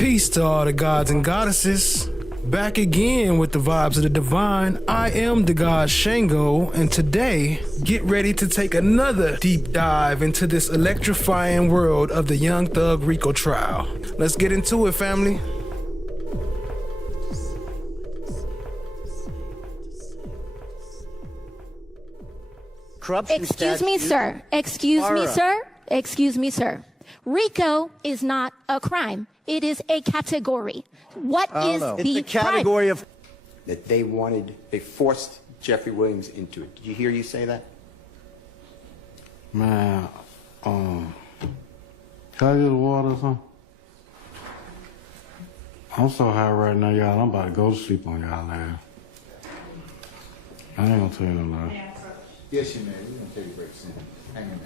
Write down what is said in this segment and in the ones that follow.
Peace to all the gods and goddesses. Back again with the vibes of the divine. I am the god Shango, and today, get ready to take another deep dive into this electrifying world of the YoungThug Rico trial. Let's get into it, family. Corruption Excuse me, sir. Excuse me, sir. Excuse me, sir. Rico is not a crime. It is a category. What is the It's a category crime? of that they forced Jeffrey Williams into it. Did you hear you say that? Man, can I get the water or something? I'm so high right now, y'all. I'm about to go to sleep on y'all ass. I ain't gonna tell you no lie. Yes, you may. We're gonna take a break soon. Hang in there.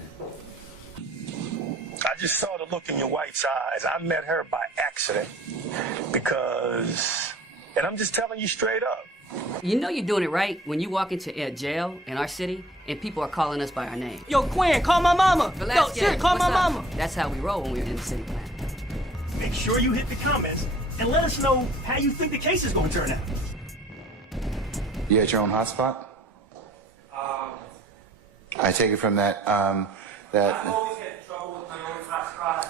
I just saw the look in your wife's eyes. I met her by accident because, and I'm just telling you straight up. You know you're doing it right when you walk into a jail in our city and people are calling us by our name. Yo, Quinn, call my mama. Yo, Sir, call my mama. That's how we roll when we're in the city plan. Make sure you hit the comments and let us know how you think the case is going to turn out. You at your own hotspot? I take it from that, I've always had trouble with my own hotspot.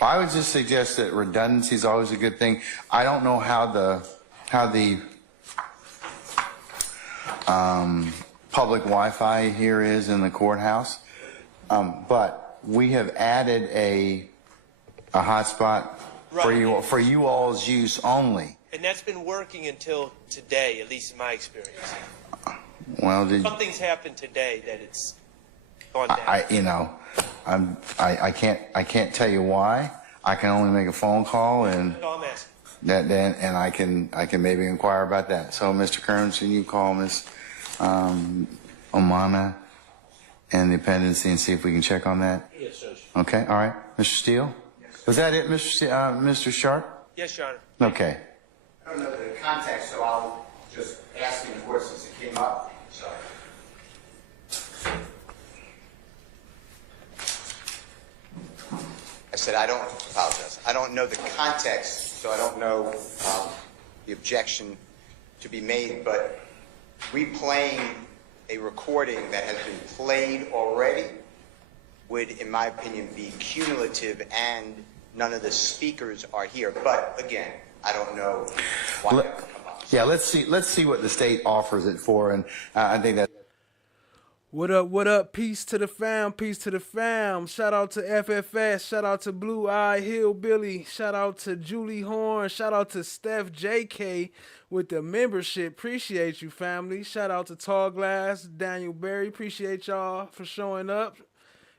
I would just suggest that redundancy is always a good thing. I don't know how the public Wi-Fi here is in the courthouse, but we have added a hotspot for you all's use only. And that's been working until today, at least in my experience. Well, Something's happened today that it's gone down. I can't tell you why. I can only make a phone call and No, I'm asking. and I can maybe inquire about that. So, Mr. Kearns, can you call Miss Omana and the dependency and see if we can check on that? Yes, Judge. Okay, all right. Mr. Steele? Yes. Was that it, Mr. Schardt? Yes, Your Honor. Okay. I don't know the context, so I'll just ask you the question since it came up. Sorry. I said I don't apologize. I don't know the context, so I don't know the objection to be made, but replaying a recording that has been played already would, in my opinion, be cumulative, and none of the speakers are here. But again, I don't know why that would come up. Yeah, let's see what the state offers it for, and I think that. What up, what up? Peace to the fam, peace to the fam. Shout out to FFS, shout out to Blue Eye Hillbilly, shout out to Julie Horn, shout out to Steph JK with the membership. Appreciate you, family. Shout out to Tall Glass, Daniel Berry. Appreciate y'all for showing up.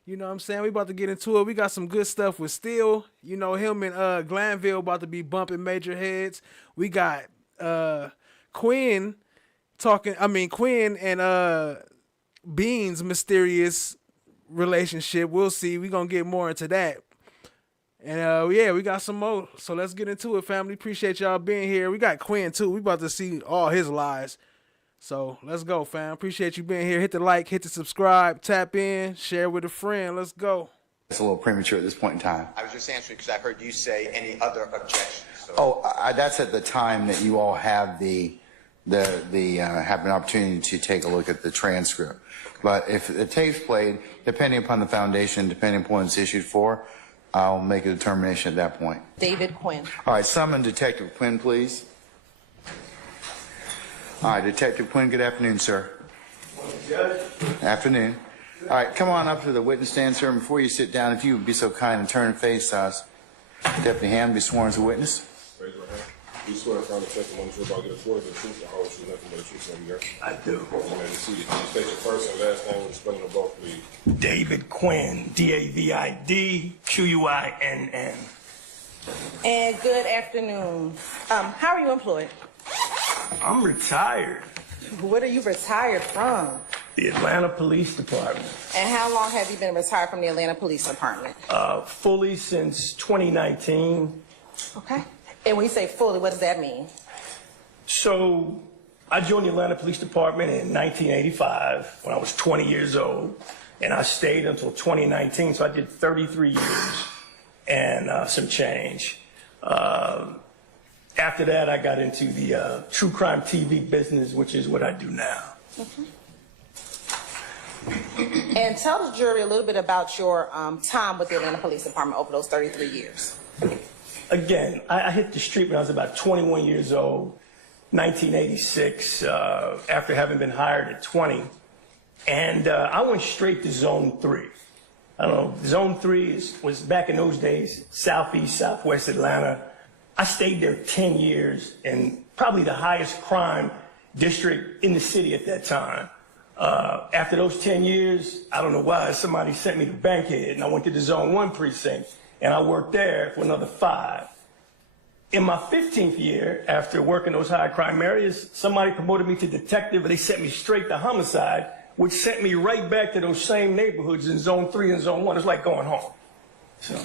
You know what I'm saying? We about to get into it. We got some good stuff with Steel. You know, him and Glanville about to be bumping major heads. We got Quinn and Bean's mysterious relationship. We'll see. We're going to get more into that. And yeah, we got some more. So let's get into it, family. Appreciate y'all being here. We got Quinn too. We about to see all his lies. So let's go, fam. Appreciate you being here. Hit the like, hit the subscribe, tap in, share with a friend. Let's go. It's a little premature at this point in time. I was just answering because I heard you say any other objections. So. Oh, that's at the time that you all have have an opportunity to take a look at the transcript. But if the tape's played, depending upon the foundation, depending upon what it's issued for, I'll make a determination at that point. David Quinn. All right, summon Detective Quinn, please. All right, Detective Quinn, good afternoon, sir. Judge? Afternoon. All right, come on up to the witness stand, sir. And before you sit down, if you would be so kind and turn and face us, Deputy Ham, be sworn as a witness. Raise your hand. You swear to find the testimony you're about to get afforded the truth, the whole truth, nothing but the truth, so you I do. You may be seated. Can you state your first and last name and spelling of both, please? David Quinn, David Quinn. And good afternoon. How are you employed? I'm retired. What are you retired from? The Atlanta Police Department. And how long have you been retired from the Atlanta Police Department? Fully since 2019. Okay. And when you say fully, what does that mean? So I joined the Atlanta Police Department in 1985 when I was 20 years old, and I stayed until 2019, so I did 33 years and some change. After that, I got into the true crime TV business, which is what I do now. And tell the jury a little bit about your time with the Atlanta Police Department over those 33 years. Again, I hit the street when I was about 21 years old, 1986, after having been hired at 20. And I went straight to Zone 3. I don't know, Zone 3 was back in those days, southeast, southwest Atlanta. I stayed there 10 years in probably the highest crime district in the city at that time. After those 10 years, I don't know why, somebody sent me to Bankhead, and I went to the Zone 1 precinct, and I worked there for another 5. In my 15th year, after working those high crime areas, somebody promoted me to detective, and they sent me straight to homicide, which sent me right back to those same neighborhoods in Zone 3 and Zone 1. It's like going home. So,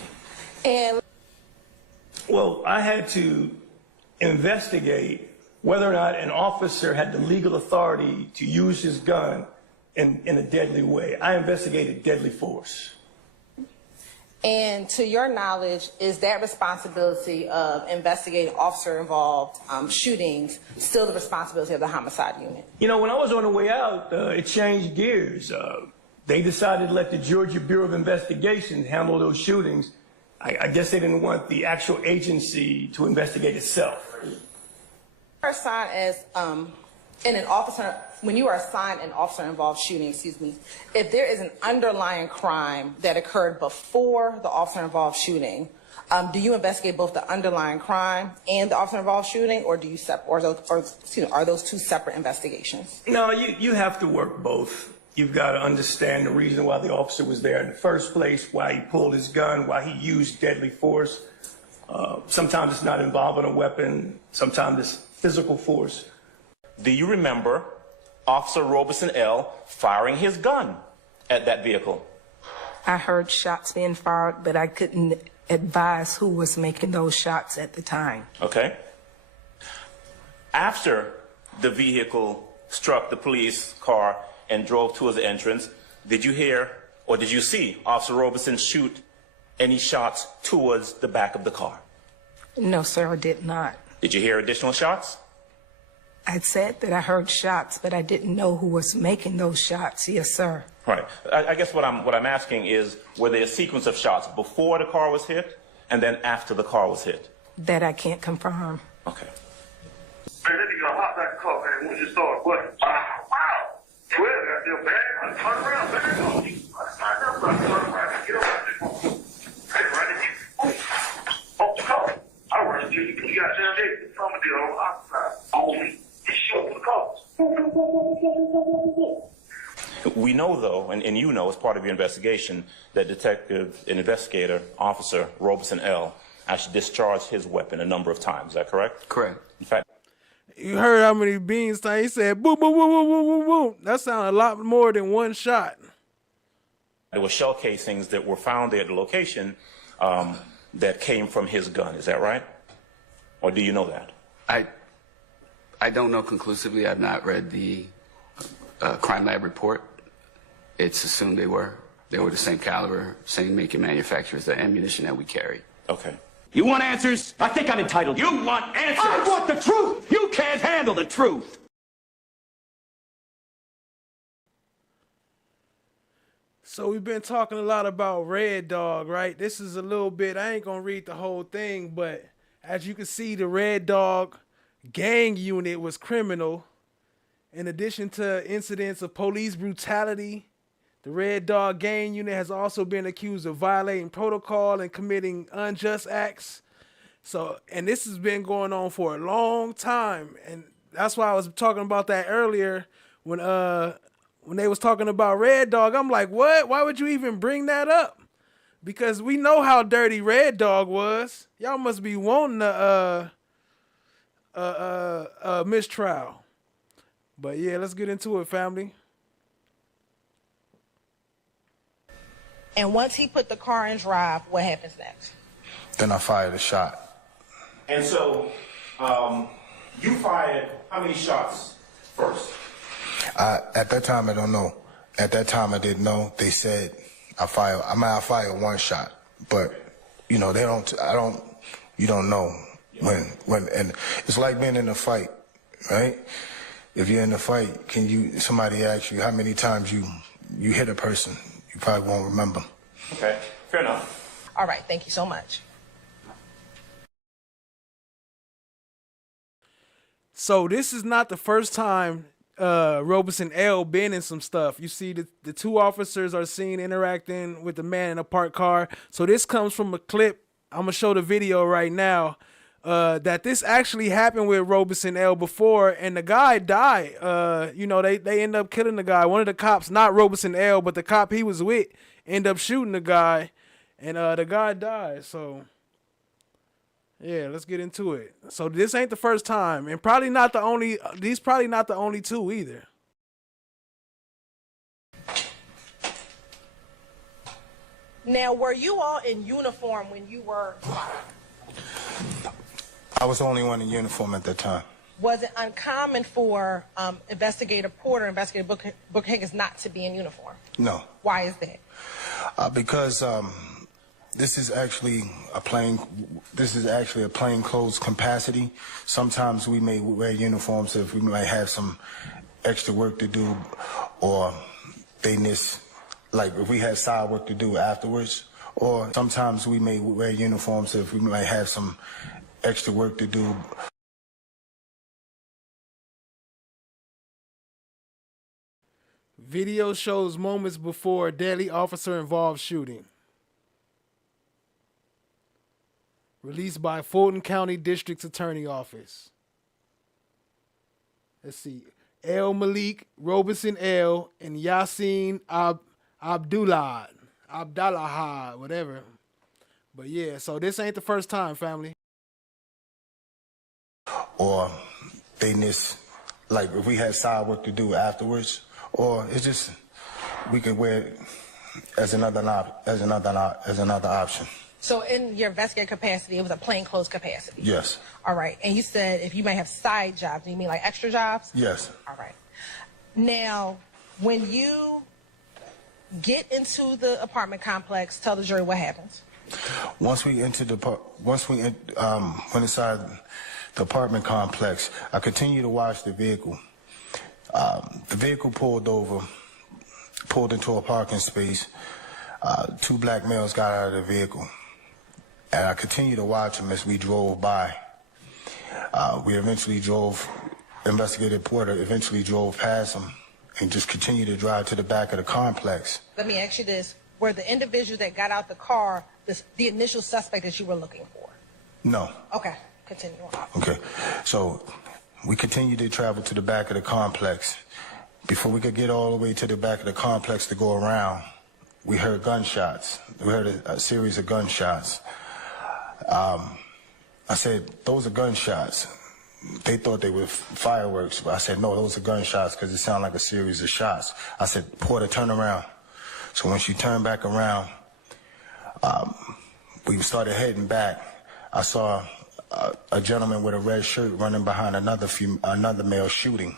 well, I had to investigate whether or not an officer had the legal authority to use his gun in a deadly way. I investigated deadly force. And to your knowledge, is that responsibility of investigating officer-involved shootings still the responsibility of the homicide unit? You know, when I was on the way out, it changed gears. They decided to let the Georgia Bureau of Investigation handle those shootings. I guess they didn't want the actual agency to investigate itself. Assigned as in an officer, when you are assigned an officer-involved shooting, if there is an underlying crime that occurred before the officer-involved shooting, do you investigate both the underlying crime and the officer-involved shooting, or do you are those two separate investigations? No, you have to work both. You've got to understand the reason why the officer was there in the first place, why he pulled his gun, why he used deadly force. Sometimes it's not involving a weapon. Sometimes it's physical force. Do you remember Officer Robeson-El firing his gun at that vehicle? I heard shots being fired, but I couldn't advise who was making those shots at the time. Okay. After the vehicle struck the police car and drove towards the entrance, did you hear or did you see Officer Robeson shoot any shots towards the back of the car? No, sir, I did not. Did you hear additional shots? I said that I heard shots, but I didn't know who was making those shots. Yes, sir. Right. I guess what I'm asking is, were there a sequence of shots before the car was hit and then after the car was hit? That I can't confirm. Okay. Man, that nigga hop back in the car, man, when you start what? Wow, wow. Well, got your bag. I turn around, man. I signed up, I turn around, get up there. Hey, right in off the car. I run until you got down there. From the deal outside. Only. Just show up the car. We know, though, and you know as part of your investigation, that detective and investigator, Officer Robeson-El, actually discharged his weapon a number of times. Is that correct? Correct. In fact, you heard how many beans he said, boom, boom, boom, boom, boom, boom, boom. That sounded a lot more than one shot. there were shell casings that were found there at the location that came from his gun. Is that right? Or do you know that? I don't know conclusively. I've not read the crime lab report. It's assumed they were the same caliber, same make and manufacturer as the ammunition that we carry. Okay. You want answers? I think I'm entitled. You want answers? I want the truth. You can't handle the truth. So we've been talking a lot about Red Dog, right? This is a little bit, I ain't gonna read the whole thing, but as you can see, the Red Dog gang unit was criminal. In addition to incidents of police brutality, the Red Dog gang unit has also been accused of violating protocol and committing unjust acts. So, and this has been going on for a long time. And that's why I was talking about that earlier when they was talking about Red Dog. I'm like, what? Why would you even bring that up? Because we know how dirty Red Dog was. Y'all must be wanting a mistrial. But yeah, let's get into it, family. And once he put the car in drive, what happens next? Then I fired a shot. And so, you fired how many shots first? At that time, I don't know. At that time, I didn't know. They said I fired one shot, but you know, You don't know when, and it's like being in a fight, right? If you're in a fight, somebody asks you how many times you hit a person, you probably won't remember. Okay, fair enough. All right, thank you so much. So this is not the first time Robeson-El been in some stuff. You see the two officers are seen interacting with the man in a parked car. So this comes from a clip. I'm going to show the video right now. That this actually happened with Robeson-El before, and the guy died. You know, they end up killing the guy. One of the cops, not Robeson-El, but the cop he was with, end up shooting the guy, and the guy died. So yeah, let's get into it. So this ain't the first time, and probably not the only. These probably not the only two either. Now, were you all in uniform when you were? I was the only one in uniform at that time. Was it uncommon for Investigator Porter, Investigator Booker Higgins not to be in uniform? No. Why is that? Because this is actually a plain clothes capacity. Sometimes we may wear uniforms if we might have some extra work to do, or like if we had side work to do afterwards. Or sometimes we may wear uniforms if we might have some extra work to do. Video shows moments before a deadly officer-involved shooting. Released by Fulton County District Attorney Office. Let's see. Malik, Robeson-El, and Yasin Abdullah, whatever. But yeah, so this ain't the first time, family. Or like if we had side work to do afterwards, or it's just we could wear it as another option. So in your investigator capacity, it was a plainclothes capacity? Yes. All right. And you said if you may have side jobs, you mean like extra jobs? Yes. All right. Now, when you get into the apartment complex, tell the jury what happens. Once we went inside the apartment complex, I continued to watch the vehicle. The vehicle pulled into a parking space. Two black males got out of the vehicle. And I continued to watch them as we drove by. Investigator Porter eventually drove past them and just continued to drive to the back of the complex. Let me ask you this. Were the individuals that got out the car the initial suspect that you were looking for? No. Okay, continue on. Okay, so we continued to travel to the back of the complex. Before we could get all the way to the back of the complex to go around, we heard gunshots. We heard a series of gunshots. I said, those are gunshots. They thought they were fireworks, but I said, no, those are gunshots because it sounded like a series of shots. I said, Porter, turn around. So when she turned back around, we started heading back. I saw a gentleman with a red shirt running behind another male shooting.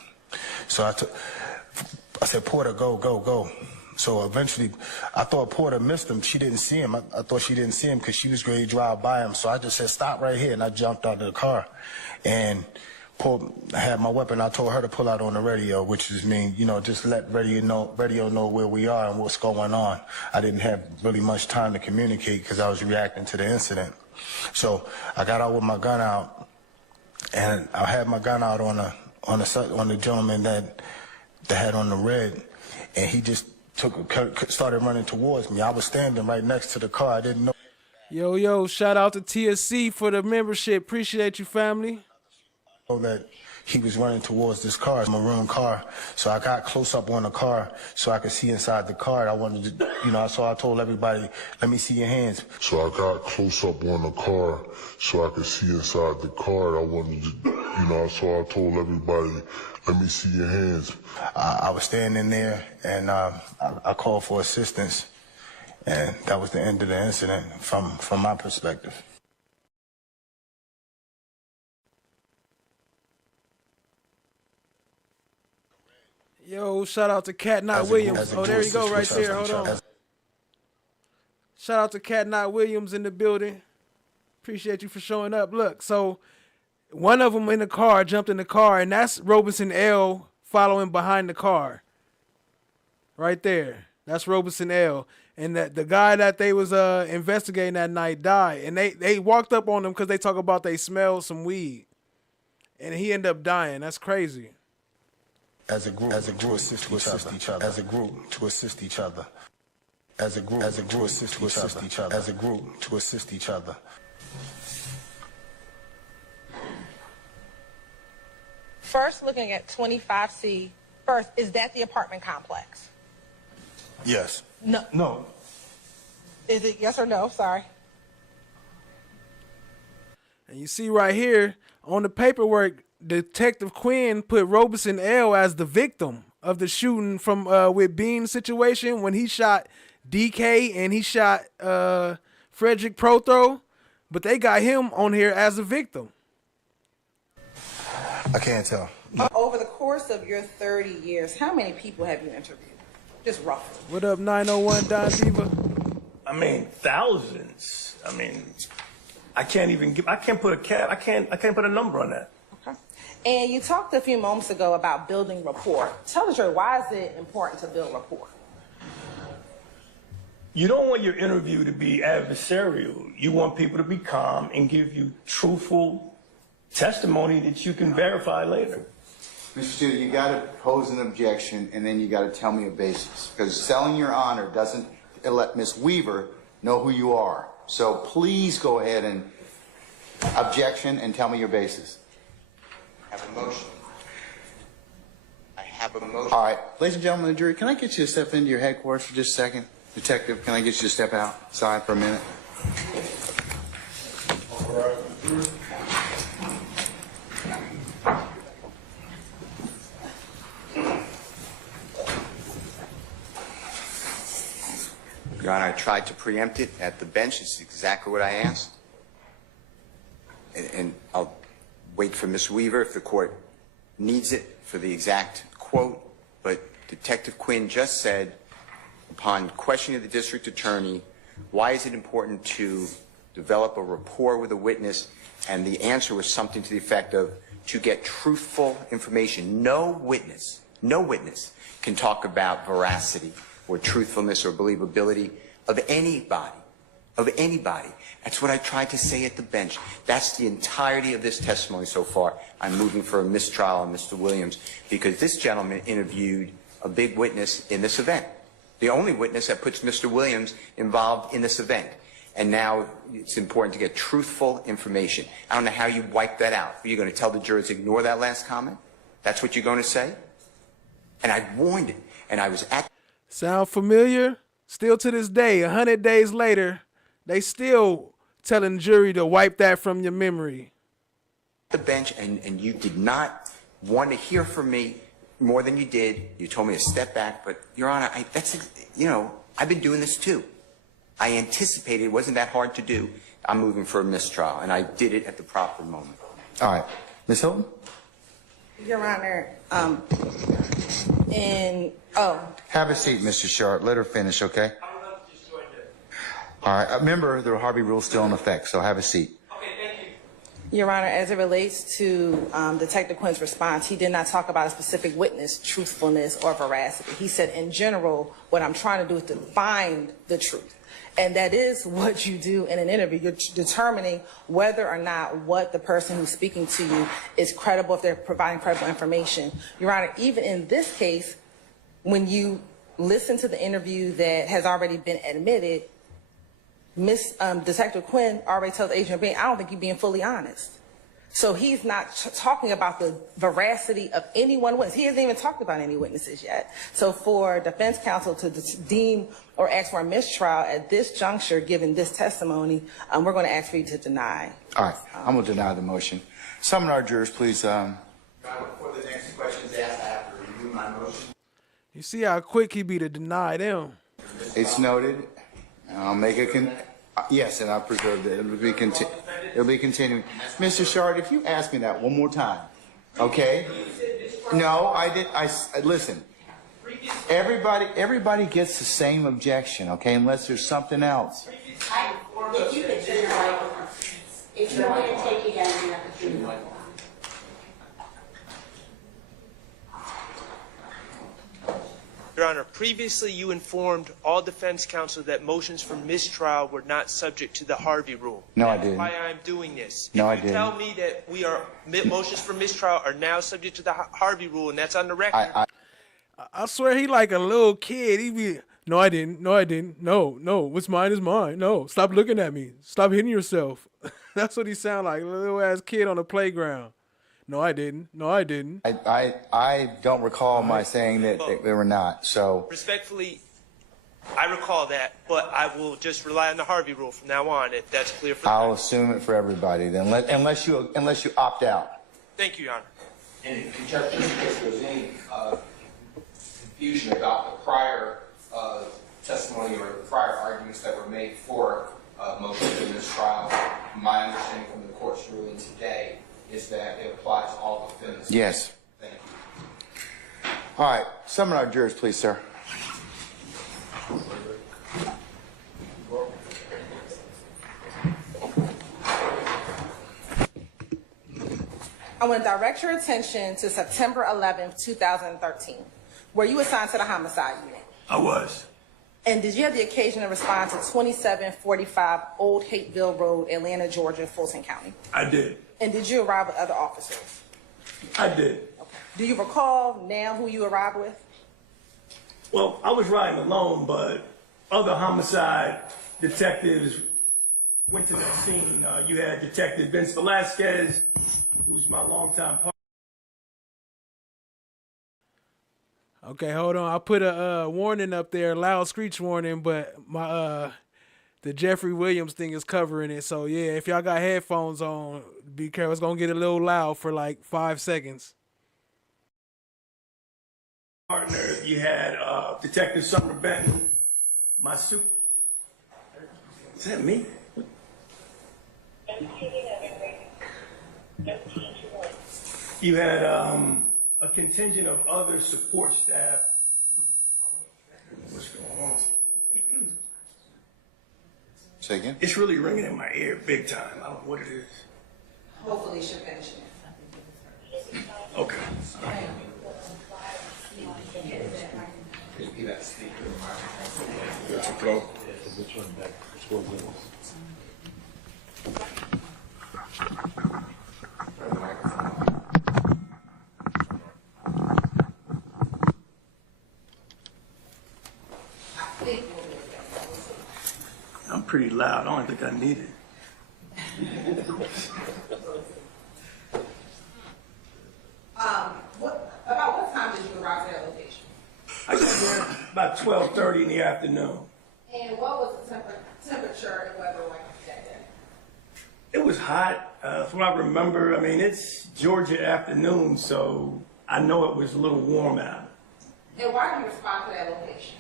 So I said, Porter, go, go, go. So eventually, I thought Porter missed him. She didn't see him. I thought she didn't see him because she was ready to drive by him. So I just said, stop right here. And I jumped out of the car and I had my weapon. I told her to pull out on the radio, which is mean, just let radio know where we are and what's going on. I didn't have really much time to communicate because I was reacting to the incident. So I got out with my gun out, and I had my gun out on the gentleman that had on the red, and he just started running towards me. I was standing right next to the car. I didn't know. Yo, shout out to TSC for the membership. Appreciate you, family. That he was running towards this car, maroon car. So I got close up on the car so I could see inside the car. I wanted to, so I told everybody, let me see your hands. So I got close up on the car so I could see inside the car. I wanted to, so I told everybody, let me see your hands. I was standing there and I called for assistance. And that was the end of the incident from my perspective. Yo, shout out to Cat Not Williams. Oh, there you go right there. Hold on. Shout out to Cat Not Williams in the building. Appreciate you for showing up. Look, so one of them in the car jumped in the car, and that's Robeson-El following behind the car. Right there. That's Robeson-El. And that the guy that they was investigating that night died. And they walked up on him because they talk about they smelled some weed. And he ended up dying. That's crazy. As a group to assist each other. As a group to assist each other. As a group to assist each other. As a group to assist each other. First, looking at 25C, first, is that the apartment complex? Yes. No. No. Is it yes or no? Sorry. And you see right here on the paperwork, Detective Quinn put Robeson-El as the victim of the shooting from with Bean's situation when he shot DK and he shot Frederick Prothro, but they got him on here as a victim. I can't tell. Over the course of your 30 years, how many people have you interviewed? Just roughly. What up, 901 Don Diva? I mean, thousands. I mean, I can't put a number on that. Okay. And you talked a few moments ago about building rapport. Tell the jury, why is it important to build rapport? You don't want your interview to be adversarial. You want people to be calm and give you truthful testimony that you can verify later. Mr. Steele, you got to pose an objection, and then you got to tell me a basis. Because selling your honor doesn't let Ms. Weaver know who you are. So please go ahead and objection and tell me your basis. I have a motion. I have a motion. All right. Ladies and gentlemen of the jury, can I get you to step into your headquarters for just a second? Detective, can I get you to step outside for a minute? Your Honor, I tried to preempt it at the bench. It's exactly what I asked. And I'll wait for Ms. Weaver if the court needs it for the exact quote. But Detective Quinn just said, upon questioning the district attorney, why is it important to develop a rapport with a witness? And the answer was something to the effect of, to get truthful information. No witness can talk about veracity or truthfulness or believability of anybody. That's what I tried to say at the bench. That's the entirety of this testimony so far. I'm moving for a mistrial on Mr. Williams because this gentleman interviewed a big witness in this event. The only witness that puts Mr. Williams involved in this event. And now it's important to get truthful information. I don't know how you wipe that out. Are you going to tell the jurors ignore that last comment? That's what you're going to say? And I warned it. And I was at... Sound familiar? Still to this day, 100 days later, they still telling jury to wipe that from your memory. The bench, and you did not want to hear from me more than you did. You told me to step back, but Your Honor, I've been doing this too. I anticipated it wasn't that hard to do. I'm moving for a mistrial, and I did it at the proper moment. All right. Ms. Hilton? Your Honor, Have a seat, Mr. Schardt. Let her finish, okay? All right. Remember, the Harvey rule is still in effect, so have a seat. Your Honor, as it relates to Detective Quinn's response, he did not talk about a specific witness, truthfulness, or veracity. He said, in general, what I'm trying to do is to find the truth. And that is what you do in an interview. You're determining whether or not what the person who's speaking to you is credible, if they're providing credible information. Your Honor, even in this case, when you listen to the interview that has already been admitted, Detective Quinn already tells Agent Bean, I don't think you're being fully honest. So he's not talking about the veracity of any one witness. He hasn't even talked about any witnesses yet. So for defense counsel to deem or ask for a mistrial at this juncture, given this testimony, we're going to ask for you to deny. All right. I'm going to deny the motion. Summon our jurors, please. Before the next question is asked, I have to review my motion. You see how quick he be to deny them. It's noted. I'll make a yes, and I preserved it. It'll be continuing. Mr. Schardt, if you ask me that one more time, okay? No, I did. Listen. Everybody gets the same objection, okay? Unless there's something else. If you want to take it out, you have to do it. Your Honor, previously you informed all defense counsel that motions for mistrial were not subject to the Harvey rule. No, I didn't. That's why I'm doing this. No, I If you didn't. tell me that motions for mistrial are now subject to the Harvey rule, and that's on the record. I swear he like a little kid. He be, no, I didn't. No, I didn't. No, what's mine is mine. No, stop looking at me. Stop hitting yourself. That's what he sound like, a little ass kid on the playground. No, I didn't. No, I didn't. I don't recall my saying that they were not. So Respectfully, I recall that, but I will just rely on the Harvey rule from now on, if that's clear for the I'll assume it for everybody then, unless you opt out. Thank you, Your Honor. And just in case there's any confusion about the prior testimony or the prior arguments that were made for motions in this trial, my understanding from the court's ruling today is that it applies to all defendants. Yes. Thank you. All right. Summon our jurors, please, sir. I want to direct your attention to September 11th, 2013. Were you assigned to the homicide unit? I was. And did you have the occasion to respond to 2745 Old Hateville Road, Atlanta, Georgia, Fulton County? I did. And did you arrive with other officers? I did. Okay. Do you recall now who you arrived with? Well, I was riding alone, but other homicide detectives went to that scene. You had Detective Vince Velasquez, who's my longtime partner. Okay, hold on. I put a warning up there, loud screech warning, but my the Jeffrey Williams thing is covering it. So yeah, if y'all got headphones on, be careful. It's gonna get a little loud for like 5 seconds. Partner, you had Detective Summer Benton, my super. Is that me? You had a contingent of other support staff. What's going on? Say again? It's really ringing in my ear big time. I don't know what it is. Hopefully you should finish it. Okay. I'm pretty loud. I don't think I need it. About what time did you arrive at that location? I got there about 12:30 in the afternoon. And what was the temperature and weather like that day? It was hot. From what I remember, I mean, it's Georgia afternoon, so I know it was a little warm out. And why did you respond to that location?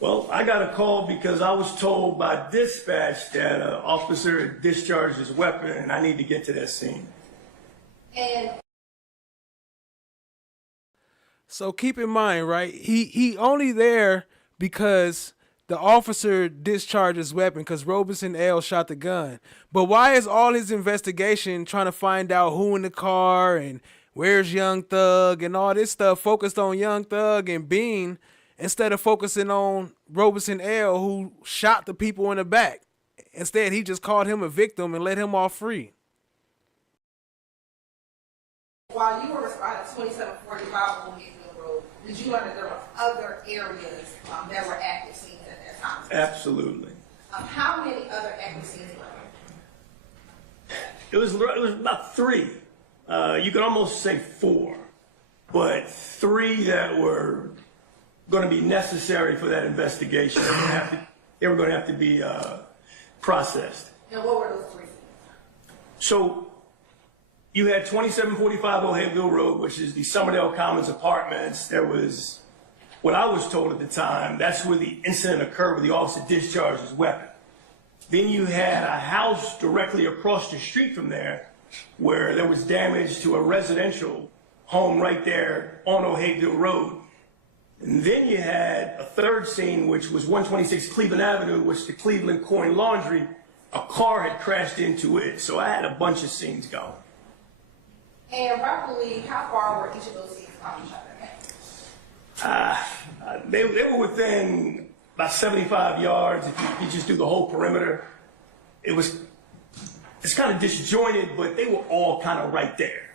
Well, I got a call because I was told by dispatch that an officer had discharged his weapon and I need to get to that scene. And so keep in mind, right? He only there because the officer discharged his weapon because Robeson-El shot the gun. But why is all his investigation trying to find out who in the car and where's YoungThug and all this stuff focused on YoungThug and Bean instead of focusing on Robeson-El who shot the people in the back? Instead, he just called him a victim and let him off free. while you were responding to 2745 Old Hateville Road, did you learn that there were other areas that were active scenes at that time? Absolutely. How many other active scenes were there? It was about 3. You could almost say 4, but 3 that were going to be necessary for that investigation. They were going to have to be processed. And what were those 3? So you had 2745 Old Hateville Road, which is the Summerdale Commons Apartments. There was, what I was told at the time, that's where the incident occurred where the officer discharged his weapon. Then you had a house directly across the street from there where there was damage to a residential home right there on Old Hateville Road. And then you had a third scene, which was 126 Cleveland Avenue, which the Cleveland Coin Laundry a car had crashed into it, so I had a bunch of scenes going. And roughly, how far were each of those scenes from each other? They were within about 75 yards. If you just do the whole perimeter, it's kind of disjointed, but they were all kind of right there.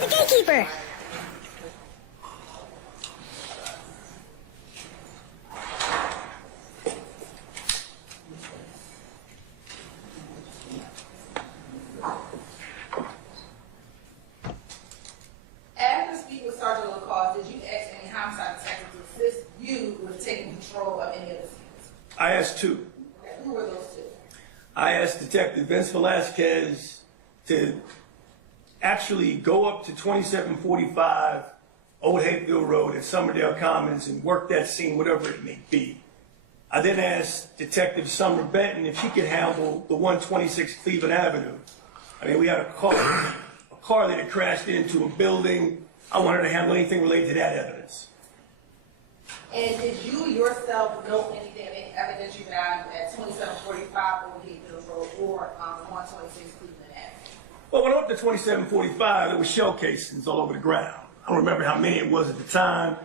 The gatekeeper. After speaking with Sergeant LaCause, did you ask any homicide detective to assist you with taking control of any of the scenes? I asked two. Okay, who were those two? I asked Detective Vince Velasquez to actually go up to 2745 Old Hapeville Road at Summerdale Commons and work that scene, whatever it may be. I then asked Detective Summer Benton if she could handle the 126 Cleveland Avenue. I mean, we had a car that had crashed into a building. I wanted her to handle anything related to that evidence. And did you yourself know anything, any evidence you found at 2745 Old Hapeville Road or 126 Cleveland Avenue? Well, when I went up to 2745, there were shell casings all over the ground. I don't remember how many it was at the time.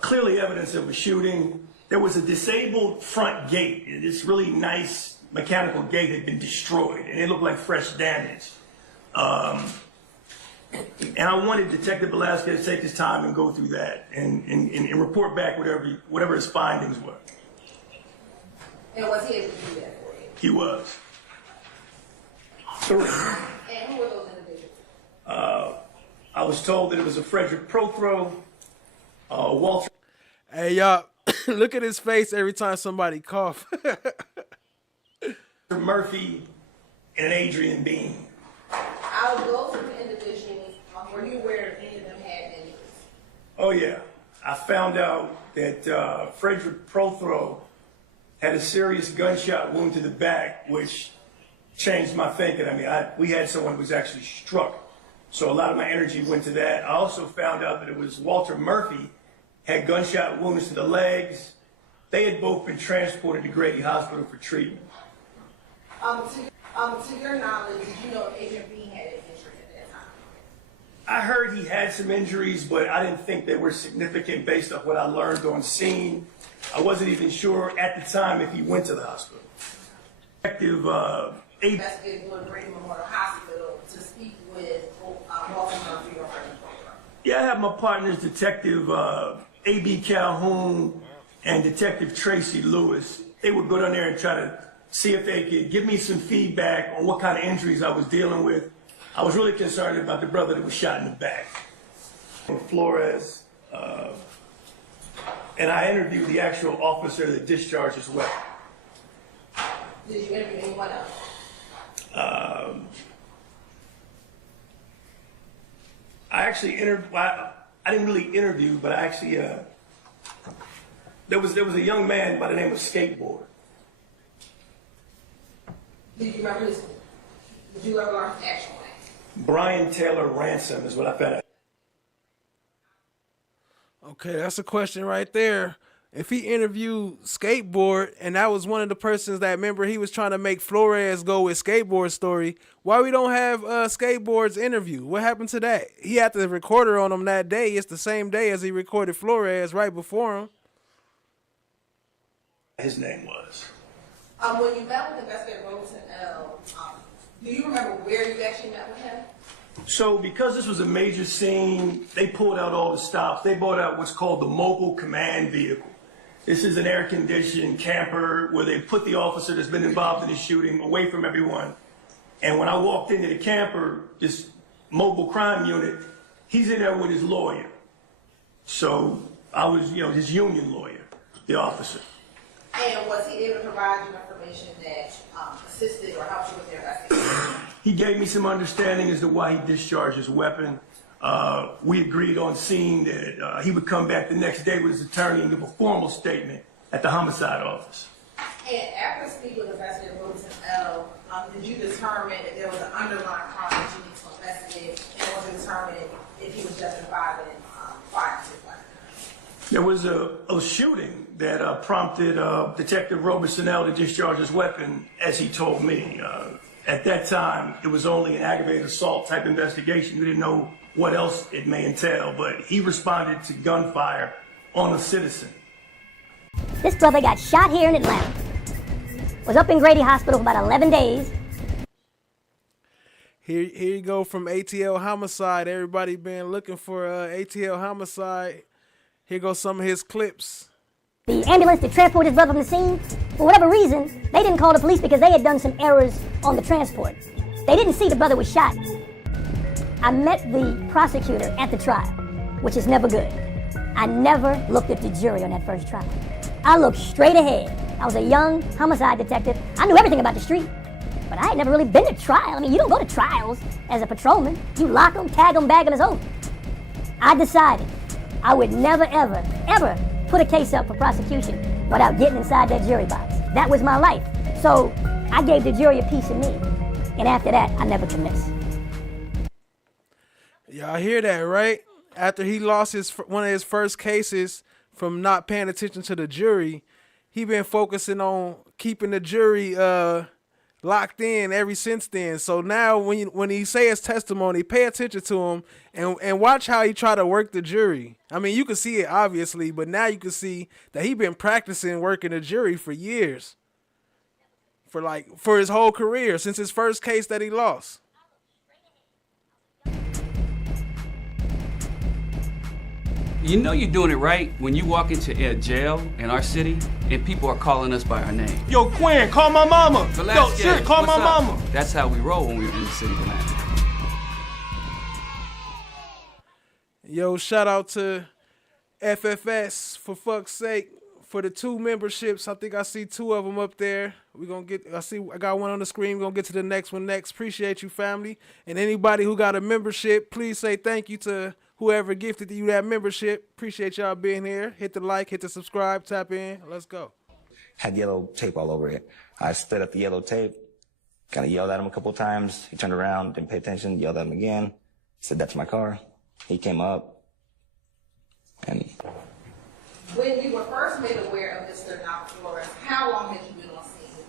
Clearly evidence of a shooting. There was a disabled front gate. This really nice mechanical gate had been destroyed, and it looked like fresh damage. And I wanted Detective Velasquez to take his time and go through that and report back whatever his findings were. And was he able to do that for you? He was. And who were those individuals? I was told that it was a Frederick Prothrow, Walter. Hey, y'all, look at his face every time somebody cough. Murphy, and an Adrian Bean. Out of those two individuals, were you aware if any of them had injuries? Oh, yeah. I found out that Frederick Prothrow had a serious gunshot wound to the back, which changed my thinking. I mean, we had someone who was actually struck. So a lot of my energy went to that. I also found out that it was Walter Murphy had gunshot wounds to the legs. They had both been transported to Grady Hospital for treatment. To your knowledge, did you know if Adrian Bean had an injury at that time? I heard he had some injuries, but I didn't think they were significant based on what I learned on scene. I wasn't even sure at the time if he went to the hospital. Detective Investigated to Grady Memorial Hospital to speak with Walter Murphy or Frederick Prothrow. Yeah, I have my partners, Detective A.B. Calhoun and Detective Tracy Lewis. They would go down there and try to see if they could give me some feedback on what kind of injuries I was dealing with. I was really concerned about the brother that was shot in the back. Flores, and I interviewed the actual officer that discharged his weapon. Did you interview anyone else? I actually I didn't really interview, but I actually there was a young man by the name of Skateboard. Did you remember his? Did you ever learn his actual name? Brian Taylor Ransom is what I found out. Okay, that's a question right there. If he interviewed Skateboard, and that was one of the persons that, remember, he was trying to make Flores go with Skateboard's story, why we don't have Skateboard's interview? What happened to that? He had the recorder on him that day. It's the same day as he recorded Flores right before him. His name was. When you met with investigator Robeson-El, do you remember where you actually met with him? So because this was a major scene, they pulled out all the stops. They brought out what's called the mobile command vehicle. This is an air-conditioned camper where they put the officer that's been involved in the shooting away from everyone. And when I walked into the camper, this mobile crime unit, he's in there with his lawyer. So I was, his union lawyer, the officer. And was he able to provide you information that assisted or helped you with your investigation? He gave me some understanding as to why he discharged his weapon. We agreed on scene that he would come back the next day with his attorney and give a formal statement at the homicide office. And after speaking with investigator Robeson-El, did you determine if there was an underlying crime that you need to investigate in order There was a shooting that prompted Detective Robeson-El to discharge his weapon, as he told me. At that time, it was only an aggravated assault type investigation. We didn't know what else it may entail, but he responded to gunfire on a citizen. This brother got shot here in Atlanta. Was up in Grady Hospital for about 11 days. Here you go from ATL Homicide. Everybody been looking for ATL Homicide. Here goes some of his clips. The ambulance to transport his brother from the scene, for whatever reason, they didn't call the police because they had done some errors on the transport. They didn't see the brother was shot. I met the prosecutor at the trial, which is never good. I never looked at the jury on that first trial. I looked straight ahead. I was a young homicide detective. I knew everything about the street, but I had never really been to trial. I mean, you don't go to trials as a patrolman. You lock them, tag them, bag them, it's over. I decided I would never, ever, ever put a case up for prosecution without getting inside that jury box. That was my life. So I gave the jury a piece of me. And after that, I never could miss. Y'all hear that, right? After he lost one of his first cases from not paying attention to the jury, he been focusing on keeping the jury locked in ever since then. So now when he say his testimony, pay attention to him and watch how he try to work the jury. I mean, you can see it obviously, but now you can see that he been practicing working the jury for years. For his whole career, since his first case that he lost. You know you're doing it right when you walk into a jail in our city and people are calling us by our name. Yo, Quinn, call my mama. Yo, shit, call my mama. That's how we roll when we're in the city of Atlanta. Yo, shout out to FFS, for fuck's sake, for the 2 memberships. I think I see 2 of them up there. I got one on the screen. We're gonna get to the next one next. Appreciate you, family. And anybody who got a membership, please say thank you to whoever gifted you that membership. Appreciate y'all being here. Hit the like, hit the subscribe, tap in. Let's go. Had yellow tape all over it. I stood at the yellow tape, kind of yelled at him a couple of times. He turned around, didn't pay attention, yelled at him again. Said, "That's my car." He came up, and when you were first made aware of Mr. Nava, how long had you been on scene?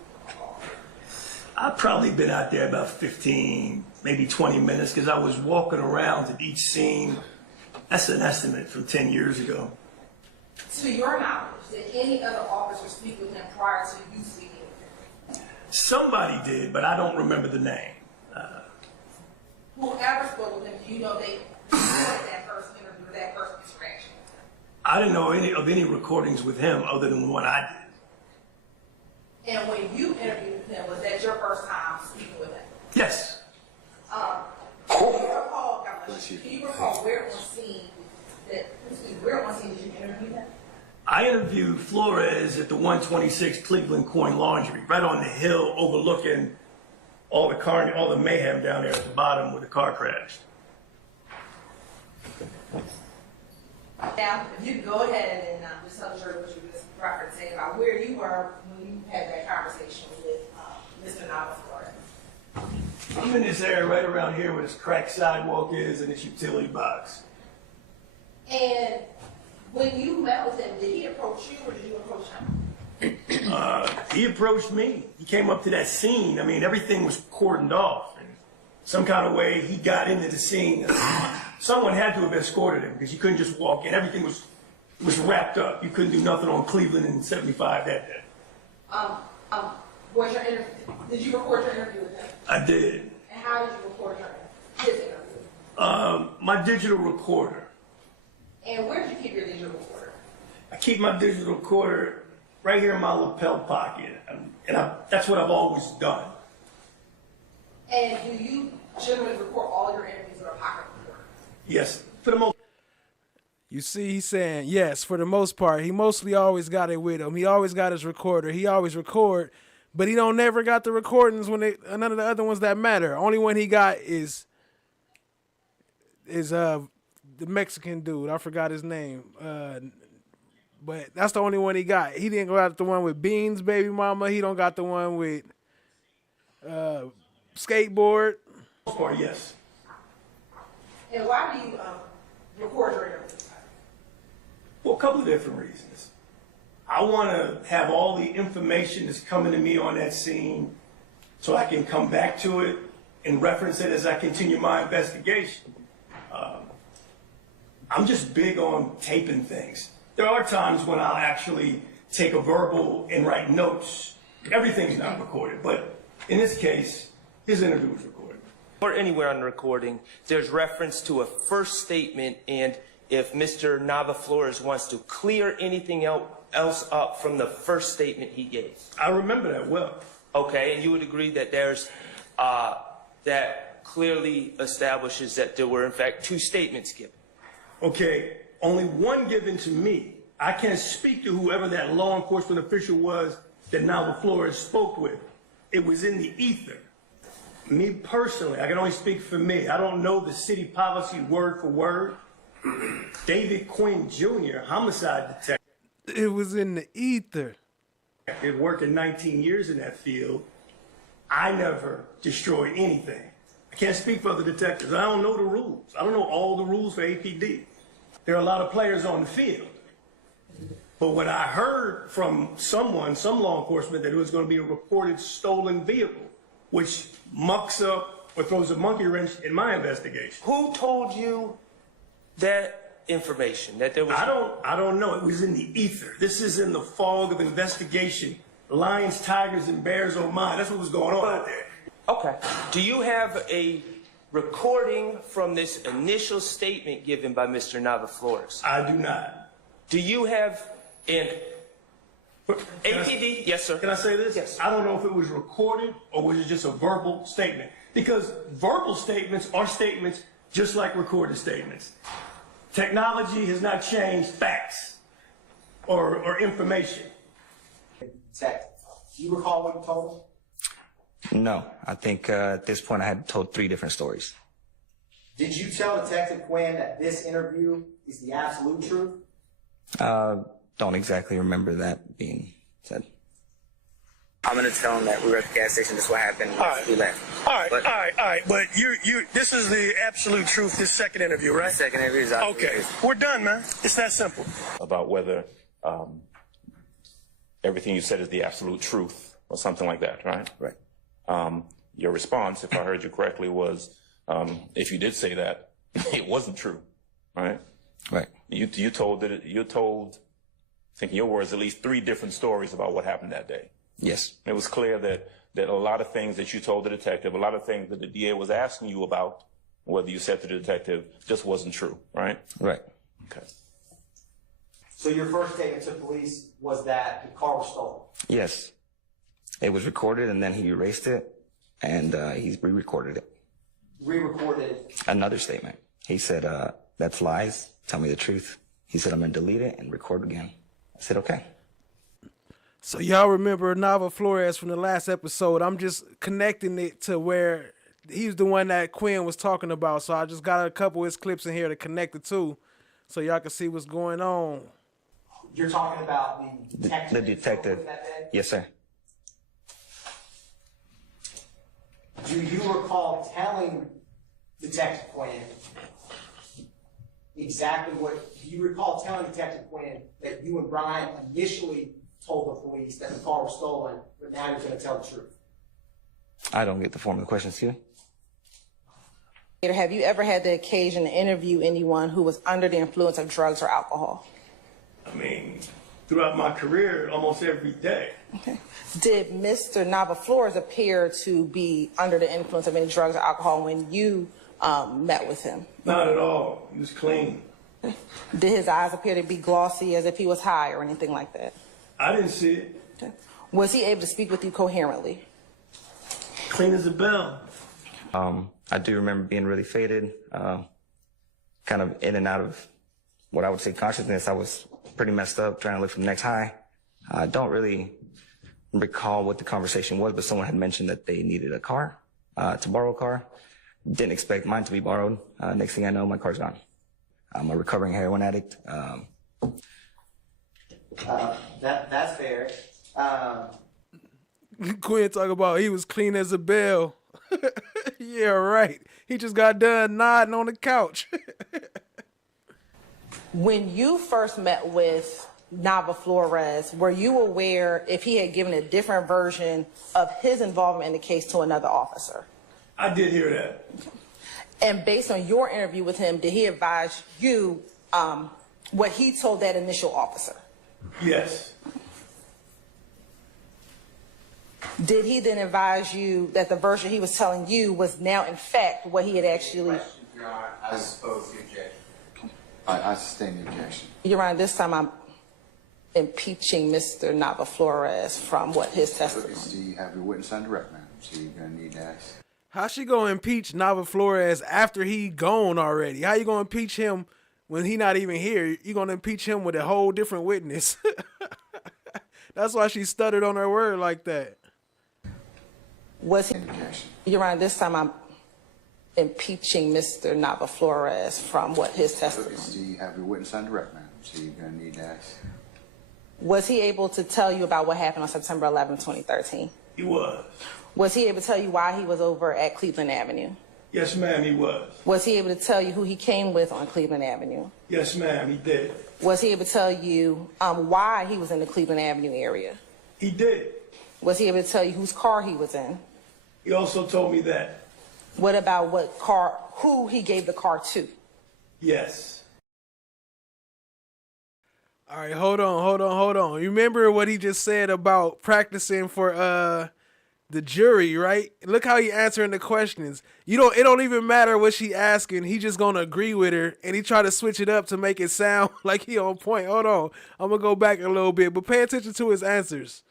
I've probably been out there about 15, maybe 20 minutes, because I was walking around at each scene. That's an estimate from 10 years ago. To your knowledge, did any other officer speak with him prior to you speaking with him? Somebody did, but I don't remember the name. Whoever spoke with him, do you know they recorded that first interview or that first interaction? I didn't know any recordings with him other than the one I did. And when you interviewed with him, was that your first time speaking with him? Yes. Can you recall where on scene did you interview him? I interviewed Flores at the 126 Cleveland Coin Laundry, right on the hill overlooking all the mayhem down there at the bottom where the car crashed. Now, if you could go ahead and just tell the jury what you were just referencing about where you were when you had that conversation with Mr. Nava Flores. I'm in this area right around here where this cracked sidewalk is and this utility box. And when you met with him, did he approach you or did you approach him? He approached me. He came up to that scene. I mean, everything was cordoned off. And some kind of way he got into the scene. Someone had to have escorted him because you couldn't just walk in. Everything was wrapped up. You couldn't do nothing on Cleveland in 75 that day. Was your interview? Did you record your interview with him? I did. And how did you record his interview? My digital recorder. And where did you keep your digital recorder? I keep my digital recorder right here in my lapel pocket, and that's what I've always done. And do you generally record all your interviews with a pocket recorder? Yes, for the most. You see, he's saying yes for the most part. He mostly always got it with him. He always got his recorder. He always record, but he don't never got the recordings when none of the other ones that matter. Only one he got is the Mexican dude. I forgot his name. But that's the only one he got. He didn't go out the one with Beans, baby mama. He don't got the one with skateboard. Or yes. And why do you record your interviews? For a couple of different reasons. I want to have all the information that's coming to me on that scene so I can come back to it and reference it as I continue my investigation. I'm just big on taping things. There are times when I'll actually take a verbal and write notes. Everything's not recorded, but in this case, his interview was recorded. Or anywhere on the recording, there's reference to a first statement, and if Mr. Nava Flores wants to clear anything else up from the first statement he gave. I remember that well. Okay, and you would agree that there's, that clearly establishes that there were in fact 2 statements given. Okay, only one given to me. I can't speak to whoever that law enforcement official was that Nava Flores spoke with. It was in the ether. Me personally, I can only speak for me. I don't know the city policy word for word. David Quinn Jr., homicide detective. It was in the ether. It worked in 19 years in that field. I never destroyed anything. I can't speak for other detectives. I don't know the rules. I don't know all the rules for APD. There are a lot of players on the field. But when I heard from someone, some law enforcement, that it was going to be a reported stolen vehicle, which mucks up or throws a monkey wrench in my investigation. Who told you that information? That there was... I don't know. It was in the ether. This is in the fog of investigation. Lions, tigers, and bears, oh my. That's what was going on out there. Okay. Do you have a recording from this initial statement given by Mr. Nava Flores? I do not. Do you have an APD? Yes, sir. Can I say this? Yes. I don't know if it was recorded or was it just a verbal statement. Because verbal statements are statements just like recorded statements. Technology has not changed facts or information. Detective, do you recall what you told him? No, I think at this point I had told 3 different stories. Did you tell Detective Quinn that this interview is the absolute truth? Don't exactly remember that being said. I'm gonna tell him that we were at the gas station. This is what happened. We left. All right. But this is the absolute truth. This second interview, right? The second interview is okay. We're done, man. It's that simple. About whether everything you said is the absolute truth or something like that, right? Right. Your response, if I heard you correctly, was if you did say that, it wasn't true, right? Right. You told, I think in your words, at least 3 different stories about what happened that day. Yes. It was clear that a lot of things that you told the detective, a lot of things that the DA was asking you about, whether you said to the detective, just wasn't true, right? Right. Okay. So your first statement to police was that the car was stolen? Yes. It was recorded and then he erased it and he re-recorded it. Re-recorded? Another statement. He said, that's lies. Tell me the truth. He said, I'm going to delete it and record again. I said, okay. So y'all remember Nava Flores from the last episode. I'm just connecting it to where he's the one that Quinn was talking about. So I just got a couple of his clips in here to connect the two so y'all can see what's going on. You're talking about the detective? The detective. Yes, sir. Do you recall telling Detective Quinn exactly do you recall telling Detective Quinn that you and Brian initially told the police that the car was stolen, but now you're going to tell the truth? I don't get the form of the questions here. Have you ever had the occasion to interview anyone who was under the influence of drugs or alcohol? I mean, throughout my career, almost every day. Okay. Did Mr. Nava Flores appear to be under the influence of any drugs or alcohol when you met with him? Not at all. He was clean. Did his eyes appear to be glossy as if he was high or anything like that? I didn't see it. Okay. Was he able to speak with you coherently? Clean as a bell. I do remember being really faded, kind of in and out of what I would say consciousness. I was pretty messed up, trying to look for the next high. I don't really recall what the conversation was, but someone had mentioned that they needed a car, to borrow a car. Didn't expect mine to be borrowed. Next thing I know, my car's gone. I'm a recovering heroin addict. That's fair. Quinn talk about he was clean as a bell. Yeah, right. He just got done nodding on the couch. When you first met with Nava Flores, were you aware if he had given a different version of his involvement in the case to another officer? I did hear that. And based on your interview with him, did he advise you what he told that initial officer? Yes. Did he then advise you that the version he was telling you was now in fact what he had actually... Your Honor, I suppose the objection. I sustain the objection. Your Honor, this time I'm impeaching Mr. Nava Flores from what his testimony. So you have your witness on direct, ma'am. So you're gonna need to ask. How she gonna impeach Nava Flores after he gone already? How you gonna impeach him when he not even here? You gonna impeach him with a whole different witness? That's why she stuttered on her word like that. Was he? Your Honor, this time I'm impeaching Mr. Nava Flores from what his testimony. So you have your witness on direct, ma'am. So you're gonna need to ask. Was he able to tell you about what happened on September 11, 2013? He was. Was he able to tell you why he was over at Cleveland Avenue? Yes, ma'am, he was. Was he able to tell you who he came with on Cleveland Avenue? Yes, ma'am, he did. Was he able to tell you why he was in the Cleveland Avenue area? He did. Was he able to tell you whose car he was in? He also told me that. What about what car, who he gave the car to? Yes. All right, hold on. You remember what he just said about practicing for the jury, right? Look how he answering the questions. It don't even matter what she asking. He just gonna agree with her, and he try to switch it up to make it sound like he on point. Hold on, I'm gonna go back a little bit, but pay attention to his answers.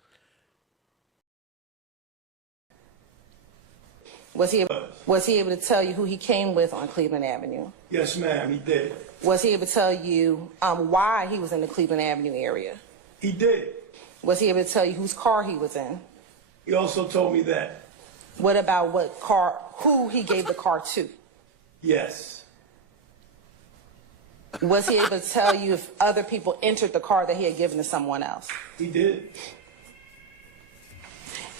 Was he able to tell you who he came with on Cleveland Avenue? Yes, ma'am, he did. Was he able to tell you why he was in the Cleveland Avenue area? He did. Was he able to tell you whose car he was in? He also told me that. What about what car, who he gave the car to? Yes. Was he able to tell you if other people entered the car that he had given to someone else? He did.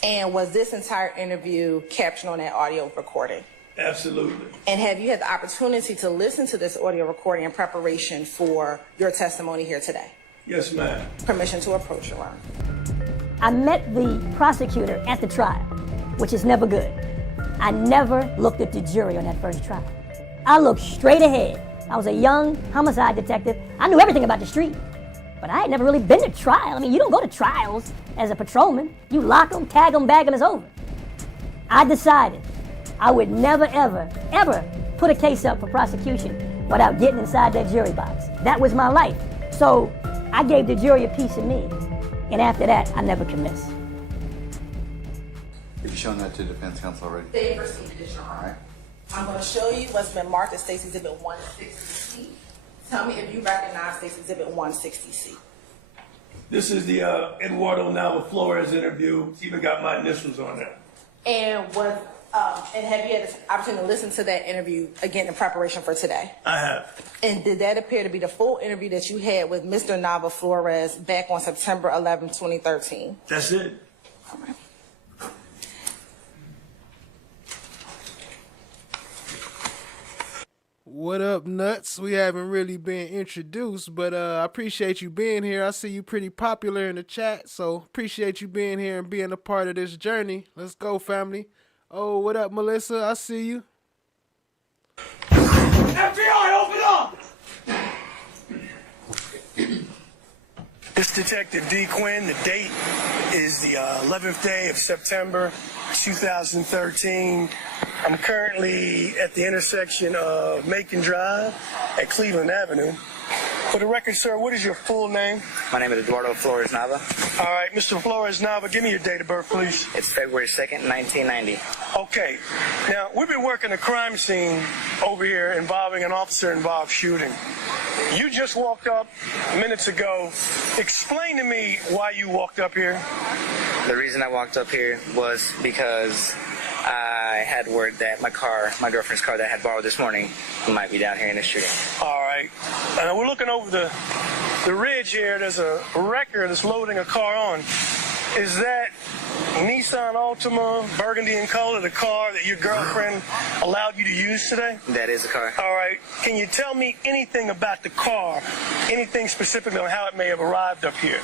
And was this entire interview captioned on that audio recording? Absolutely. And have you had the opportunity to listen to this audio recording in preparation for your testimony here today? Yes, ma'am. Permission to approach, Your Honor. I met the prosecutor at the trial, which is never good. I never looked at the jury on that first trial. I looked straight ahead. I was a young homicide detective. I knew everything about the street, but I had never really been to trial. I mean, you don't go to trials as a patrolman. You lock them, tag them, bag them, it's over. I decided I would never, ever, ever put a case up for prosecution without getting inside that jury box. That was my life. So I gave the jury a piece of me. And after that, I never could miss. Have you shown that to defense counsel already? They've received it, Your Honor. All right. I'm going to show you what's been marked as State's Exhibit 160C. Tell me if you recognize State's Exhibit 160C. This is the Eduardo Nava Flores interview. It's even got my initials on there. And have you had the opportunity to listen to that interview again in preparation for today? I have. And did that appear to be the full interview that you had with Mr. Nava Flores back on September 11, 2013? That's it. All right. What up, nuts? We haven't really been introduced, but I appreciate you being here. I see you pretty popular in the chat, so appreciate you being here and being a part of this journey. Let's go, family. Oh, what up, Melissa? I see you. FBI, open up! This Detective D. Quinn. The date is the 11th day of September 2013. I'm currently at the intersection of Macon Drive at Cleveland Avenue. For the record, sir, what is your full name? My name is Eduardo Flores Nava. All right, Mr. Flores Nava, give me your date of birth, please. It's February 2nd, 1990. Okay. Now, we've been working a crime scene over here involving an officer-involved shooting. You just walked up minutes ago. Explain to me why you walked up here. The reason I walked up here was because I had word that my girlfriend's car that I had borrowed this morning, might be down here in the street. All right. We're looking over the ridge here. There's a wrecker that's loading a car on. Is that Nissan Altima, burgundy in color, the car that your girlfriend allowed you to use today? That is the car. All right. Can you tell me anything about the car, anything specifically on how it may have arrived up here?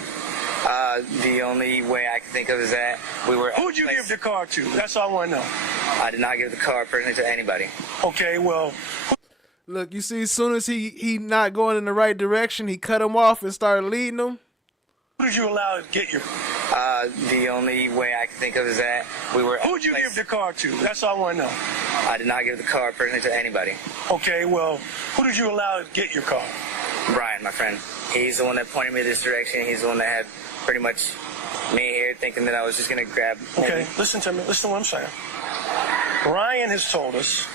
The only way I can think of is that we were... Who'd you give the car to? That's all I want to know. I did not give the car personally to anybody. Okay, well... Look, you see, as soon as he not going in the right direction, he cut him off and started leading him. Who did you allow to get your... The only way I can think of is that we were... Who'd you give the car to? That's all I want to know. I did not give the car personally to anybody. Okay, well, who did you allow to get your car? Brian, my friend. He's the one that pointed me this direction. He's the one that had pretty much me here thinking that I was just going to grab... Okay, listen to me. Listen to what I'm saying. Brian has told us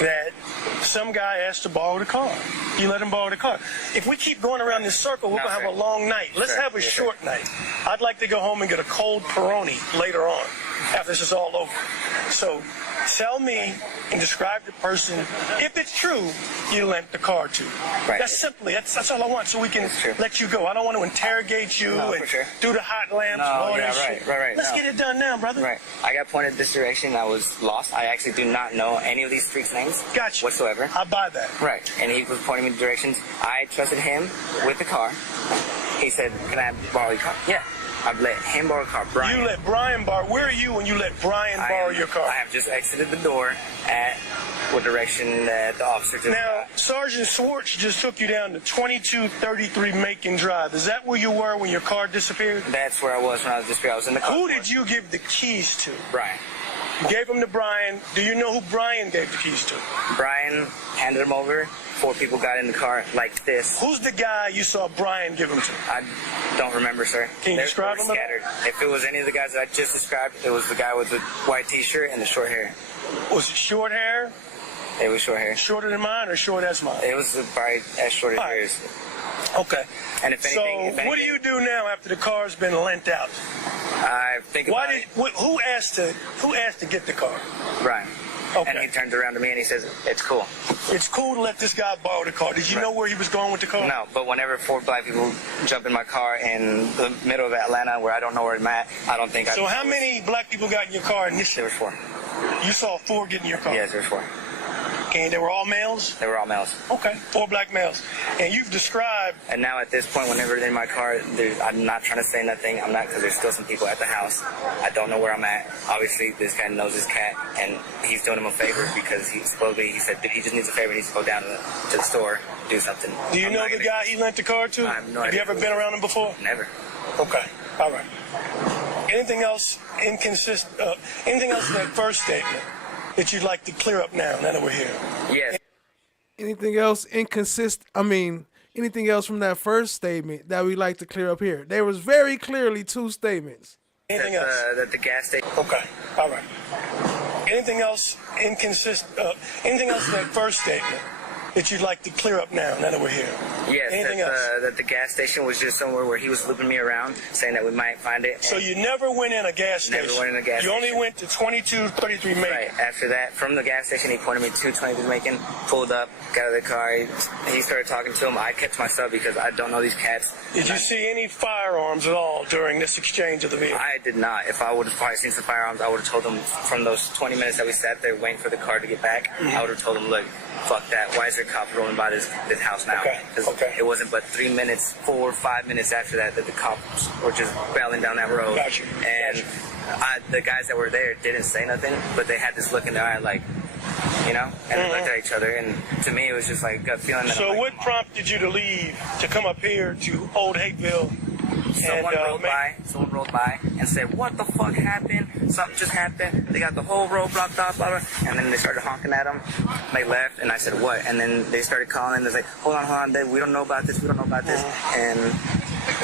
that some guy asked to borrow the car. You let him borrow the car. If we keep going around this circle, we're going to have a long night. Let's have a short night. I'd like to go home and get a cold Peroni later on, after this is all over. So tell me and describe the person, if it's true, you lent the car to. Right. That's all I want, so we can let you go. I don't want to interrogate you and do the hot lamps and all that shit. Right. Let's get it done now, brother. Right. I got pointed this direction. I was lost. I actually do not know any of these streets' names whatsoever. I buy that. Right. And he was pointing me directions. I trusted him with the car. He said, can I borrow your car? Yeah. I've let him borrow the car. Brian. You let Brian borrow. Where are you when you let Brian borrow your car? I have just exited the door at what direction that the officer took. Now, Sergeant Swartz just took you down to 2233 Macon Drive. Is that where you were when your car disappeared? That's where I was when I was disappeared. I was in the car. Who did you give the keys to? Brian. You gave them to Brian. Do you know who Brian gave the keys to? Brian handed them over. 4 people got in the car like this. Who's the guy you saw Brian give them to? I don't remember, sir. Can you describe him? Scattered. If it was any of the guys that I just described, it was the guy with the white T-shirt and the short hair. Was it short hair? It was short hair. Shorter than mine or short as mine? It was probably as short as yours. Okay. And if anything, what do you do now after the car's been lent out? I think about it. Who asked to get the car? Brian. Okay. And he turned around to me and he says, it's cool. It's cool to let this guy borrow the car. Did you know where he was going with the car? No, but whenever 4 black people jump in my car in the middle of Atlanta where I don't know where I'm at, I don't think So how many black people got in your car initially? There was 4. You saw 4 get in your car? Yes, there was 4. And they were all males? They were all males. Okay, 4 black males. And you've described... And now at this point, whenever they're in my car, I'm not trying to say nothing. I'm not, because there's still some people at the house. I don't know where I'm at. Obviously, this guy knows his cat, and he's doing him a favor because he said he just needs a favor. He needs to go down to the store, do something. Do you know the guy he lent the car to? I have no idea. Have you ever been around him before? Never. Okay, all right. Anything else inconsistent? Anything else in that first statement that you'd like to clear up now that we're here? Yes. Anything else inconsistent? I mean, anything else from that first statement that we'd like to clear up here? There was very clearly 2 statements. Anything else? That the gas station. Okay, all right. Anything else inconsistent? Anything else in that first statement that you'd like to clear up now that we're here? Yes, Anything else? That the gas station was just somewhere where he was looping me around, saying that we might find it. So you never went in a gas station? Never went in a gas station. You only went to 2233 Macon? Right. After that, from the gas station, he pointed me to 22 Macon, pulled up, got out of the car. He started talking to him. I kept myself because I don't know these cats. Did you see any firearms at all during this exchange of the vehicle? I did not. If I would have probably seen some firearms, I would have told them from those 20 minutes that we sat there waiting for the car to get back, I would have told them, look, fuck that. Why is there cops rolling by this house now? Because it wasn't but 3 minutes, 4 or 5 minutes after that the cops were just barreling down that road. Gotcha. And the guys that were there didn't say nothing, but they had this look in their eye like, you know, and they looked at each other, and to me it was just like a gut feeling. That So what prompted you to leave, to come up here to Old Hateville? Someone rolled by and said, what the fuck happened? Something just happened. They got the whole road blocked off, blah, blah. And then they started honking at them. They left, and I said, what? And then they started calling. They're like, hold on, we don't know about this. And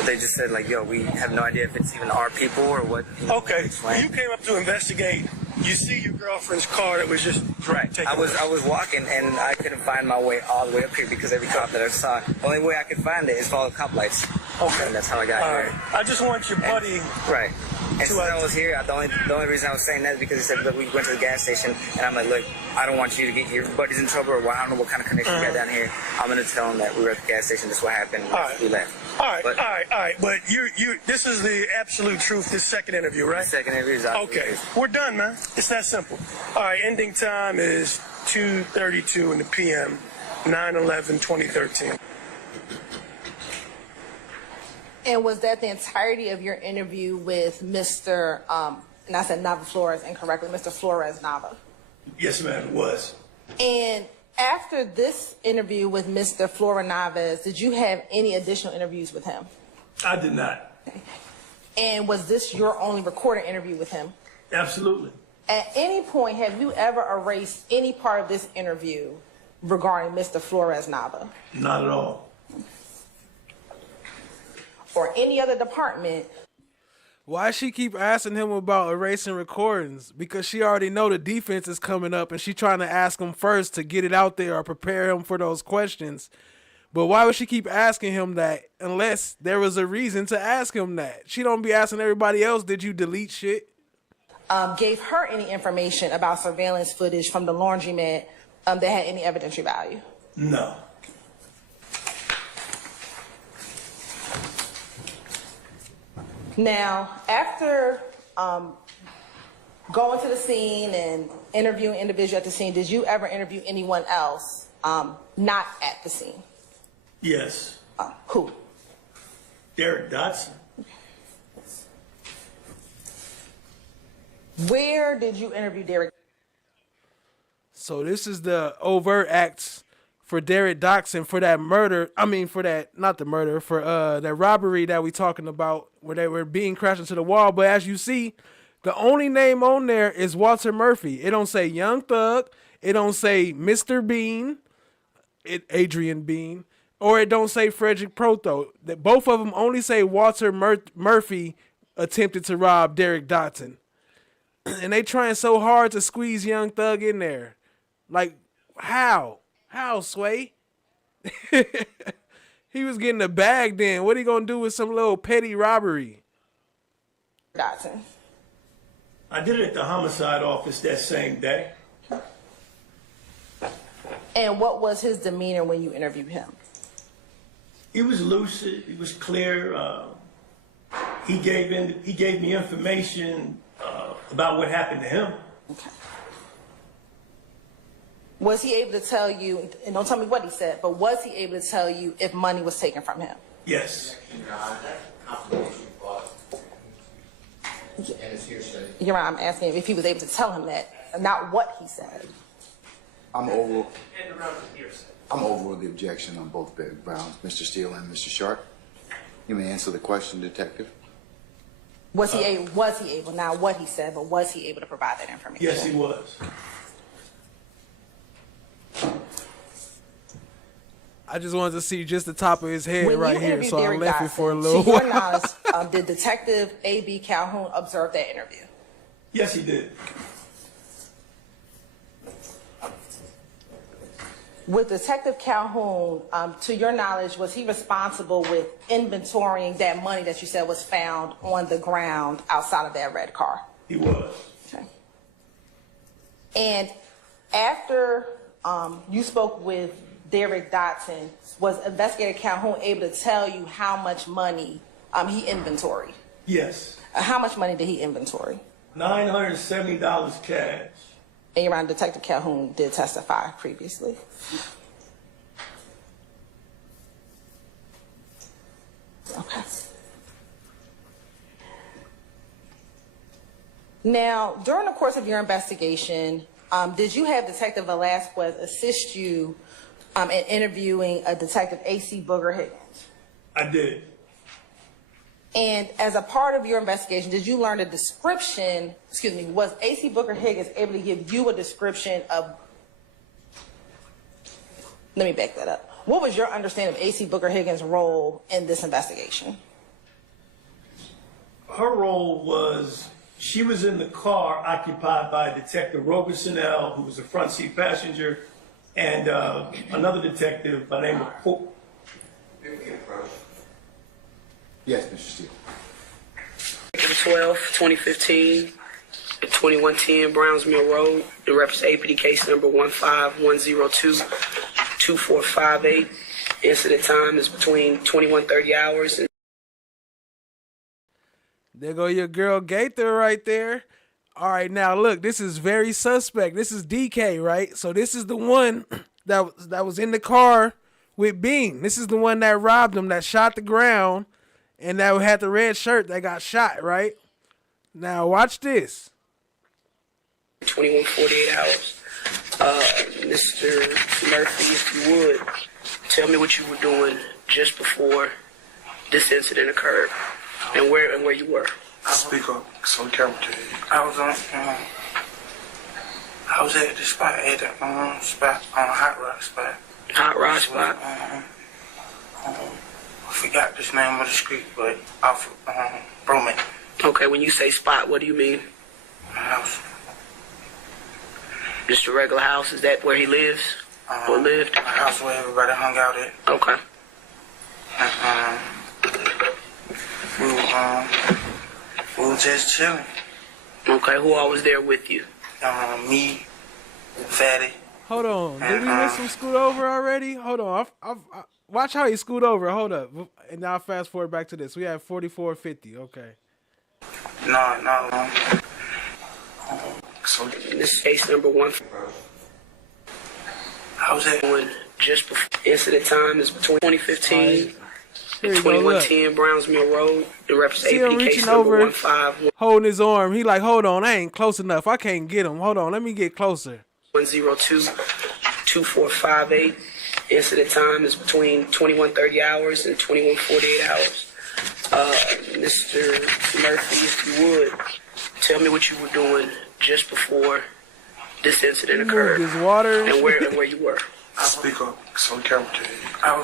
they just said, like, yo, we have no idea if it's even our people or what. Okay, you came up to investigate. You see your girlfriend's car that was just right. I was walking and I couldn't find my way all the way up here because every cop that I saw, the only way I could find it is follow the cop lights. Okay, and that's how I got here. Right. I just want your buddy. Right. And since I was here, the only reason I was saying that is because he said, look, we went to the gas station, and I'm like, look, I don't want you to get your buddies in trouble, or I don't know what kind of connection you got down here. I'm gonna tell him that we were at the gas station. This is what happened. All right. We left. All right. But this is the absolute truth, this second interview, right? Second interview is Okay, we're done, man. It's that simple. All right, ending time is 2:32 in the p.m., 9/11/2013. And was that the entirety of your interview with Mr. And I said Nava Flores incorrectly, Mr. Flores Nava? Yes, ma'am, it was. And after this interview with Mr. Flora Naves, did you have any additional interviews with him? I did not. And was this your only recorded interview with him? Absolutely. At any point, have you ever erased any part of this interview regarding Mr. Flores Nava? Not at all. Or any other department? Why she keep asking him about erasing recordings? Because she already know the defense is coming up and she trying to ask him first to get it out there or prepare him for those questions. But why would she keep asking him that unless there was a reason to ask him that? She don't be asking everybody else, did you delete shit? Gave her any information about surveillance footage from the laundromat that had any evidentiary value? No. Now, after going to the scene and interviewing individuals at the scene, did you ever interview anyone else not at the scene? Yes. Who? Derek Dotson. Where did you interview Derek? So this is the overt acts for Derek Dotson for that murder. I mean, for that, not the murder, for that robbery that we talking about where they were being crashed into the wall. But as you see, the only name on there is Walter Murphy. It don't say YoungThug. It don't say Mr. Bean, Adrian Bean, or it don't say Frederick Proto. That both of them only say Walter Murphy attempted to rob Derek Dotson. And they trying so hard to squeeze YoungThug in there. Like, how? How, Sway? He was getting a bag then. What he gonna do with some little petty robbery? Dotson. I did it at the homicide office that same day. And what was his demeanor when you interviewed him? He was lucid. He was clear. He gave me information about what happened to him. Okay. Was he able to tell you, and don't tell me what he said, but was he able to tell you if money was taken from him? Yes. You're right, I'm asking if he was able to tell him that, not what he said. I'm over the objection on both grounds, Mr. Steele and Mr. Schardt. You may answer the question, Detective. Was he able, not what he said, but was he able to provide that information? Yes, he was. I just wanted to see just the top of his head When right you here, interviewed so I Derek left it for a Dotson, little to your while. knowledge, did Detective A.B. Calhoun observe that interview? Yes, he did. With Detective Calhoun, to your knowledge, was he responsible with inventorying that money that you said was found on the ground outside of that red car? He was. Okay. And after you spoke with Derek Dotson, was Investigator Calhoun able to tell you how much money he inventoried? Yes. How much money did he inventory? $970 cash. And your Honor, Detective Calhoun did testify previously. Okay. Now, during the course of your investigation, did you have Detective Velasquez assist you in interviewing a Detective A.C. Booger Higgins? I did. And as a part of your investigation, did you learn a description, was A.C. Booger Higgins able to give you a description of, let me back that up. What was your understanding of A.C. Booger Higgins' role in this investigation? Her role was, she was in the car occupied by Detective Robeson-El, who was a front seat passenger, and another detective by the name of Quinn. Yes, Mr. Steele. April 12th, 2015, at 2110 Brownsmill Road. The reference APD case number 15102-2458. Incident time is between 21:30 hours and There go your girl Gaither right there. All right, now look, this is very suspect. This is DK, right? So this is the one that was in the car with Bean. This is the one that robbed him, that shot the ground, and that had the red shirt that got shot, right? Now watch this. 48 hours. Mr. Murphy, if you would, tell me what you were doing just before this incident occurred, and where you were. I'll speak up so the camera can hear you. I was at the spot, at the spot, Hot Rod spot. Hot Rod spot? I forgot this name of the street, but off Broman. Okay, when you say spot, what do you mean? House. Just a regular house? Is that where he lives? Or lived? A house where everybody hung out at. Okay. We were just chilling. Okay, who all was there with you? Me, Fatty. Hold on. Did we miss him scoot over already? Hold on. Watch how he scoot over. Hold up. And now fast forward back to this. We have 44:50. Okay. No. This is case number 1. I was at just before incident time is between 2015 and Here you go, 2110 Brownsmill Road. It represents See him AP case reaching number over, 151. holding his arm. He like, hold on, I ain't close enough. I can't get him. Hold on, let me get closer. 102-2458. Incident time is between 21:30 hours and 21:48 hours. Mr. Murphy, if you would, tell me what you were doing just before this incident occurred, his water and where you were. I'll speak up so the camera can hear you. I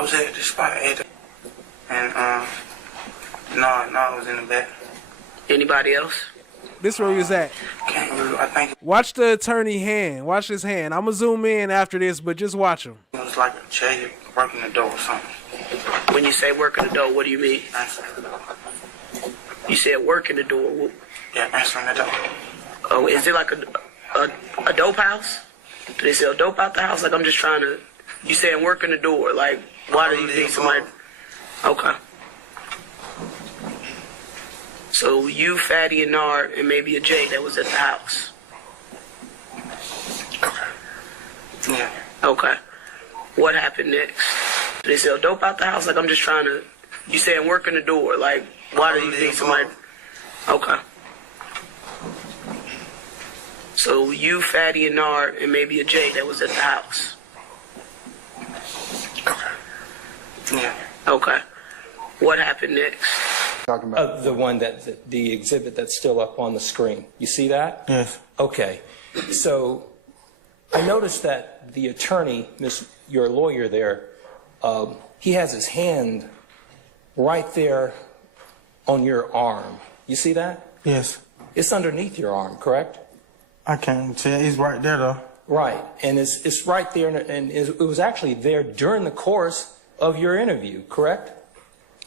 was at the spot, no, I was in the back. Anybody else? This where he was at. I think Watch the attorney hand. Watch his hand. I'm gonna zoom in after this, but just watch him. it was like a chair working the door or something. When you say working the door, what do you mean? You said working the door. Yeah, answering the door. Oh, is it like a dope house? Do they sell dope out the house? Like, I'm just trying to. You saying working the door? Like, why do you think somebody? Okay. So you, Fatty, and Nard, and maybe a Jay that was at the house. Yeah. Okay. What happened next? Do they sell dope out the house? Like, I'm just trying to. You saying working the door? Like, why do you think somebody? Okay. So you, Fatty, and Nard, and maybe a Jay that was at the house. Yeah. Okay. What happened next? Talking about The one the exhibit that's still up on the screen. You see that? Yes. Okay. So I noticed that the attorney, your lawyer there, he has his hand right there on your arm. You see that? Yes. It's underneath your arm, correct? I can't tell. He's right there, though. Right. And it's right there, and it was actually there during the course of your interview, correct?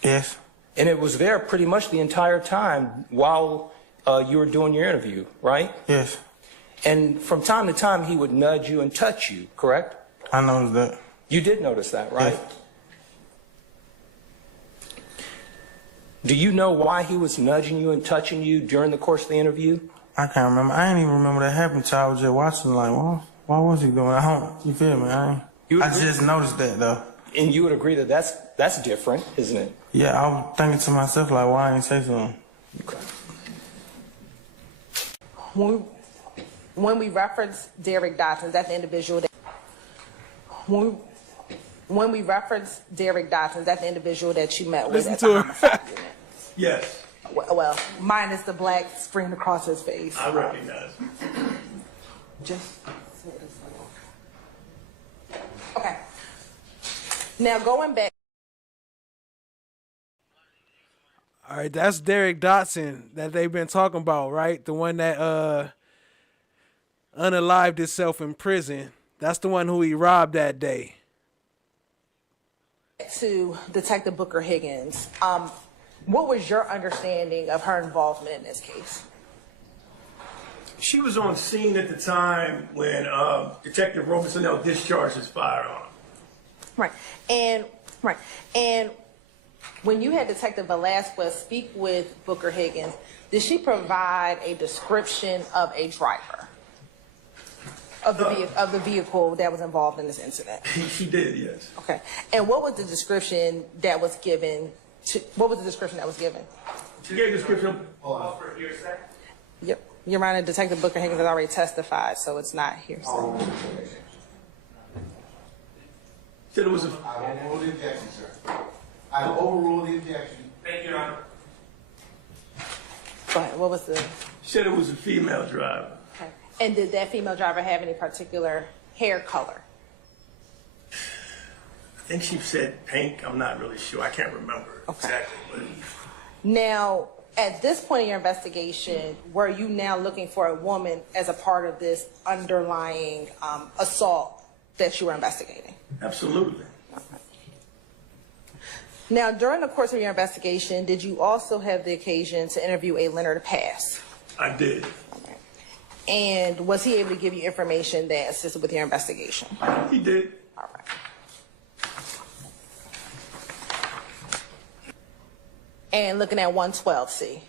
Yes. And it was there pretty much the entire time while you were doing your interview, right? Yes. And from time to time, he would nudge you and touch you, correct? I noticed that. You did notice that, right? Yes. Do you know why he was nudging you and touching you during the course of the interview? I can't remember. I ain't even remember that happened till I was just watching, like, why was he doing that? You feel me? I just noticed that, though. And you would agree that that's different, isn't it? Yeah, I was thinking to myself, like, why I ain't say something? Okay. When we reference Derek Dotson, that's the individual that. When we reference Derek Dotson, that's the individual that you met with Listen at to the him. homicide unit. Yes. Well, minus the black screen across his face. I recognize. Just okay. Now going back. All right, that's Derek Dotson that they've been talking about, right? The one that unalived himself in prison. That's the one who he robbed that day. To Detective Booker Higgins, what was your understanding of her involvement in this case? She was on scene at the time when Detective Robeson-El discharged his firearm. Right. And when you had Detective Velasquez speak with Booker Higgins, did she provide a description of a driver of the vehicle that was involved in this incident? She did, yes. Okay. And what was the description that was given? She gave a description. Yep. Your Honor, Detective Booker Higgins has already testified, so it's not hearsay. Said it was a. I overrule the objection, sir. I overrule the objection. Thank you, Your Honor. Go ahead. What was the? She said it was a female driver. Okay. And did that female driver have any particular hair color? I think she said pink. I'm not really sure. I can't remember exactly. But... Now, at this point in your investigation, were you now looking for a woman as a part of this underlying assault that you were investigating? Absolutely. Now, during the course of your investigation, did you also have the occasion to interview a Leonard Pass? I did. And was he able to give you information that assisted with your investigation? He did. All right. And looking at 112C.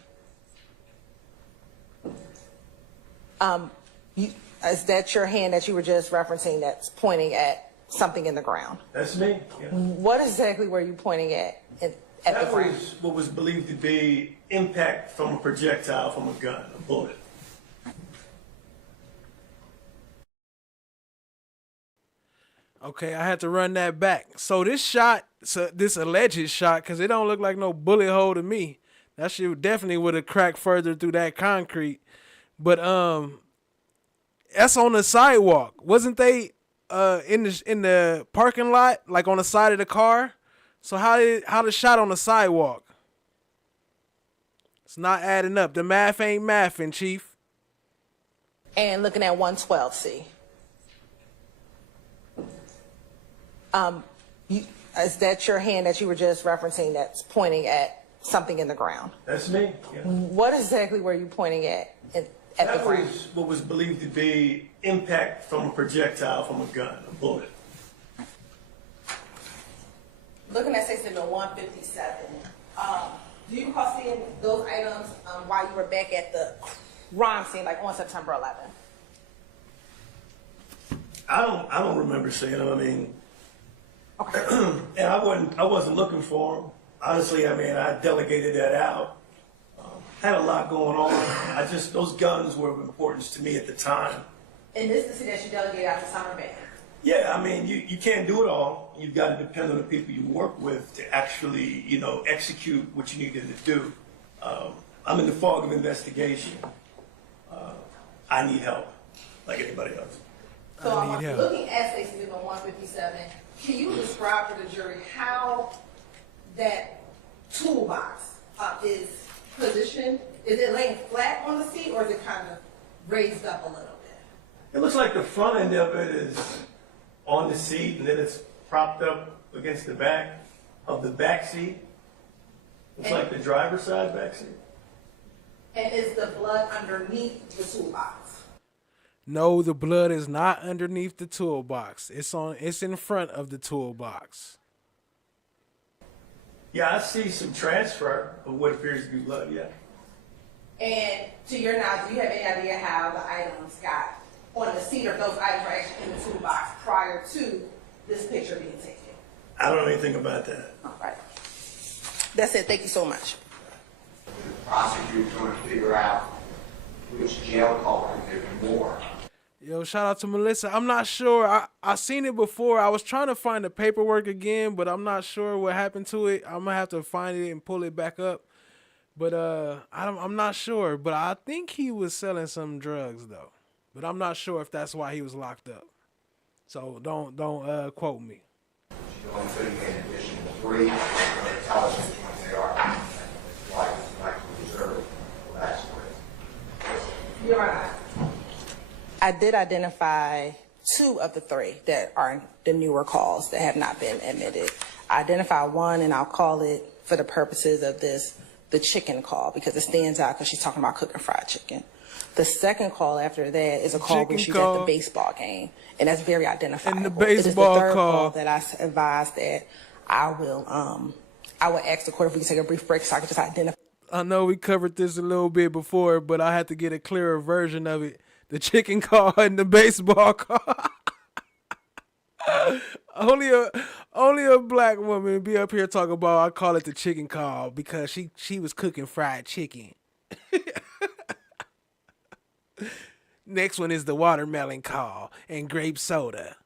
Is that your hand that you were just referencing that's pointing at something in the ground? That's me. Yeah. What exactly were you pointing at the ground? That was what was believed to be impact from a projectile from a gun, a bullet. Okay, I had to run that back. So this alleged shot, because it don't look like no bullet hole to me. That shit definitely would have cracked further through that concrete. But that's on the sidewalk. Wasn't they in the parking lot, like on the side of the car? So how the shot on the sidewalk? It's not adding up. The math ain't mathing, Chief. And looking at 112C. Is that your hand that you were just referencing that's pointing at something in the ground? That's me. Yeah. What exactly were you pointing at the ground? That was what was believed to be impact from a projectile from a gun, a bullet. Looking at section 157, do you recall seeing those items while you were back at the crime scene, like on September 11th? I don't remember seeing them. I mean, and I wasn't looking for them. Honestly, I mean, I delegated that out. Had a lot going on. Those guns were of importance to me at the time. And this is that you delegated out to Summer Bay? Yeah, I mean, you can't do it all. You've got to depend on the people you work with to actually, execute what you needed to do. I'm in the fog of investigation. I need help, like anybody else. So I'm looking at section 157. Can you describe for the jury how that toolbox is positioned? Is it laying flat on the seat, or is it kind of raised up a little bit? It looks like the front end of it is on the seat, and then it's propped up against the back of the back seat. Looks like the driver's side back seat. And is the blood underneath the toolbox? No, the blood is not underneath the toolbox. It's in front of the toolbox. Yeah, I see some transfer of what appears to be blood, yeah. And to your knowledge, do you have any idea how the items got on the seat, or if those items were actually in the toolbox prior to this picture being taken? I don't know anything about that. All right. That's it. Thank you so much. The prosecutor trying to figure out which jail call there be more. Yo, shout out to Melissa. I'm not sure. I seen it before. I was trying to find the paperwork again, but I'm not sure what happened to it. I'm gonna have to find it and pull it back up. But I'm not sure. But I think he was selling some drugs though. But I'm not sure if that's why he was locked up. So don't quote me. She's only putting in addition to 3. Tell us which ones they are. Like reserve the last one. Your Honor, I did identify 2 of the 3 that are the newer calls that have not been admitted. I identified one, and I'll call it, for the purposes of this the chicken call because it stands out because she's talking about cooking fried chicken. The second call after that is a call where she's at the baseball game, and that's very identifiable. And the it is the baseball third call that I advised that I will ask the court if we can take a brief break so I can just identify. I know we covered this a little bit before, but I had to get a clearer version of it. The chicken call and the baseball call. Only a black woman be up here talking about, I call it the chicken call because she was cooking fried chicken. Next one is the watermelon call and grape soda.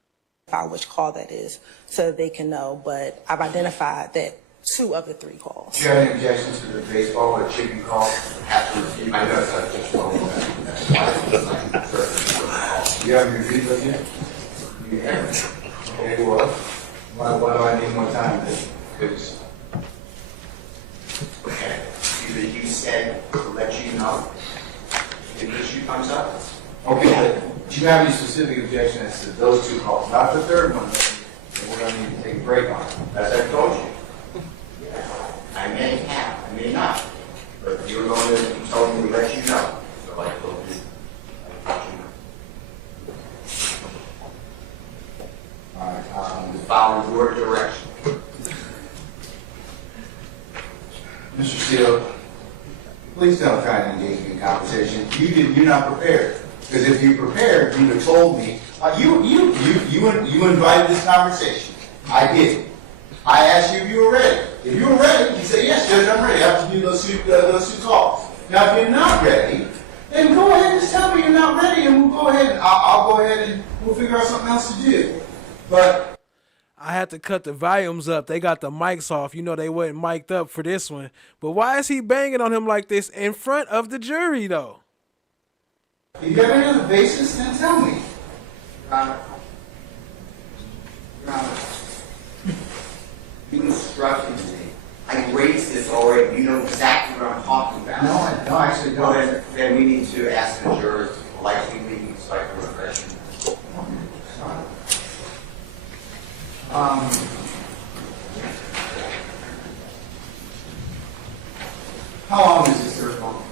Which call that is so that they can know, but I've identified that 2 of the 3 calls. Do you have any objections to the baseball or chicken call? Have to repeat. I know it's not just one. You haven't reviewed those yet? You haven't. Okay, well, why do I need more time? Because Either you said to let you know if the issue comes up. okay, but do you have any specific objections to those 2 calls? Not the third one that we're going to need to take a break on. As I told you, I may have, I may not, but you're going to, you told me to let you know. So I told you. All right, Following your direction. Mr. Steele, please don't try to engage me in conversation. You're not prepared. Because if you prepared, you'd have told me. You invited this conversation. I didn't. I asked you if you were ready. If you were ready, you say, yes, Judge, I'm ready. I have to do those two calls. Now, if you're not ready, then go ahead and just tell me you're not ready, and we'll go ahead and I'll go ahead and we'll figure out something else to do. But I had to cut the volumes up. They got the mics off. You know they wasn't mic'd up for this one. But why is he banging on him like this in front of the jury, though? if you have any other basis, then tell me. Your Honor, you instructed me. I raised this already. You know exactly what I'm talking about. No, I actually don't. Well, then we need to ask the jurors to politely leave psycho repression. How long is this third call?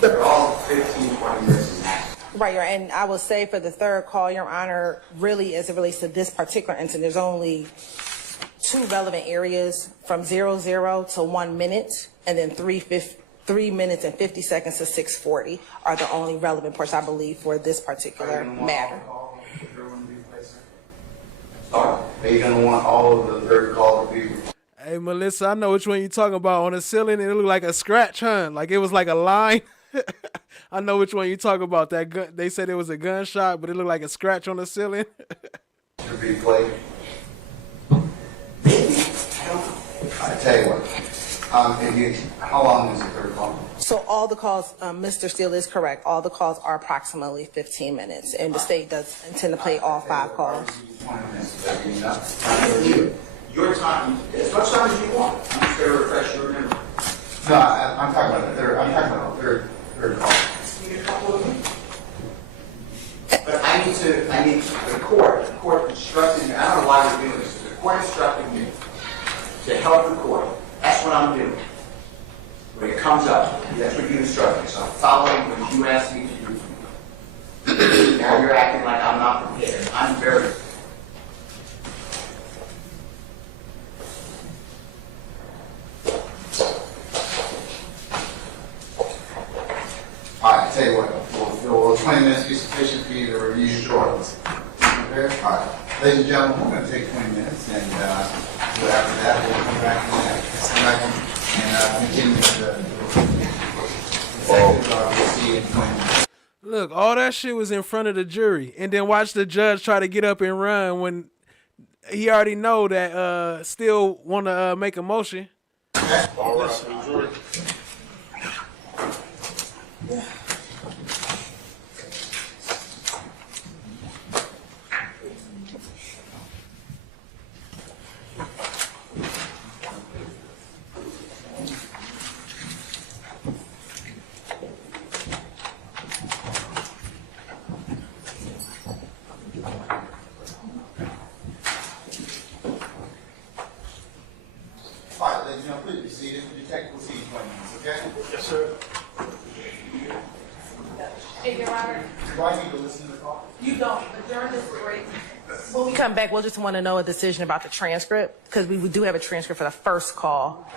They're all 15, 20 minutes max. Right, and I will say for the third call, Your Honor, really as it relates to this particular incident, there's only 2 relevant areas from 00 to 1 minute, and then 3 minutes and 50 seconds to 6:40 are the only relevant parts, I believe, for this particular matter. Are you going to want all of the third call to be? Hey, Melissa, I know which one you're talking about. On the ceiling, it looked like a scratch, huh? Like it was like a line. I know which one you're talking about. That gun, they said it was a gunshot, but it looked like a scratch on the ceiling. To be played. I tell you what. How long is the third call? So all the calls, Mr. Steele is correct. All the calls are approximately 15 minutes, and the state does intend to play all 5 calls. 20 minutes. That be enough? Your time, as much time as you want. I'm just going to refresh your memory. No, I'm talking about the third. I'm talking about the third call. Need a couple of minutes. But I need the court instructed me. I don't know why we're doing this. The court instructed me to help the court. That's what I'm doing. When it comes up, that's what you instructed me. So I'm following what you asked me to do. Now you're acting like I'm not prepared. I'm very. All right, I tell you what, will 20 minutes be sufficient for you to review your drawings? Prepared? All right. Ladies and gentlemen, we're going to take 20 minutes, and after that, we'll come back and continue the we'll see you in 20 minutes. Look, all that shit was in front of the jury, and then watch the judge try to get up and run when he already know that still want to make a motion. All right, jury. All right, ladies and gentlemen, Do I need to listen to the call? You don't, but during this break, when we come back, we'll just want to know a decision about the transcript, because we do have a transcript for the first call,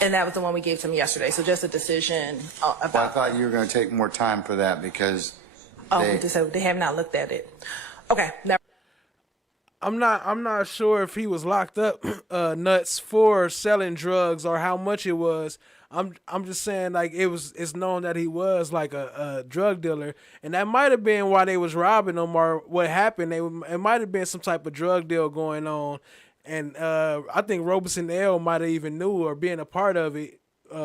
and that was the one we gave to him yesterday. So just a decision about. Well, I thought you were going to take more time for that because they have not looked at it. Okay, never. I'm not sure if he was locked up nuts for selling drugs or how much it was. I'm just saying, like, it's known that he was like a drug dealer, and that might have been why they was robbing him, or what happened. It might have been some type of drug deal going on, and I think Robeson-El might have even knew or been a part of it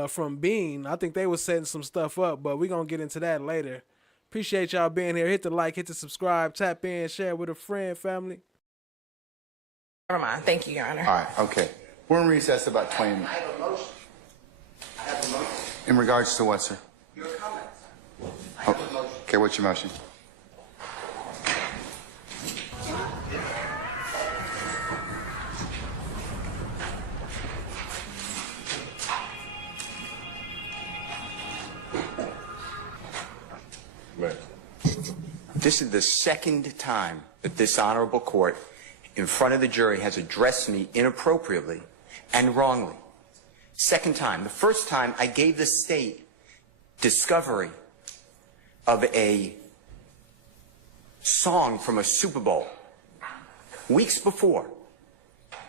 from Bean. I think they was setting some stuff up, but we're gonna get into that later. Appreciate y'all being here. Hit the like, hit the subscribe, tap in, share with a friend, family. Never mind. Thank you, Your Honor. All right, okay. We're in recess about 20 minutes. I have a motion. I have a motion. In regards to what, sir? Your comments. I have a motion. Okay, what's your motion? This is the second time that this honorable court in front of the jury has addressed me inappropriately and wrongly. Second time. The first time I gave the state discovery of a song from a Super Bowl. Weeks before,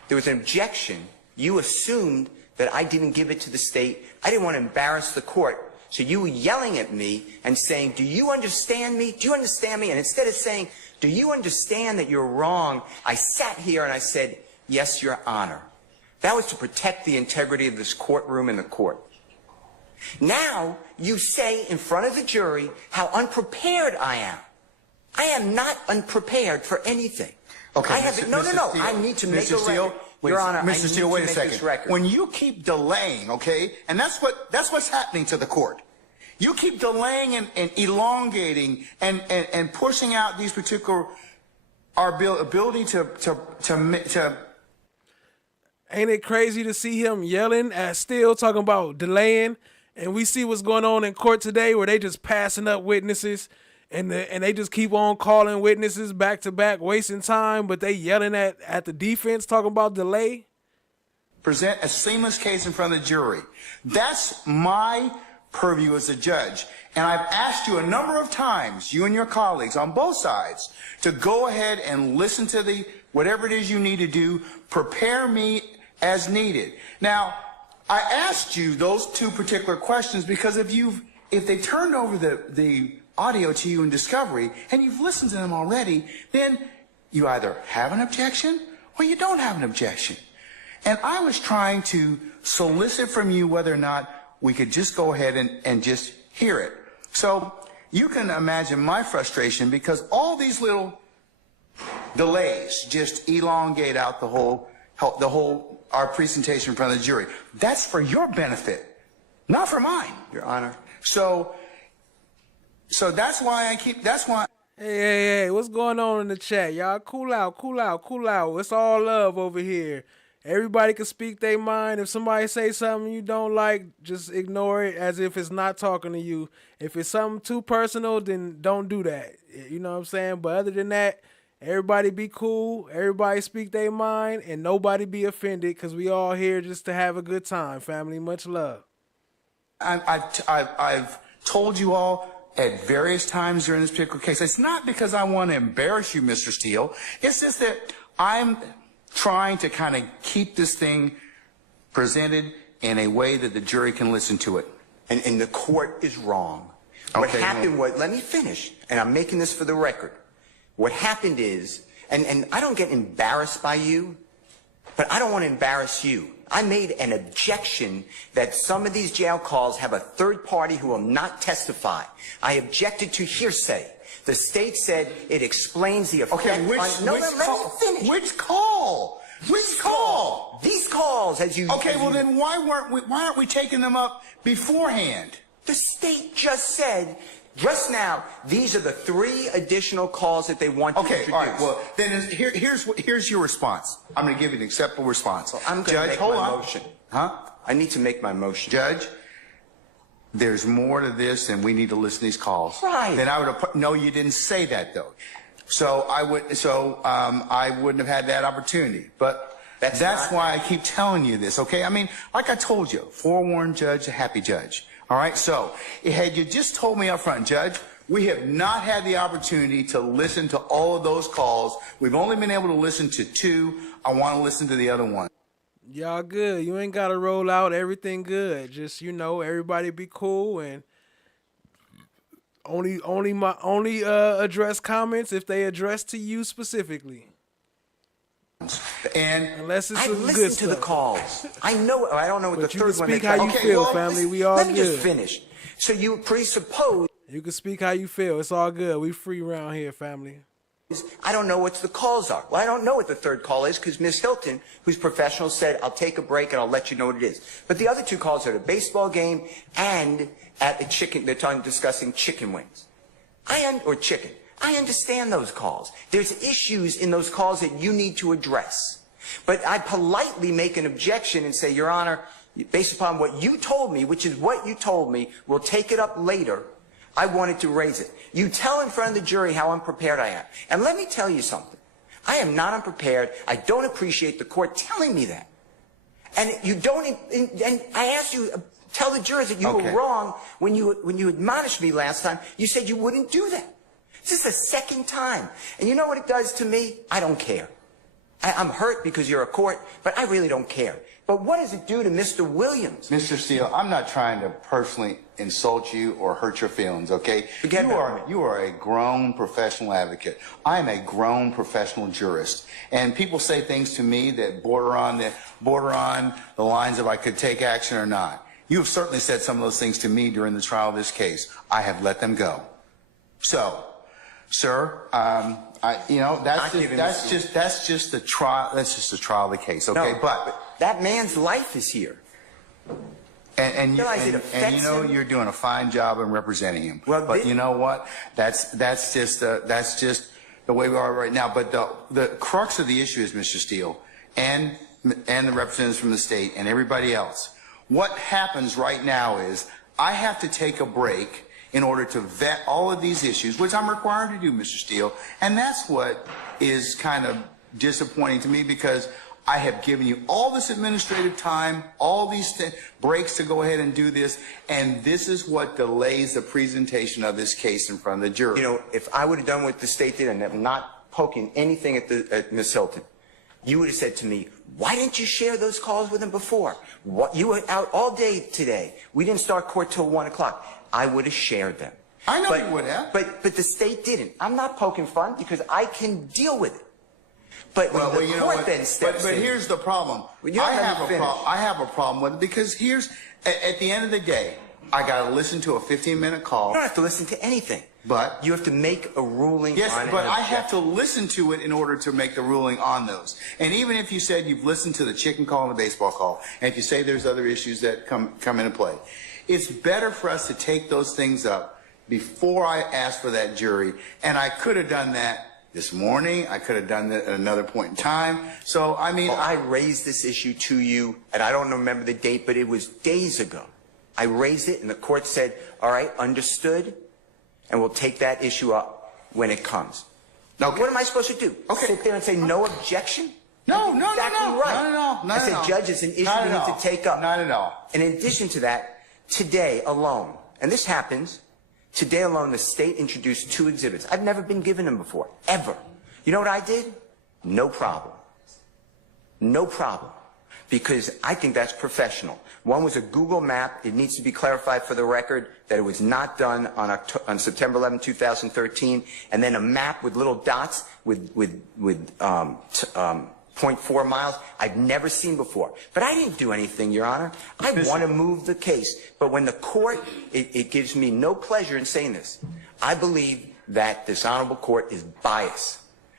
there was an objection. You assumed that I didn't give it to the state. I didn't want to embarrass the court. So you were yelling at me and saying, do you understand me? Do you understand me? And instead of saying, do you understand that you're wrong? I sat here and I said, yes, Your Honor. That was to protect the integrity of this courtroom and the court. Now you say in front of the jury how unprepared I am. I am not unprepared for anything. Okay, I have no. I need to make a record. Your Honor, Mr. Steele, wait a second. When you keep delaying, okay, and that's what's happening to the court. You keep delaying and elongating and pushing out these particular our ability to. Ain't it crazy to see him yelling at Steele, talking about delaying, and we see what's going on in court today, where they just passing up witnesses. And they just keep on calling witnesses back to back, wasting time, but they yelling at the defense, talking about delay. Present a seamless case in front of the jury. That's my purview as a judge. And I've asked you a number of times, you and your colleagues on both sides, to go ahead and listen to whatever it is you need to do, prepare me as needed. Now, I asked you those two particular questions because if they turned over the audio to you in discovery, and you've listened to them already, then you either have an objection or you don't have an objection. And I was trying to solicit from you whether or not we could just go ahead and just hear it. So you can imagine my frustration because all these little delays just elongate out our presentation in front of the jury. That's for your benefit, not for mine, Your Honor. So that's why Hey, what's going on in the chat? Y'all cool out. It's all love over here. Everybody can speak their mind. If somebody say something you don't like, just ignore it as if it's not talking to you. If it's something too personal, then don't do that. You know what I'm saying? But other than that, everybody be cool. Everybody speak their mind and nobody be offended because we all here just to have a good time, family. Much love. I've told you all at various times during this particular case, it's not because I want to embarrass you, Mr. Steele. It's just that I'm trying to kind of keep this thing presented in a way that the jury can listen to it. And the court is wrong. What happened was, let me finish, and I'm making this for the record. What happened is, and I don't get embarrassed by you, but I don't want to embarrass you. I made an objection that some of these jail calls have a third party who will not testify. I objected to hearsay. The state said it explains the effect on... Which call? Which call? These calls, as you... Okay, well then why aren't we taking them up beforehand? The state just said, just now, these are the 3 additional calls that they want to introduce. Okay, all right, well, then here's your response. I'm going to give you an acceptable response. Well, I'm going to make my motion. Huh? I need to make my motion. Judge, there's more to this and we need to listen to these calls. Right. Then I would have, no, you didn't say that though. So I wouldn't have had that opportunity. But that's why I keep telling you this, okay? I mean, like I told you, forewarned judge, a happy judge. All right, so had you just told me up front, Judge, we have not had the opportunity to listen to all of those calls. We've only been able to listen to 2. I want to listen to the other one. Y'all good. You ain't got to roll out everything good. Just, you know, everybody be cool and only address comments if they address to you specifically. And unless it's I some listened good to stuff. the calls. I know. I don't know what But the you third can one. speak how you feel, family. We all Let me good. just finish. So you presuppose. You can speak how you feel. It's all good. We free around here, family. I don't know what the calls are. Well, I don't know what the third call is because Ms. Hilton, who's professional, said, I'll take a break and I'll let you know what it is. But the other 2 calls are at a baseball game and at a chicken. They're discussing chicken wings. Or chicken. I understand those calls. There's issues in those calls that you need to address. But I politely make an objection and say, Your Honor, based upon what you told me, which is what you told me, we'll take it up later. I wanted to raise it. You tell in front of the jury how unprepared I am. And let me tell you something. I am not unprepared. I don't appreciate the court telling me that. And you don't, and I asked you, tell the jurors that you were wrong when you admonished me last time. You said you wouldn't do that. This is the second time. And you know what it does to me? I don't care. I'm hurt because you're a court, but I really don't care. But what does it do to Mr. Williams? Mr. Steele, I'm not trying to personally insult you or hurt your feelings, okay? You are a grown professional advocate. I'm a grown professional jurist. And people say things to me that border on the lines of I could take action or not. You have certainly said some of those things to me during the trial of this case. I have let them go. So, sir, that's just the trial. That's just the trial of the case, okay? No, but that man's life is here. And you know you're doing a fine job in representing him. Well, but you know what? That's just the way we are right now. But the crux of the issue is, Mr. Steele, and the representatives from the state and everybody else. What happens right now is I have to take a break in order to vet all of these issues, which I'm required to do, Mr. Steele. And that's what is kind of disappointing to me because I have given you all this administrative time, all these breaks to go ahead and do this, and this is what delays the presentation of this case in front of the jury. You know, if I would have done what the state did and I'm not poking anything at Ms. Hilton, you would have said to me, why didn't you share those calls with him before? You were out all day today. We didn't start court till 1 o'clock. I would have shared them. I know you would have. But the state didn't. I'm not poking fun because I can deal with it. But when the court then steps in. But here's the problem. I have a problem with it because at the end of the day, I got to listen to a 15-minute call. You don't have to listen to anything. But you have to make a ruling on it. Yes, but I have to listen to it in order to make the ruling on those. And even if you said you've listened to the chicken call and the baseball call, and if you say there's other issues that come into play, it's better for us to take those things up before I ask for that jury. And I could have done that this morning. I could have done that at another point in time. So, I mean... Well, I raised this issue to you, and I don't remember the date, but it was days ago. I raised it, and the court said, all right, understood, and we'll take that issue up when it comes. Now, what am I supposed to do? Sit there and say no objection? No, exactly right. Not at all. I said, Judge, it's an issue we need to take up. Not at all. And in addition to that, today alone, and this happens, today alone the state introduced 2 exhibits. I've never been given them before, ever. You know what I did? No problem. No problem. Because I think that's professional. One was a Google map. It needs to be clarified for the record that it was not done on September 11, 2013. And then a map with little dots with 0.4 miles. I've never seen before. But I didn't do anything, Your Honor. I want to move the case. But when the court, it gives me no pleasure in saying this. I believe that this honorable court is biased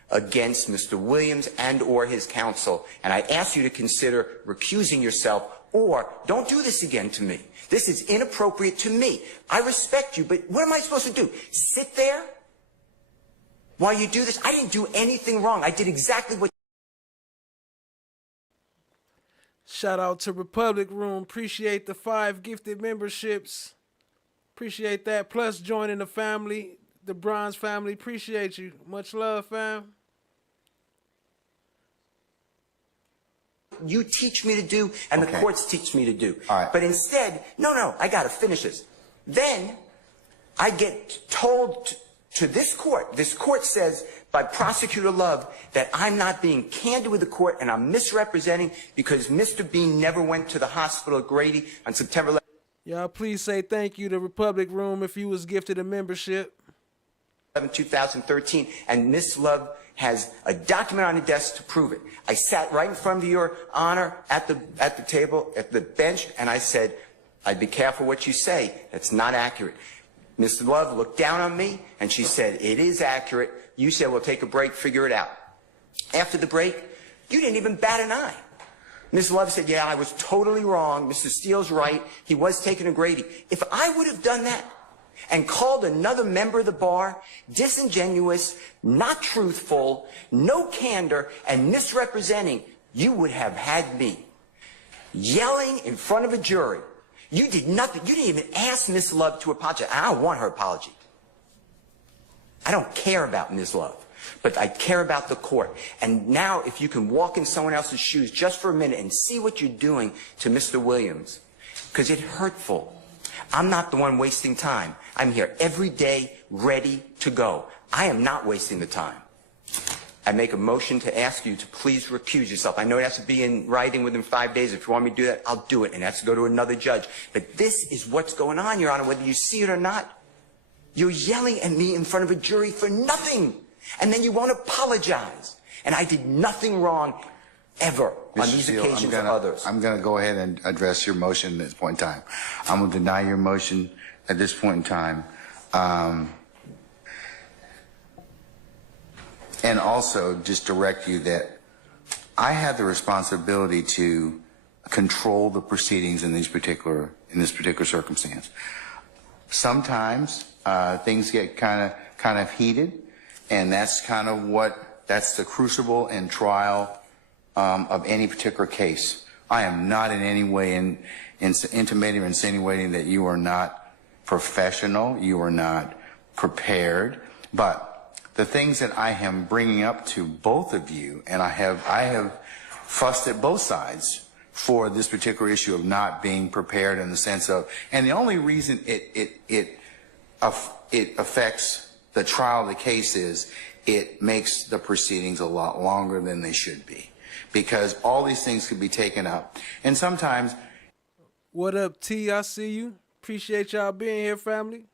against Mr. Williams and or his counsel. And I ask you to consider recusing yourself or don't do this again to me. This is inappropriate to me. I respect you, but what am I supposed to do? Sit there while you do this? I didn't do anything wrong. I did exactly what... Shout out to Republic Room. Appreciate the 5 gifted memberships. Appreciate that. Plus joining the family, the Bronze family. Appreciate you. Much love, fam. You teach me to do, and the courts teach me to do. All right. But instead, no, I got to finish this. Then I get told to this court says by Prosecutor Love that I'm not being candid with the court and I'm misrepresenting because Mr. Bean never went to the hospital at Grady on September 11th. Y'all please say thank you to Republic Room if you was gifted a membership. 2013, and Miss Love has a document on the desk to prove it. I sat right in front of Your Honor at the table, at the bench, and I said, I'd be careful what you say. That's not accurate. Miss Love looked down on me, and she said, it is accurate. You said, we'll take a break, figure it out. After the break, you didn't even bat an eye. Miss Love said, yeah, I was totally wrong. Mr. Steele's right. He was taking a Grady. If I would have done that, and called another member of the bar disingenuous, not truthful, no candor, and misrepresenting, you would have had me yelling in front of a jury. You did nothing. You didn't even ask Miss Love to apologize. I don't want her apology. I don't care about Miss Love, but I care about the court. And now if you can walk in someone else's shoes just for a minute and see what you're doing to Mr. Williams, because it's hurtful. I'm not the one wasting time. I'm here every day, ready to go. I am not wasting the time. I make a motion to ask you to please recuse yourself. I know it has to be in writing within 5 days. If you want me to do that, I'll do it, and it has to go to another judge. But this is what's going on, Your Honor, whether you see it or not. You're yelling at me in front of a jury for nothing, and then you won't apologize. And I did nothing wrong ever on these occasions or others. I'm going to go ahead and address your motion at this point in time. I'm going to deny your motion at this point in time. And also just direct you that I have the responsibility to control the proceedings in this particular circumstance. Sometimes things get kind of heated, and that's that's the crucible and trial of any particular case. I am not in any way intimating or insinuating that you are not professional, you are not prepared, but the things that I am bringing up to both of you, and I have fussed at both sides for this particular issue of not being prepared in the sense of, and the only reason it affects the trial of the case is it makes the proceedings a lot longer than they should be, because all these things could be taken up, and sometimes. What up, T? I see you. Appreciate y'all being here, family.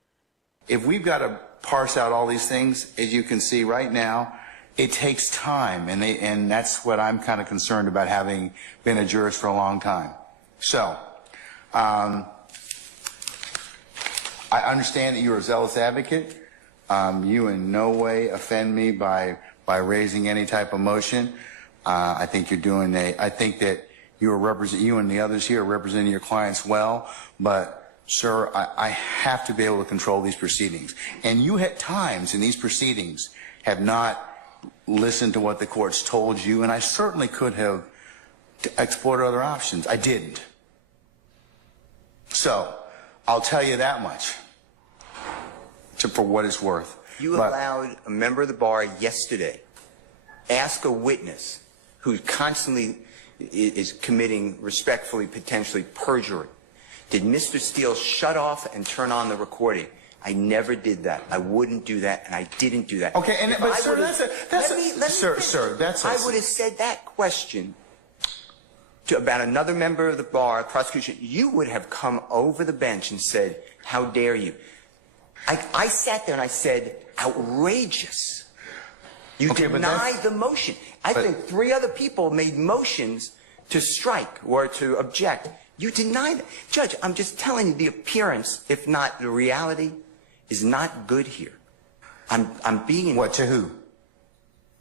If we've got to parse out all these things, as you can see right now, it takes time, and that's what I'm kind of concerned about, having been a jurist for a long time. So, I understand that you're a zealous advocate. You in no way offend me by raising any type of motion. I think you're doing I think that you and the others here are representing your clients well, but sir, I have to be able to control these proceedings. And you at times in these proceedings have not listened to what the courts told you, and I certainly could have explored other options. I didn't. So, I'll tell you that much, for what it's worth. You allowed a member of the bar yesterday ask a witness who constantly is committing, respectfully, potentially perjury. Did Mr. Steele shut off and turn on the recording? I never did that. I wouldn't do that, and I didn't do that. Okay, and but sir, I would have said that question about another member of the bar, prosecution. You would have come over the bench and said, "How dare you?" I sat there and I said, "Outrageous." You denied the motion. I think 3 other people made motions to strike or to object. You denied it. Judge, I'm just telling you, the appearance, if not the reality, is not good here. I'm being... What, to who?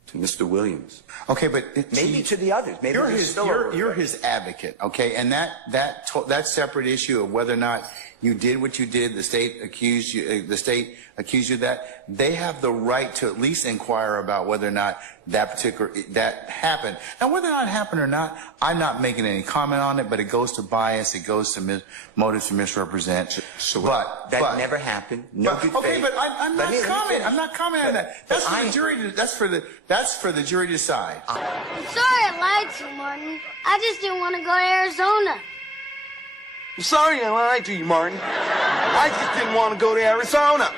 To Mr. Williams. Okay, but... Maybe to the others. Maybe you're his advocate, okay? And that separate issue of whether or not you did what you did, the state accused you of that, they have the right to at least inquire about whether or not that happened. Now, whether or not it happened or not, I'm not making any comment on it, but it goes to bias, it goes to motives to misrepresent. But that never happened. No good faith. Okay, but I'm not commenting. I'm not commenting on that. That's for the jury. That's for the jury to decide. I'm sorry I lied to you, Martin. I just didn't want to go to Arizona. I'm sorry I lied to you, Martin. I just didn't want to go to Arizona.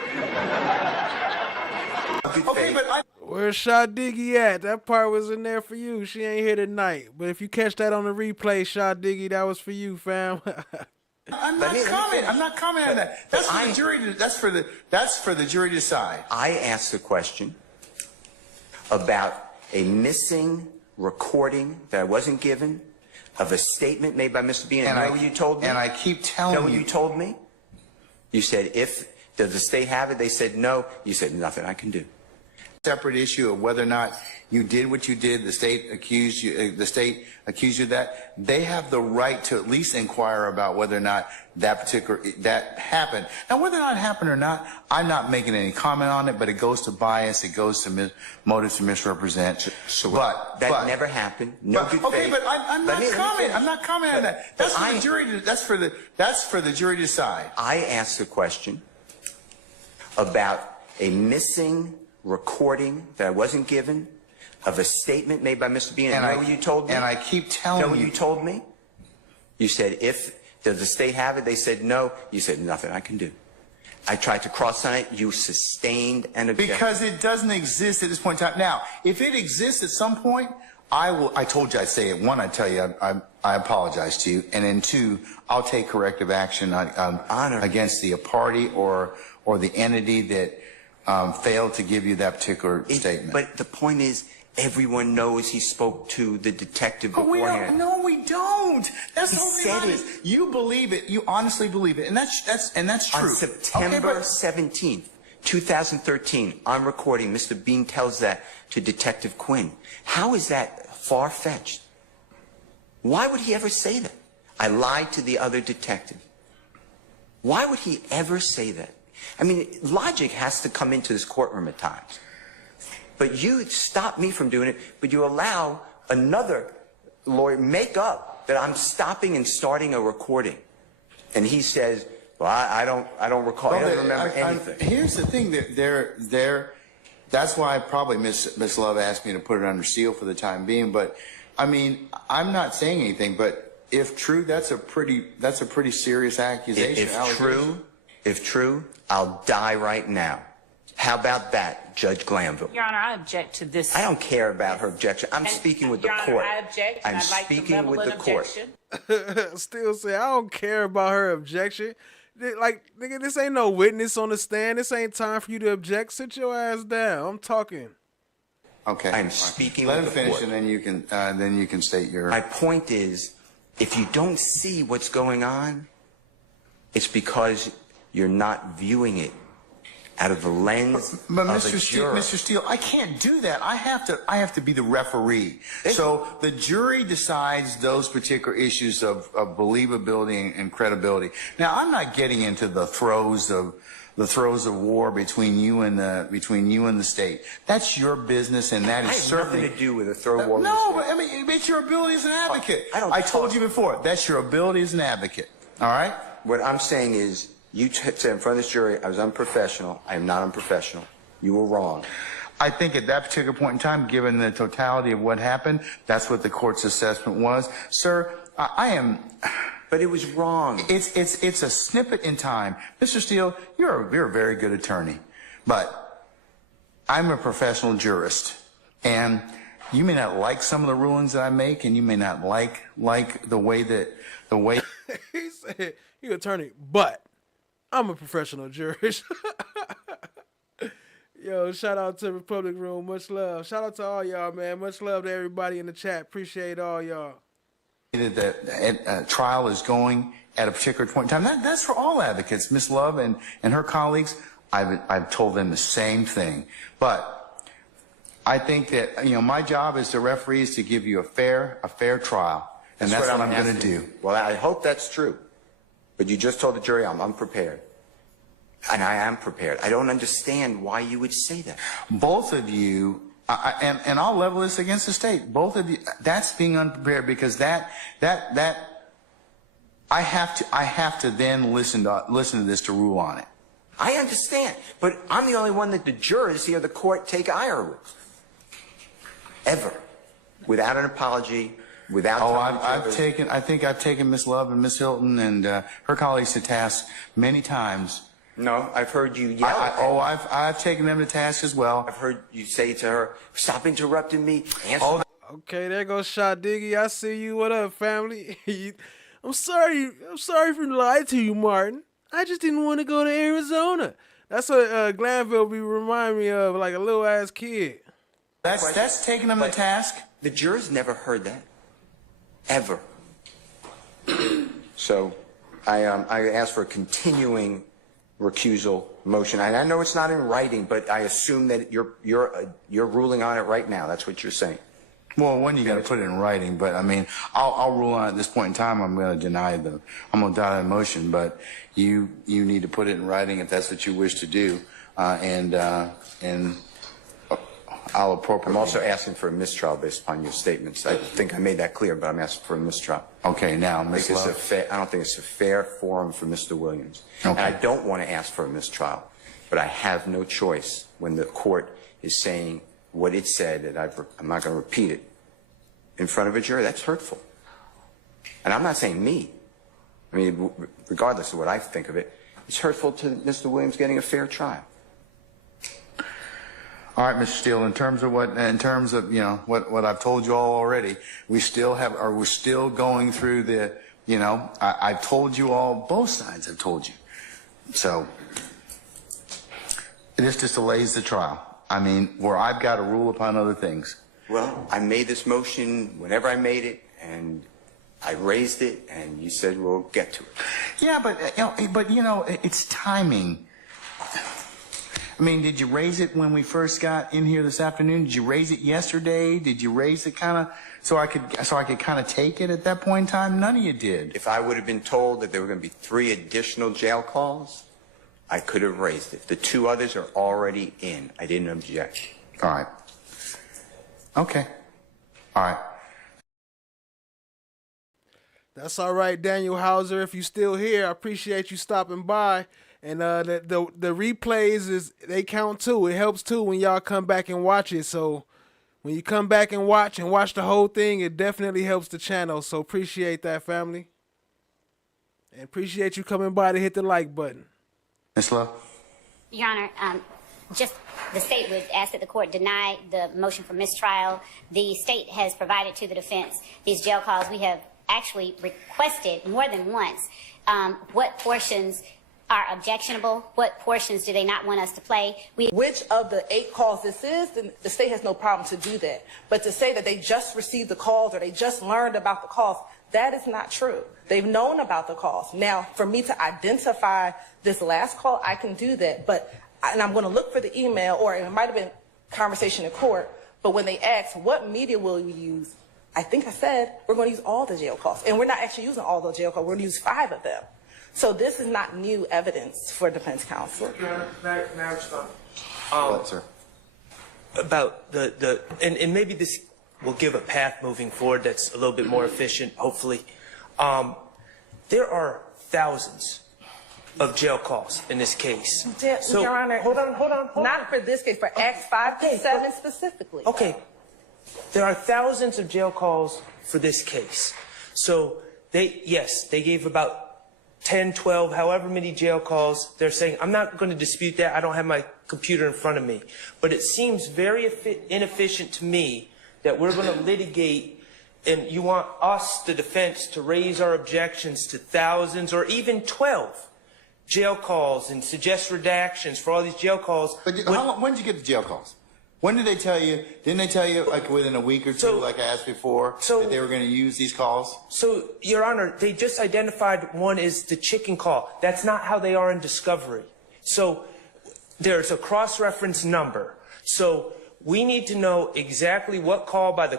Okay, but where's Shot Diggy at? That part was in there for you. She ain't here tonight. But if you catch that on the replay, Shot Diggy, that was for you, fam. I'm not commenting on that. That's for the jury. That's for the jury to decide. I asked a question about a missing recording that I wasn't given of a statement made by Mr. Bean. And you know what you told me? And I keep telling you. You know what you told me? You said, does the state have it? They said no. You said, nothing I can do. Separate issue of whether or not you did what you did, the state accused you of that, they have the right to at least inquire about whether or not that happened. Now, whether or not it happened or not, I'm not making any comment on it, but it goes to bias, it goes to motives to misrepresent. But that never happened. No good faith. Okay, but I'm not commenting. I'm not commenting on that. That's for the jury. That's for the jury to decide. I asked a question about a missing recording that I wasn't given of a statement made by Mr. Bean. And you know what you told me? And I keep telling you. You know what you told me? You said, does the state have it? They said no. You said, nothing I can do. I tried to cross on it. You sustained an objection. Because it doesn't exist at this point in time. Now, if it exists at some point, I told you I'd say it. One, I tell you, I apologize to you. And then two, I'll take corrective action against the party or the entity that failed to give you that particular statement. But the point is, everyone knows he spoke to the detective beforehand. No, we don't. That's the only honest. You believe it. You honestly believe it, and that's true. On September 17th, 2013, I'm recording. Mr. Bean tells that to Detective Quinn. How is that far-fetched? Why would he ever say that? I lied to the other detective. Why would he ever say that? I mean, logic has to come into this courtroom at times. But you stop me from doing it, but you allow another lawyer make up that I'm stopping and starting a recording. And he says, well, I don't recall. I don't remember anything. Here's the thing. That's why probably Miss Love asked me to put it under seal for the time being. But, I mean, I'm not saying anything. But if true, that's a pretty serious accusation. If true, I'll die right now. How about that, Judge Glanville? Your Honor, I object to this. I don't care about her objection. I'm speaking with the court. Your Honor, I object. I'm speaking with the court. Still say, I don't care about her objection. Like, nigga, this ain't no witness on the stand. This ain't time for you to object. Sit your ass down. I'm talking. Okay. I'm speaking with the court. Let him finish, and then you can state your... My point is, if you don't see what's going on, it's because you're not viewing it out of the lens of a juror. Mr. Steele, I can't do that. I have to be the referee. So the jury decides those particular issues of believability and credibility. Now, I'm not getting into the throes of war between you and the state. That's your business, and that is certainly nothing to do with a throw of war. No, but I mean, it's your ability as an advocate. I told you before, that's your ability as an advocate. All right. What I'm saying is, you said in front of this jury, I was unprofessional. I am not unprofessional. You were wrong. I think at that particular point in time, given the totality of what happened, that's what the court's assessment was. Sir, I am... But it was wrong. It's a snippet in time. Mr. Steele, you're a very good attorney. But I'm a professional jurist. And you may not like some of the rulings that I make, and you may not like the way... He said, you're an attorney, but... I'm a professional jurist. Yo, shout out to Republic Room. Much love. Shout out to all y'all, man. Much love to everybody in the chat. Appreciate all y'all. The trial is going at a particular point in time. That's for all advocates. Miss Love and her colleagues, I've told them the same thing. But I think that, my job as the referee is to give you a fair trial. And that's what I'm going to do. Well, I hope that's true. But you just told the jury I'm unprepared. And I am prepared. I don't understand why you would say that. Both of you, and I'll level this against the state. Both of you, that's being unprepared, because I have to then listen to this to rule on it. I understand, but I'm the only one that the jurors here, the court, take ire with. Ever. Without an apology, without... Oh, I think I've taken Miss Love and Miss Hilton and her colleagues to task many times. No, I've heard you yell. I've taken them to task as well. I've heard you say to her, "Stop interrupting me." Okay, there goes Shot Diggy. I see you. What up, family? I'm sorry for lying to you, Martin. I just didn't want to go to Arizona. That's what Glanville be reminding me of, like a little ass kid. That's taking them to task. The jurors never heard that, ever. So, I asked for a continuing recusal motion. And I know it's not in writing, but I assume that you're ruling on it right now. That's what you're saying. Well, when you got to put it in writing, but I mean, I'll rule on it at this point in time. I'm going to deny I'm going to deny the motion, but you need to put it in writing if that's what you wish to do, and I'll appropriately. I'm also asking for a mistrial based upon your statements. I think I made that clear, but I'm asking for a mistrial. Okay, now, Ms. Love. I don't think it's a fair forum for Mr. Williams. Okay. And I don't want to ask for a mistrial, but I have no choice when the court is saying what it said, that I'm not going to repeat it in front of a jury. That's hurtful. And I'm not saying me. I mean, regardless of what I think of it, it's hurtful to Mr. Williams getting a fair trial. All right, Mr. Steele, in terms of what I've told you all already, we're still going through the, I've told you all, both sides have told you. So, this just delays the trial. I mean, where I've got to rule upon other things. Well, I made this motion whenever I made it, and I raised it, and you said we'll get to it. Yeah, but it's timing. I mean, did you raise it when we first got in here this afternoon? Did you raise it yesterday? Did you raise it kind of so I could kind of take it at that point in time? None of you did. If I would have been told that there were going to be 3 additional jail calls, I could have raised it. The 2 others are already in. I didn't object. All right. Okay. All right. That's all right, Daniel Hauser. If you're still here, I appreciate you stopping by. And the replays they count too. It helps too when y'all come back and watch it. So when you come back and watch the whole thing, it definitely helps the channel. So appreciate that, family. And appreciate you coming by to hit the like button. Ms. Love. Your Honor, just the state would ask that the court deny the motion for mistrial. The state has provided to the defense these jail calls. We have actually requested more than once what portions are objectionable, what portions do they not want us to play. Which of the 8 calls this is, then the state has no problem to do that. But to say that they just received the calls or they just learned about the calls, that is not true. They've known about the calls. Now, for me to identify this last call, I can do that. And I'm going to look for the email, or it might have been conversation in court, but when they ask, what media will you use? I think I said, we're going to use all the jail calls. And we're not actually using all the jail calls. We're going to use 5 of them. So this is not new evidence for defense counsel. May I respond? What, sir? About and maybe this will give a path moving forward that's a little bit more efficient, hopefully. There are thousands of jail calls in this case. So, Your Honor, hold on. Not for this case, for Acts 5 to 7 specifically. Okay. There are thousands of jail calls for this case. So they gave about 10, 12, however many jail calls. They're saying, I'm not going to dispute that. I don't have my computer in front of me. But it seems very inefficient to me that we're going to litigate, and you want us, the defense, to raise our objections to thousands or even 12 jail calls and suggest redactions for all these jail calls. But when did you get the jail calls? When did they tell you? Didn't they tell you like within a week or two, like I asked before, that they were going to use these calls? So, Your Honor, they just identified one as the chicken call. That's not how they are in discovery. So there's a cross-reference number. So we need to know exactly what call by the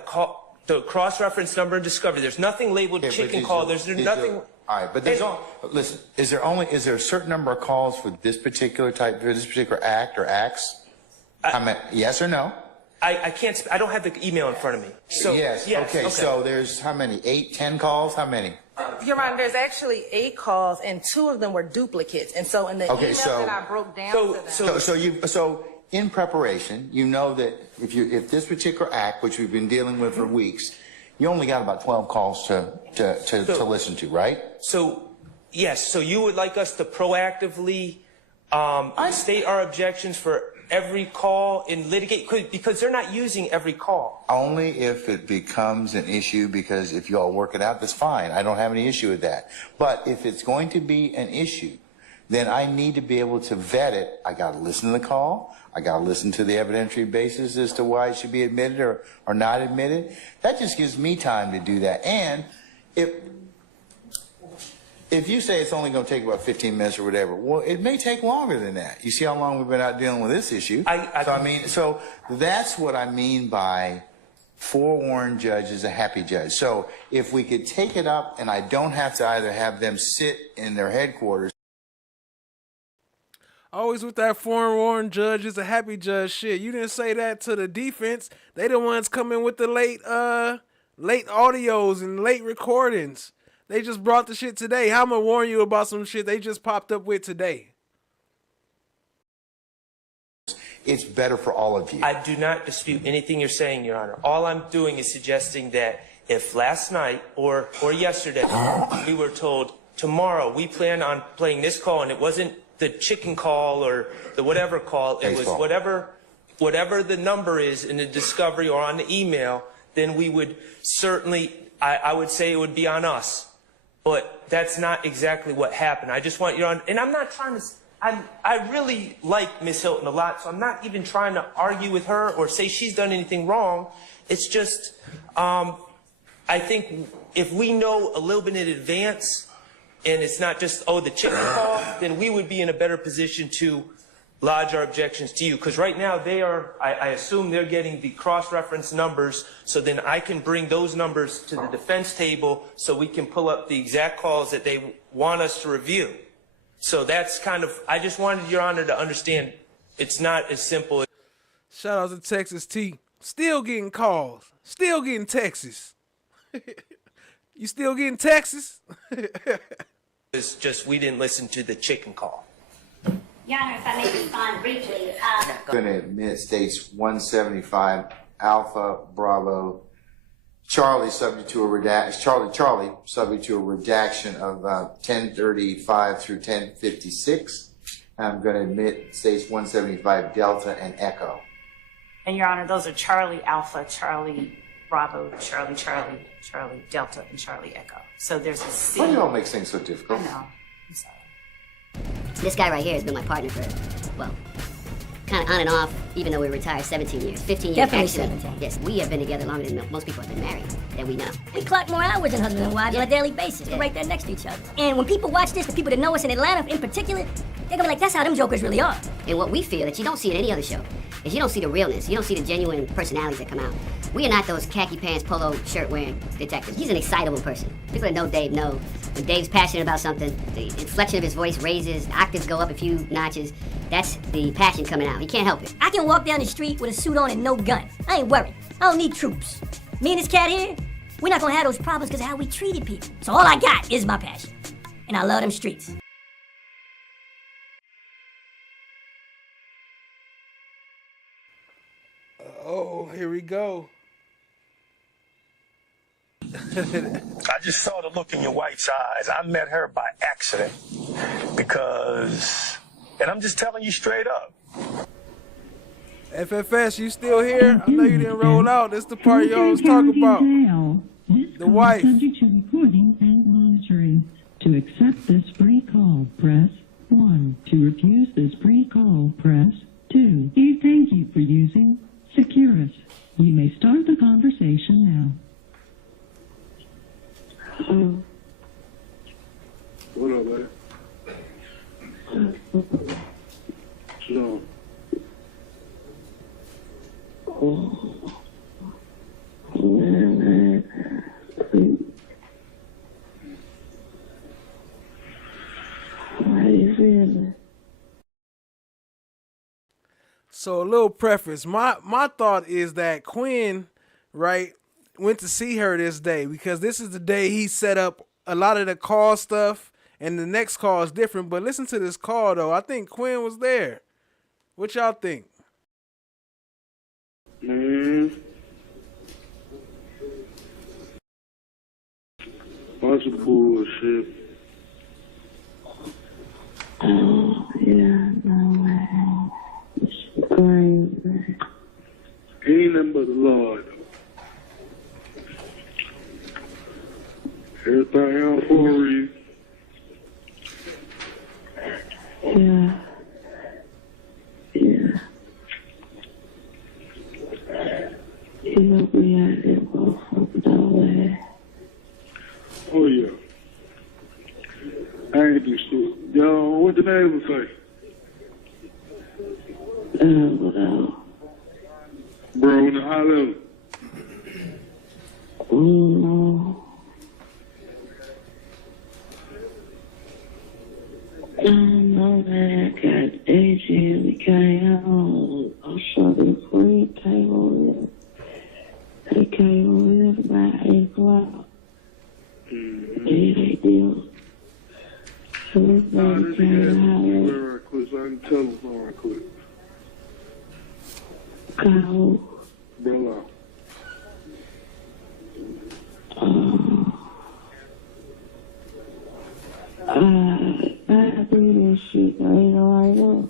cross-reference number in discovery. There's nothing labeled chicken call. There's nothing. All right, but there's listen, is there a certain number of calls for this particular type, for this particular act or acts? Yes or no? I can't, I don't have the email in front of me. So, yes, okay, so there's how many? 8, 10 calls? How many? Your Honor, there's actually 8 calls, and 2 of them were duplicates. And so in the email that I broke down to them. So in preparation, you know that if this particular act, which we've been dealing with for weeks, you only got about 12 calls to listen to, right? So, yes, so you would like us to proactively state our objections for every call and litigate, because they're not using every call. Only if it becomes an issue, because if you all work it out, that's fine. I don't have any issue with that. But if it's going to be an issue, then I need to be able to vet it. I got to listen to the call. I got to listen to the evidentiary basis as to why it should be admitted or not admitted. That just gives me time to do that. And if you say it's only going to take about 15 minutes or whatever, well, it may take longer than that. You see how long we've been out dealing with this issue. So that's what I mean by forewarned judge is a happy judge. So if we could take it up and I don't have to either have them sit in their headquarters. Always with that forewarned judge is a happy judge shit. You didn't say that to the defense. They the ones coming with the late audios and late recordings. They just brought the shit today. How am I gonna warn you about some shit they just popped up with today? It's better for all of you. I do not dispute anything you're saying, Your Honor. All I'm doing is suggesting that if last night or yesterday we were told tomorrow we plan on playing this call and it wasn't the chicken call or the whatever call, it was whatever the number is in the discovery or on the email, then we would certainly, I would say it would be on us. But that's not exactly what happened. I just want you to, and I'm not trying to, I really like Miss Hilton a lot, so I'm not even trying to argue with her or say she's done anything wrong. It's just, I think if we know a little bit in advance, and it's not just, oh, the chicken call, then we would be in a better position to lodge our objections to you. Because right now they are, I assume they're getting the cross-reference numbers, so then I can bring those numbers to the defense table so we can pull up the exact calls that they want us to review. So that's kind of, I just wanted Your Honor to understand it's not as simple. Shout out to Texas T. Still getting calls. Still getting Texas. You still getting Texas? It's just we didn't listen to the chicken call. Your Honor, if I may respond briefly. I'm going to admit states 175 Alpha Bravo Charlie subject to a redaction. Charlie subject to a redaction of 1035 through 1056. I'm going to admit states 175 Delta and Echo. And Your Honor, those are Charlie Alpha, Charlie Bravo, Charlie Charlie, Charlie Delta, and Charlie Echo. So there's a C. Why do y'all make things so difficult? I know. I'm sorry. This guy right here has been my partner for, well, kind of on and off, even though we were retired 17 years. 15 years, Definitely actually. 17. Yes, we have been together longer than most people have been married, that we know. We clock more hours than husband and wives on a daily basis. We're right there next to each other. And when people watch this, the people that know us in Atlanta in particular, they're gonna be like, that's how them jokers really are. And what we feel that you don't see in any other show is you don't see the realness, you don't see the genuine personalities that come out. We are not those khaki pants, polo shirt wearing detectives. He's an excitable person. People that know Dave know when Dave's passionate about something, the inflection of his voice raises, octaves go up a few notches. That's the passion coming out. He can't help it. I can walk down the street with a suit on and no gun. I ain't worried. I don't need troops. Me and this cat here, we're not gonna have those problems because of how we treated people. So all I got is my passion. And I love them streets. Oh, here we go. I just saw the look in your wife's eyes. I met her by accident because, and I'm just telling you straight up. FFS, you still here? I know you didn't roll out. This the part you always talk about. The wife. Subject to recording and monitoring. To accept this free call, press 1. To refuse this free call, press 2. We thank you for using Securus. You may start the conversation now. What up, buddy? No. Oh. Man. So a little preface. My thought is that Quinn, right, went to see her this day because this is the day he set up a lot of the call stuff, and the next call is different. But listen to this call though. I think Quinn was there. What y'all think? Bunch of bullshit. Oh, yeah, no way. It's crazy. Ain't nothing but the Lord. Everything else for a reason. Yeah. Yeah. You know, we out there motherfuckers all that. Oh, yeah. I ain't do shit. Yo, what the neighbor say? No. Bro, in the high level. No. I don't know that I got AJ and we came home. I saw the friend came over there. They came over there about 8 o'clock. Yeah, they did. So everybody came out. Right quick, so I can tell them something right quick. Call. Bro, I do this shit, I know.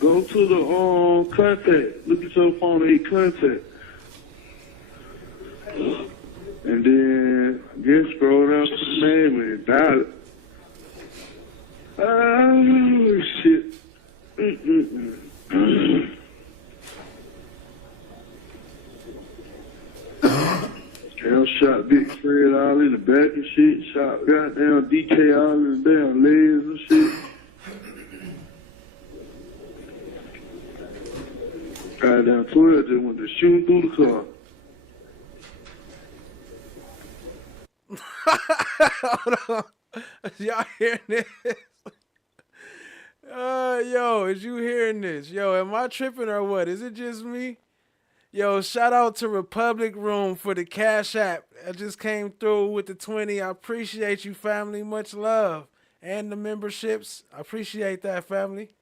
go to the contact. Look at your phone and hit contact. And then just scroll down to the name and dial it. Oh, shit. Hell shot Big Fred all in the back and shit. Shot goddamn DK all in the damn legs and shit. Goddamn 12 just went to shooting through the car. Hold on. Y'all hearing this? Yo, is you hearing this? Yo, am I tripping or what? Is it just me? Yo, shout out to Republic Room for the Cash App. I just came through with the 20. I appreciate you, family. Much love. And the memberships. I appreciate that, family.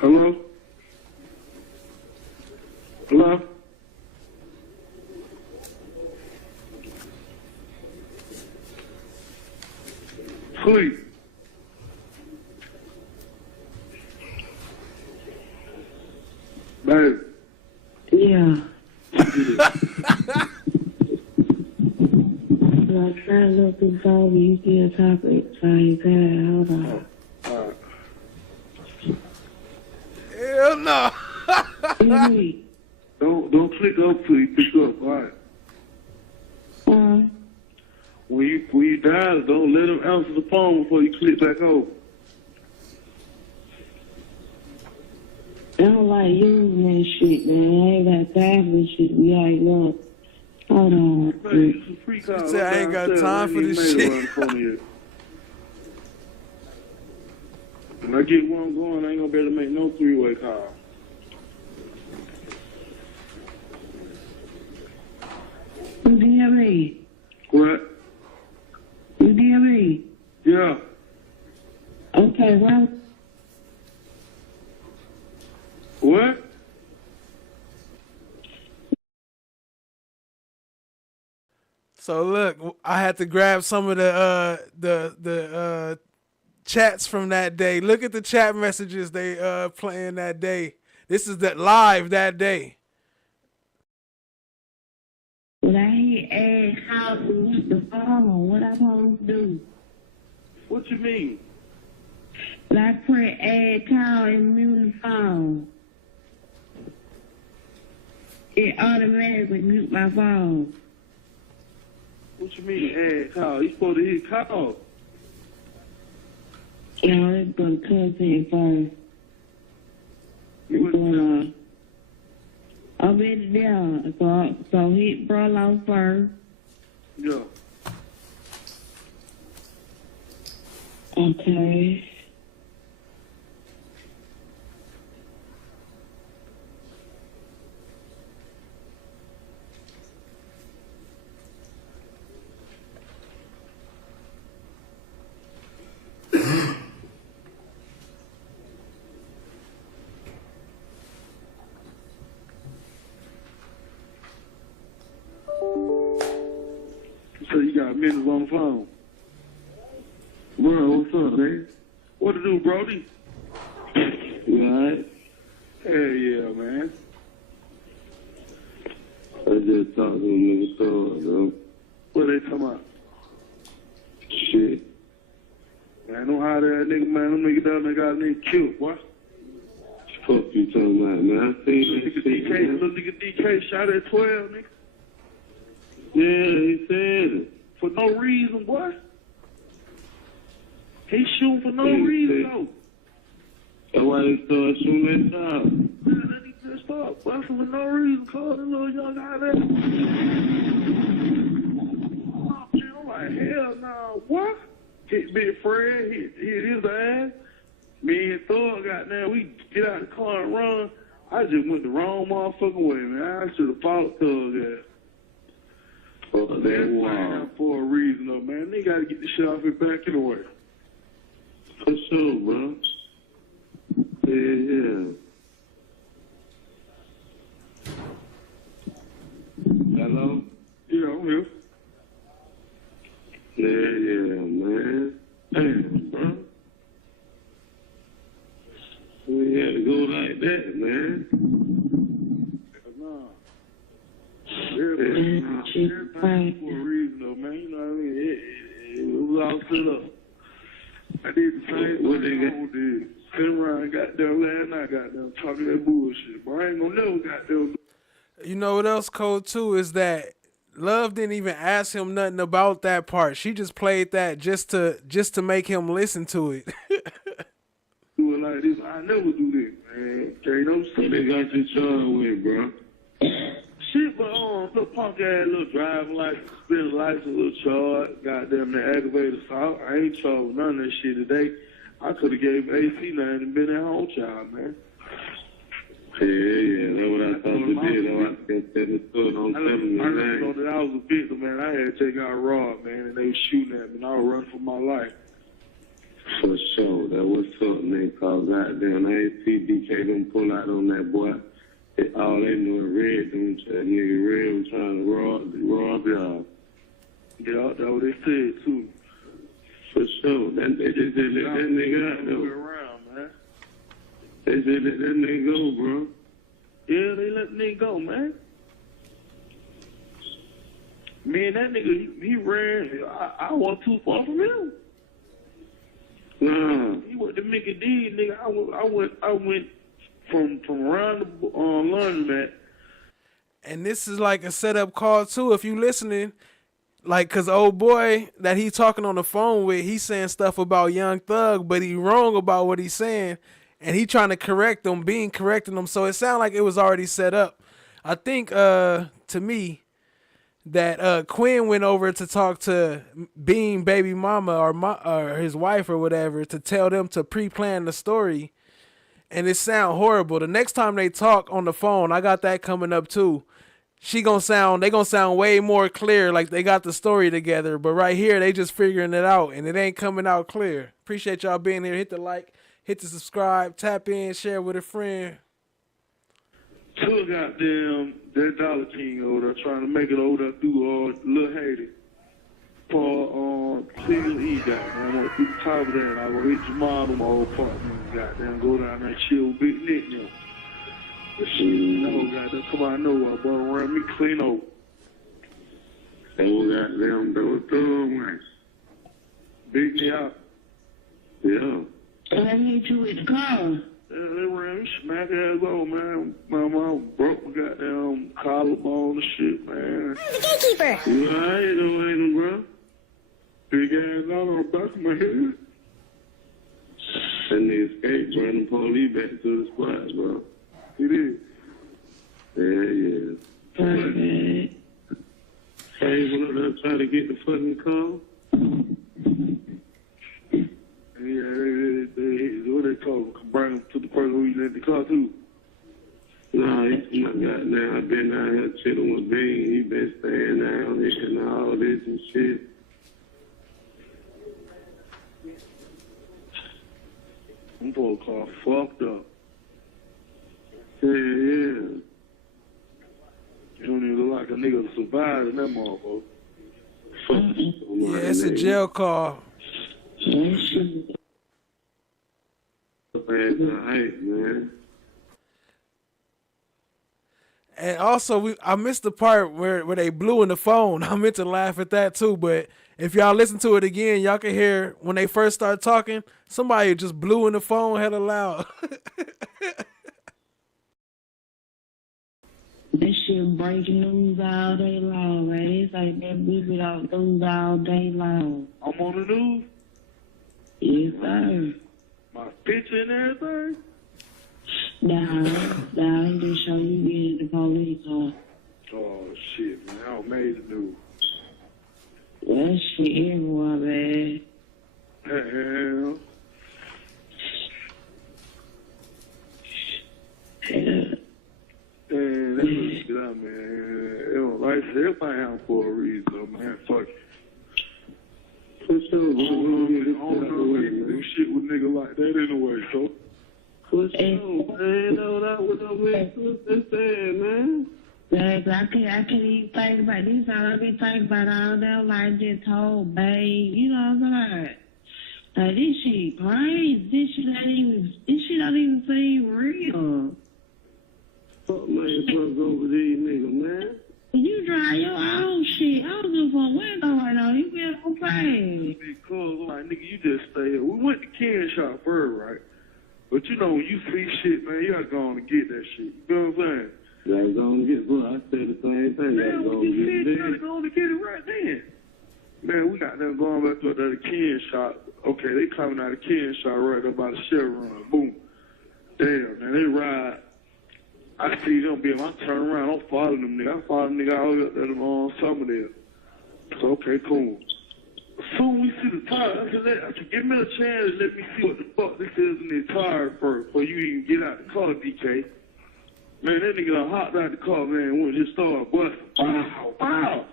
Hello? Hello? Please. Babe. Yeah. I try to look through phone, you still talking, so you got hold on. Hell no. Don't click up till you pick up, all right? When you dial, don't let them answer the phone before you click back over. I don't like using that shit, man. I ain't got time for this shit. We ain't up. Hold on. Free call. Say I ain't got time for this shit. When I get one going, I ain't gonna be able to make no three-way call. You hear me? What? You hear me? Yeah. Okay, well. What? So look, I had to grab some of the chats from that day. Look at the chat messages they playing that day. This is that live that day. Well, I ain't asked how to use the phone. What I'm supposed to do? What you mean? Like press add call and mute the phone. It automatically mute my phone. What you mean add call? You supposed to hit call. No, let's go to cousin first. What's going on? I'm in it now. So hit Brolo first. Yeah. Okay. So you got minutes on the phone. Bro, what's up, man? What to do, Brody? You alright? Hell yeah, man. I just talked to a nigga store, bro. What they talking about? Shit. Man, don't hire that nigga, man. Them nigga down there got a nigga killed, boy. Fuck you talking about, man? I seen that shit, little nigga DK shot at 12, nigga. Yeah, he said it. For no reason, boy. He shooting for no reason, though. That's why they started shooting that dog. Man, that nigga just started busting for no reason. Call that little young guy there. Oh, man, I'm like, hell no, what? Hit Big Fred, hit his ass. Me and Thor, goddamn, we get out the car and run. I just went the wrong motherfucking way, man. I should have fought Thug ass. Oh, that's wild. For a reason, though, man. They gotta get the shit off his back anyway. For sure, bro. Yeah. Hello? Yeah, I'm here. Yeah, man. Damn, bro. We had to go like that, man. Nah. Everything for a reason, though, man. You know what I mean? It was all set up. I did the same thing I did. Sitting around goddamn last night, goddamn talking that bullshit. But I ain't gonna never goddamn. You know what else cold too is that Love didn't even ask him nothing about that part. She just played that just to make him listen to it. Do it like this. I never do this, man. Okay, don't say they got you charged with, bro. Shit, but little punk ass little driving license, spin license, little charge, goddamn the aggravated assault. I ain't charged with none of that shit today. I could have gave AC now and been at home child, man. Yeah, that's what I thought you did. I didn't know that I was a victim, man. I had to take out a rod, man, and they was shooting at me, and I was running for my life. For sure, that was something they called goddamn. I ain't see DK them pull out on that boy. All they knew was Red, that nigga Red was trying to rob y'all. Yeah, that's what they said, too. For sure. They just did let that nigga out, though. Around, man. They said let that nigga go, bro. Yeah, they let the nigga go, man. Man, that nigga, he ran. I wasn't too far from him. Nah. He went to Mickey D, nigga. I went from around the laundromat. And this is like a setup call too. If you listening, like, cause old boy that he talking on the phone with, he's saying stuff about YoungThug, but he wrong about what he's saying, and he trying to correct them, correcting them. So it sounded like it was already set up. I think to me that Quinn went over to talk to Bean baby mama or his wife or whatever to tell them to pre-plan the story. And it sound horrible. The next time they talk on the phone, I got that coming up too. They gonna sound way more clear, like they got the story together. But right here, they just figuring it out, and it ain't coming out clear. Appreciate y'all being here. Hit the like, hit the subscribe, tap in, share with a friend. Two goddamn that Dollar King over there trying to make it over there through Lil Haiti. For Cleveland E, goddamn, went through the top of that, and I will hit Jamal, them old apartments, goddamn, go down there and chill with Big Nick now. No, goddamn, come on, I know, but around me clean over. They were goddamn, they were thug, man. Big Nick out. Yeah. I need you with the car. Yeah, they ran me smack ass over, man. My mom broke my goddamn collarbone and shit, man. I'm the gatekeeper. You alright, though, bro? Big ass out on the back of my head. That nigga escaped, bring the police back to the spot, bro. He did. Yeah. Okay. Hey, what up, try to get the fucking car. What they call him? Bring him to the person who he lent the car to. Nah, he's my goddamn. I've been out here chilling with Bean. He been staying down here and all this and shit. I'm poor car fucked up. Yeah. You don't even look like a nigga to survive in that motherfucker. Yeah, it's a jail car. Man. And also, I missed the part where they blew in the phone. I meant to laugh at that too, but if y'all listen to it again, y'all can hear when they first start talking, somebody just blew in the phone hella loud. This shit breaking news all day long, man. It's like that bitch without news all day long. I'm on the news? Yes, sir. My picture and everything? Nah, he just show you getting the police car. Oh, shit, man. I made the news. That shit everywhere, man. Hell. Yeah. Man, that's what shit out, man. It don't like everybody happen for a reason, though, man. Fuck it. For sure. I don't know if people do shit with niggas like that anyway, so. For sure, man. That was no man. That's sad, man. Babe, I can't even think about this. I've been thinking about all that, like just told, babe. You know what I'm saying? Like, this shit crazy. This shit don't even seem real. Fuck, man, fuck over these niggas, man. You drive your own shit. I don't give a fuck what's going on. You better go play. Because, like, nigga, you just stay here. We went to Ken shop first, right? But you know, when you see shit, man, you gotta go on and get that shit. You know what I'm saying? You gotta go on and get it. I said the same thing. Man, when you said you gotta go on and get it right then. Man, we got them going back to the Ken shop. Okay, they coming out of Ken shop right up by the Chevron. Boom. Damn, man, they ride. I see them being, I turn around, I'm following them niggas. I follow them niggas all the way up to them on Summerdale. So, okay, cool. Soon we see the tire, I said, give me a chance and let me see what the fuck this is in the tire first before you even get out the car, DK. Man, that nigga done hopped out the car, man, when it just started busting. Wow.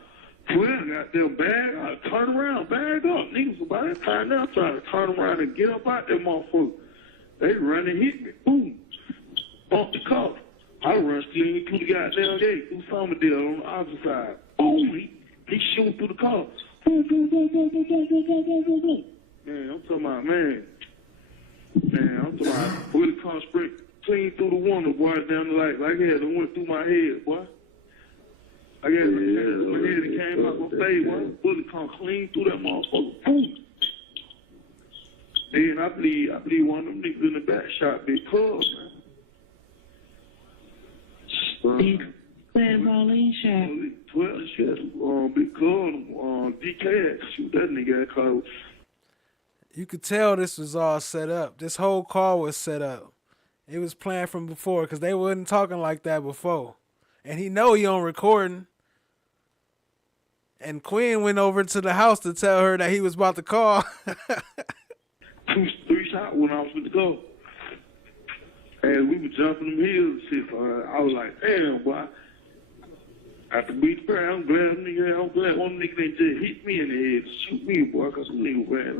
Quinn got them bag, I turn around, bag up. Niggas was about that time now trying to turn around and get up out that motherfucker. They run and hit me. Boom. Bump the car. I run clean through the goddamn gate, through Summerdale on the opposite side. Boom. He shooting through the car. Boom, boom, boom, boom, boom, boom, boom, boom, boom, boom, boom. Man, I'm talking about, man. I'm talking about, bullet car straight clean through the window, boy, down the light. Like it had went through my head, boy. I guess my head and came out my face, boy. Bullet car clean through that motherfucker. Boom. Then I believe one of them niggas in the back shot Big Cub, man. Big police shot. 12 shit. Big Cub, DK had to shoot that nigga at car. You could tell this was all set up. This whole call was set up. It was planned from before because they wasn't talking like that before. And he know he on recording. And Quinn went over to the house to tell her that he was about to call. 3 shots when I was with the go. And we were jumping them hills and shit. So I was like, damn, boy. After beat the prayer, I'm glad one nigga didn't just hit me in the head to shoot me, boy, because some nigga ran.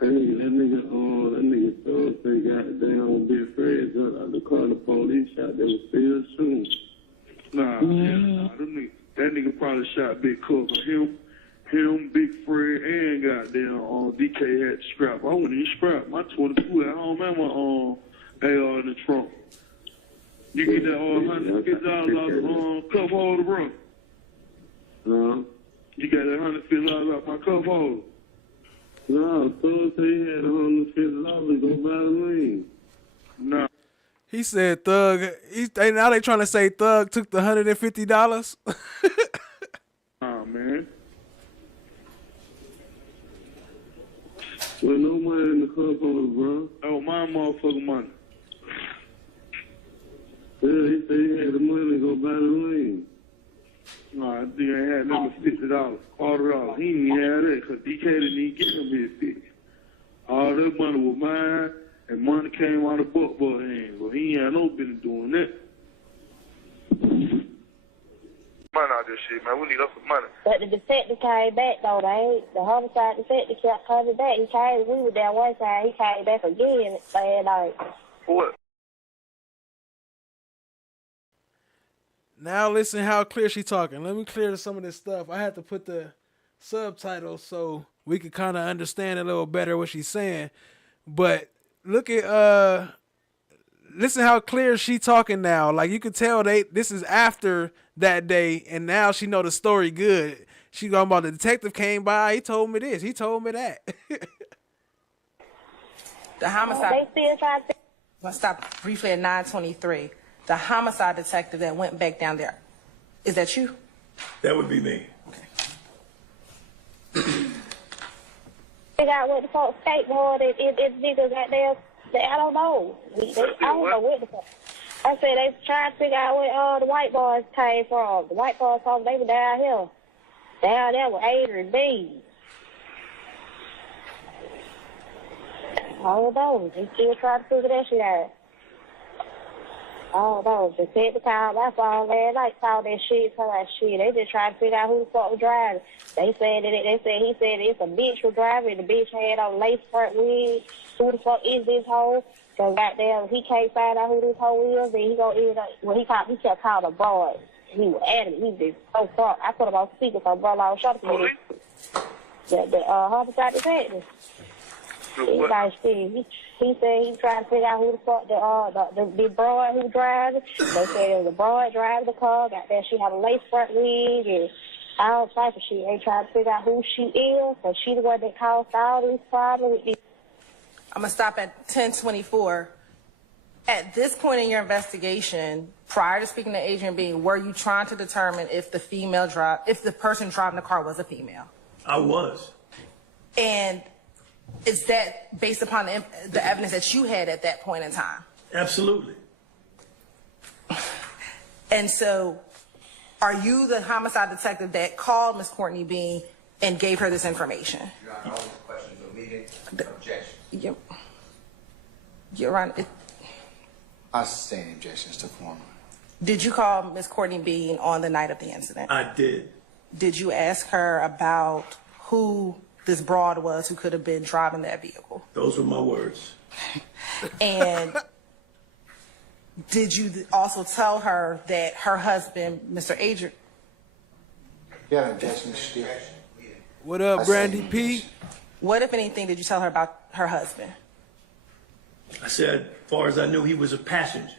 That nigga thought they got down Big Fred, got out the car, the police shot, they was still shooting. That nigga probably shot Big Cook. Him, Big Fred, and goddamn DK had to scrap. I wouldn't even scrap. My 22 at home and my AR in the trunk. You get that $150 off cup holder, bro. You got that $150 off my cup holder. No, Thug said he had $150 to go buy the ring. No. He said Thug. Now they trying to say Thug took the $150. Nah, man. Well, no money in the cup holder, bro. Oh, my motherfucking money. Yeah, he said he had the money to go buy the ring. Nah, that nigga ain't had number $50, $40. He ain't had that because DK didn't even get him his 50. All that money was mine, and money came out of book hands. But he ain't had no business doing that. Money out this shit, man. We need us some money. But the detective came back, though, right? The homicide detective kept coming back. He came, we were down one side, he came back again saying, like... What? Now listen how clear she talking. Let me clear some of this stuff. I had to put the subtitles so we could kind of understand a little better what she's saying. But look at listen how clear she talking now. Like you could tell this is after that day, and now she know the story good. She going about the detective came by. He told me this. He told me that. The homicide. They still trying to... Let's stop briefly at 923. The homicide detective that went back down there. Is that you? That would be me. Figure out what the fuck skateboard it's niggas out there. I don't know. I don't know what the fuck. I said they trying to figure out where the white boys came from. The white boys told them they were down here. Down there with Adrian B. I don't know. They still trying to figure that shit out. I don't know. The detective called my phone last night, saw that shit, so that shit. They just trying to figure out who the fuck was driving. He said it's a bitch was driving. The bitch had on a lace front wig. Who the fuck is this hoe? So goddamn, he can't find out who this hoe is, then he gonna end up. Well, he kept calling a broad. He was adamant. He was just so fuck. I put him on speaker so bro, I was shot for me. The homicide detective. He said he trying to figure out who the fuck the broad who drives it. They said it was a broad driving the car. Got there, she had a lace front wig and all type of shit. They trying to figure out who she is, so she the one that caused all these problems with these. I'm gonna stop at 1024. At this point in your investigation, prior to speaking to Adrian B, were you trying to determine if the person driving the car was a female? I was. And is that based upon the evidence that you had at that point in time? Absolutely. And so, are you the homicide detective that called Miss Courtney Bean and gave her this information? Your Honor, all the questions are leading. Objection. Yep. Your Honor, I sustain objections to form. did you call Miss Courtney Bean on the night of the incident? I did. Did you ask her about who this broad was who could have been driving that vehicle? Those were my words. And did you also tell her that her husband, Mr. Adrian? Yeah, objection still. What up, Brandy P? What, if anything, did you tell her about her husband? I said, as far as I knew, he was a passenger.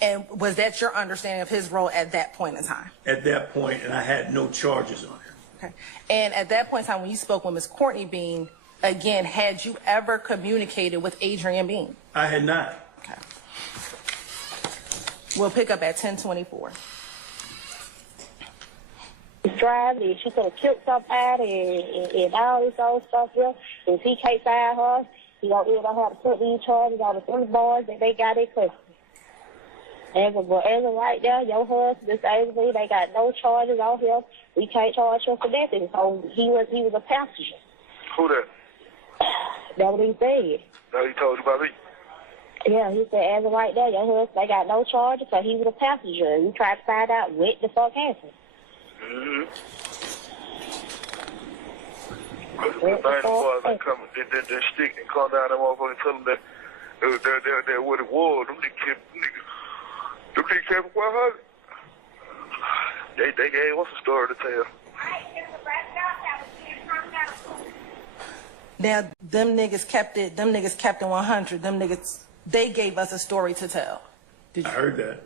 And was that your understanding of his role at that point in time? At that point, and I had no charges on him. Okay. And at that point in time, when you spoke with Ms. Courtney Bean, again, had you ever communicated with Adrian Bean? I had not. Okay. We'll pick up at 1024. Driving, she could have killed somebody and all this old stuff here. If he can't find her, he don't have to put these charges on the three boys that they got in custody. As of right now, your husband, Mr. Avery, they got no charges on him. We can't charge him for nothing. So he was a passenger. Who that? That's what he said. No, he told you about me? Yeah, he said as of right now, your husband, they got no charges, so he was a passenger. And we tried to find out what the fuck happened. Mm-hmm. The boys that come and then stick and come down that motherfucker and tell them that they're what it was. Them niggas kept quite hard. They gave us a story to tell. Now, them niggas kept it 100. Them niggas, they gave us a story to tell. I heard that.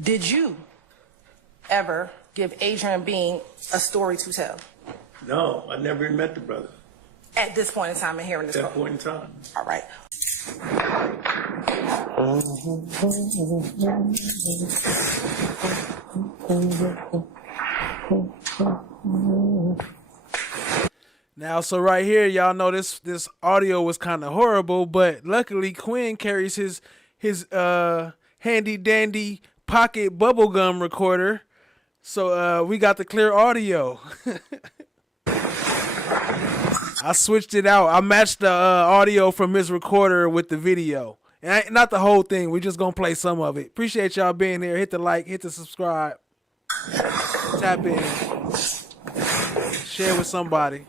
Did you ever give Adrian Bean a story to tell? No, I never even met the brother. At this point in time and hearing this At that call? point in time. All right. Now, so right here, y'all know this audio was kind of horrible, but luckily Quinn carries his handy dandy pocket bubblegum recorder. So we got the clear audio. I switched it out. I matched the audio from his recorder with the video. And not the whole thing. We just gonna play some of it. Appreciate y'all being here. Hit the like, hit the subscribe. Tap in. Share with somebody.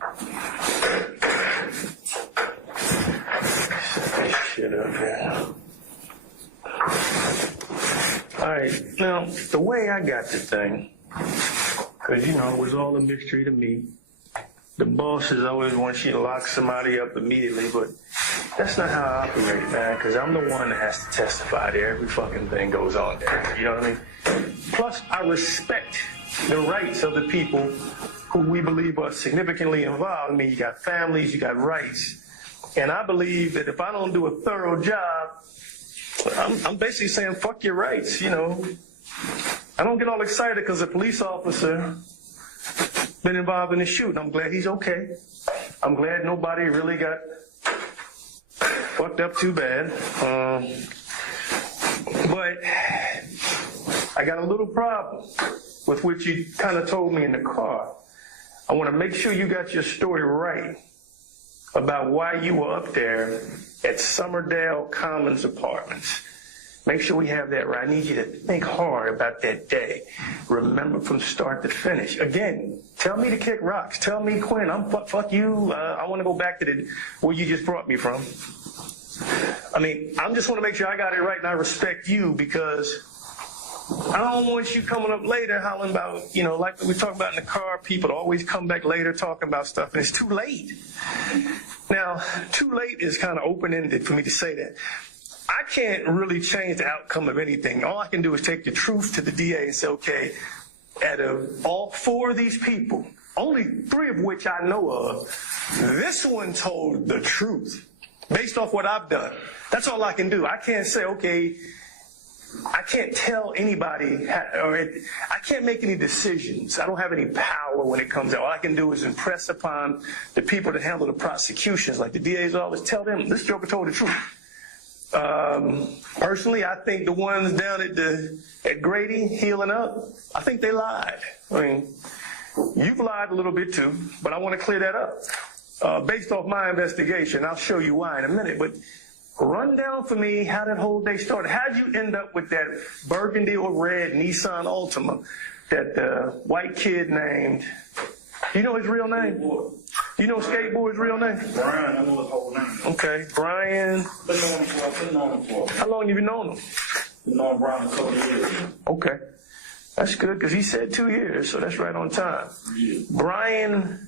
Shit up there. All right, now, the way I got the thing, because, you know, it was all a mystery to me. The bosses always want you to lock somebody up immediately, but that's not how I operate, man, because I'm the one that has to testify to every fucking thing goes on there. You know what I mean? Plus, I respect the rights of the people who we believe are significantly involved. I mean, you got families, you got rights. And I believe that if I don't do a thorough job, I'm basically saying, fuck your rights, you know. I don't get all excited because a police officer been involved in the shooting. I'm glad he's okay. I'm glad nobody really got fucked up too bad. But I got a little problem with what you kind of told me in the car. I want to make sure you got your story right about why you were up there at Summerdale Commons Apartments. Make sure we have that right. I need you to think hard about that day. Remember from start to finish. Again, tell me to kick rocks. Tell me, Quinn, fuck you. I want to go back to where you just brought me from. I mean, I just want to make sure I got it right, and I respect you, because I don't want you coming up later hollering about, you know, like we talk about in the car, people always come back later talking about stuff, and it's too late. Now, too late is kind of open-ended for me to say that. I can't really change the outcome of anything. All I can do is take the truth to the DA and say, okay, out of all 4 of these people, only 3 of which I know of, this one told the truth based off what I've done. That's all I can do. I can't say, okay, I can't tell anybody, I can't make any decisions. I don't have any power when it comes out. All I can do is impress upon the people that handle the prosecutions, like the DA's office, tell them this joker told the truth. Personally, I think the ones down at Grady healing up, I think they lied. I mean, you've lied a little bit too, but I want to clear that up. Based off my investigation, I'll show you why in a minute, but run down for me how that whole day started. How'd you end up with that burgundy or red Nissan Altima that white kid named, you know his real name? You know Skateboard's real name? Brian, I know his whole name. Okay, Brian. Been knowing him for. How long have you known him? Been knowing Brian a couple of years. Okay. That's good, because he said 2 years, so that's right on time. Yeah. Brian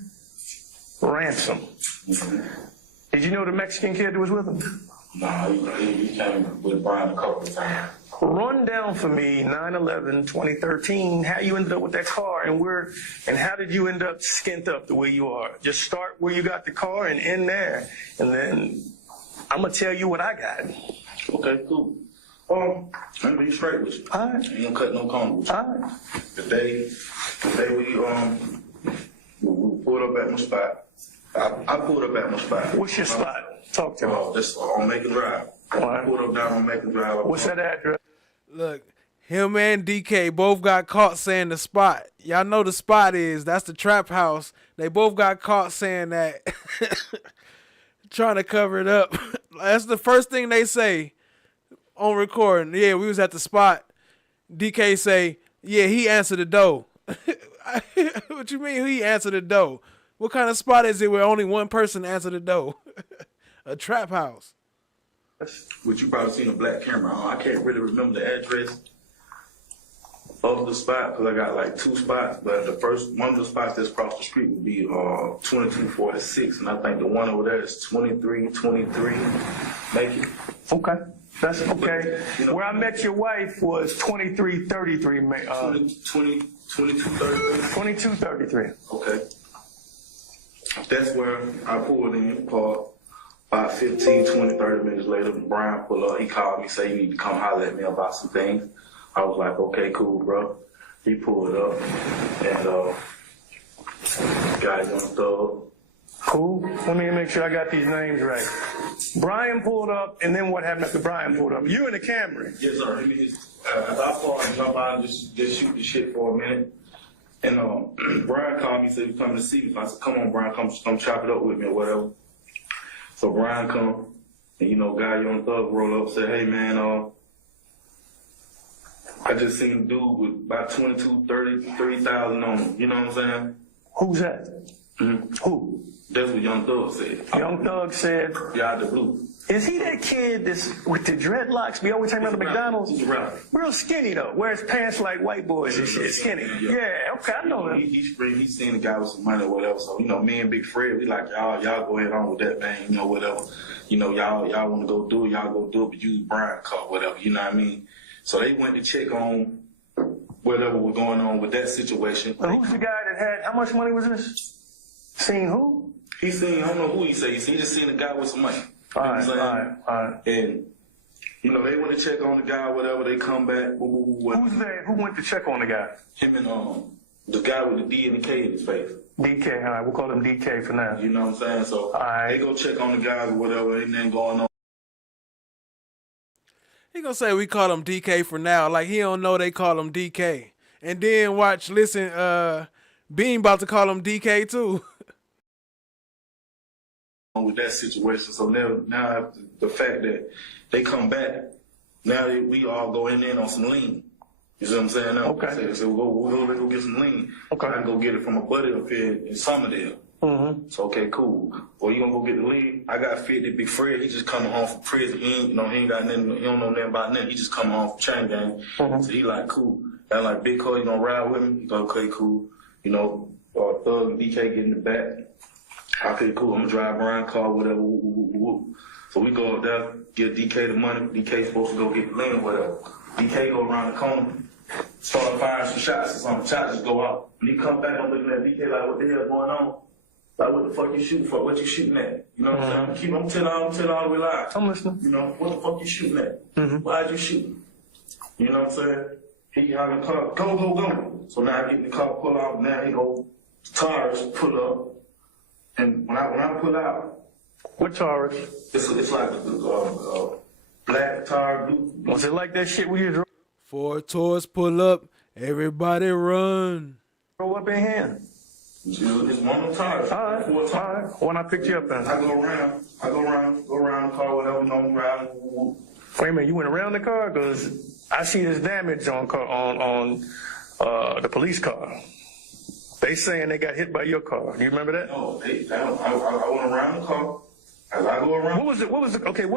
Ransom. Mm-hmm. Did you know the Mexican kid that was with him? Nah, he came with Brian a couple of times. Run down for me 9/11/2013. How you ended up with that car, and how did you end up skint up the way you are? Just start where you got the car and end there, and then I'm gonna tell you what I got. Okay, cool. Let me be straight with you. All right. I ain't gonna cut no corners. All right. The day we pulled up at my spot. I pulled up at my spot. What's your spot? Talk to me. That's on Macon Drive. I pulled up down on Macon Drive. What's that address? Look, him and DK both got caught saying the spot. Y'all know the spot is. That's the trap house. They both got caught saying that. Trying to cover it up. That's the first thing they say on recording. Yeah, we was at the spot. DK say, yeah, he answered the door. What you mean he answered the door? What kind of spot is it where only one person answered the door? A trap house. Which you probably seen a black camera on. I can't really remember the address of the spot because I got like 2 spots, but one of the spots that's across the street would be 2246, and I think the one over there is 2323. Make it. Okay. That's okay. You know, where I met your wife was 2333. 2233. 2233. Okay. That's where I pulled in, parked. About 15, 20, 30 minutes later, Brian pulled up. He called me, said, you need to come holler at me about some things. I was like, okay, cool, bro. He pulled up and got YoungThug. Cool. Let me make sure I got these names right. Brian pulled up, and then what happened after Brian pulled up? You in the Camry? Yes, sir. I thought I jump out and just shoot the shit for a minute. And Brian called me, said he coming to see me. So I said, come on, Brian, come chop it up with me or whatever. So Brian come, and guy YoungThug roll up, said, hey man, I just seen a dude with about 30,000 on him. You know what I'm saying? Who's that? Who? That's what YoungThug said. YoungThug said? Yeah, out the blue. Is he that kid that's with the dreadlocks? We always talking about the McDonald's? He's around. Real skinny though. Wears pants like white boys and shit. Skinny. Yeah, okay, I know him. He's seen a guy with some money or whatever. So, me and Big Fred, we like, y'all go ahead on with that, man. Whatever. Y'all want to go do it, y'all go do it, but use Brian car, whatever. You know what I mean? So they went to check on whatever was going on with that situation. Well, who's the guy that had, how much money was this? Seen who? He seen, I don't know who he said. He just seen a guy with some money. All right. And, they went to check on the guy, whatever. They come back. Who's there? Who went to check on the guy? Him and the guy with the D and the K in his face. DK, all right. We'll call him DK for now. You know what I'm saying? So they go check on the guys or whatever. Ain't nothing going on. He gonna say we call him DK for now. Like he don't know they call him DK. And then listen, Bean about to call him DK too. With that situation, so now the fact that they come back, now we all go in on some lean. You see what I'm saying? Now, okay. So we'll go get some lean. Okay. I go get it from a buddy up here in Summerdale. Mm-hmm. So okay, cool. Well, you gonna go get the lean? I got 50. Big Fred, he just coming home from prison. He ain't got nothing. He don't know nothing about nothing. He just coming home from chain gang. Mm-hmm. So he like cool. And like Big Cole, you gonna ride with me? He go, okay, cool. Thug and DK get in the back. Okay, cool. I'm gonna drive Brian car, whatever. So we go up there, give DK the money. DK supposed to go get the lean, whatever. DK go around the corner, start firing some shots or something. Shots just go out. And he come back, I'm looking at DK like, what the hell going on? Like, what the fuck you shooting for? What you shooting at? You know what I'm saying? I'm telling all the way live. I'm listening. What the fuck you shooting at? Mm-hmm. Why'd you shooting? You know what I'm saying? He got in the car, go. So now I get in the car, pull out, now he go, tires pull up. And when I pull out, what tires? It's like black tire, blue. Was it like that shit we drove? 4 tours pull up, everybody run. Throw up in hand. It's one of them tires. All right. When I picked you up then. I go around the car, whatever, around. Wait a minute, you went around the car? Because I see this damage on the police car. They saying they got hit by your car. Do you remember that? No, I went around the car. As I go around. What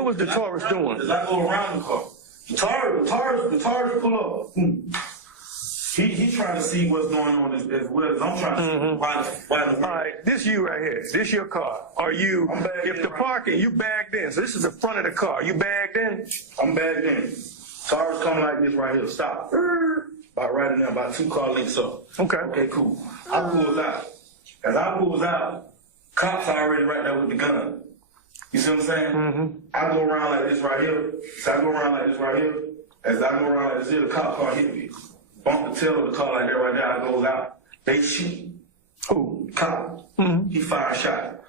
was the Taurus doing? As I go around the car, the Taurus pull up. He trying to see what's going on as well as I'm trying to see why the All right, this you right here. This your car. Are you, if the parking, you bagged in. So this is the front of the car. You bagged in? I'm bagged in. Taurus coming like this right here. Stop. About right in there, about 2 car lengths up. Okay, cool. I pulls out. As I pulls out, cops already right there with the gun. You see what I'm saying? Mm-hmm. I go around like this right here. So I go around like this right here. As I go around like this here, the cop car hit me. Bump the tail of the car like that right there. I goes out. They shoot. Who? Cop. Mm-hmm. He fired a shot.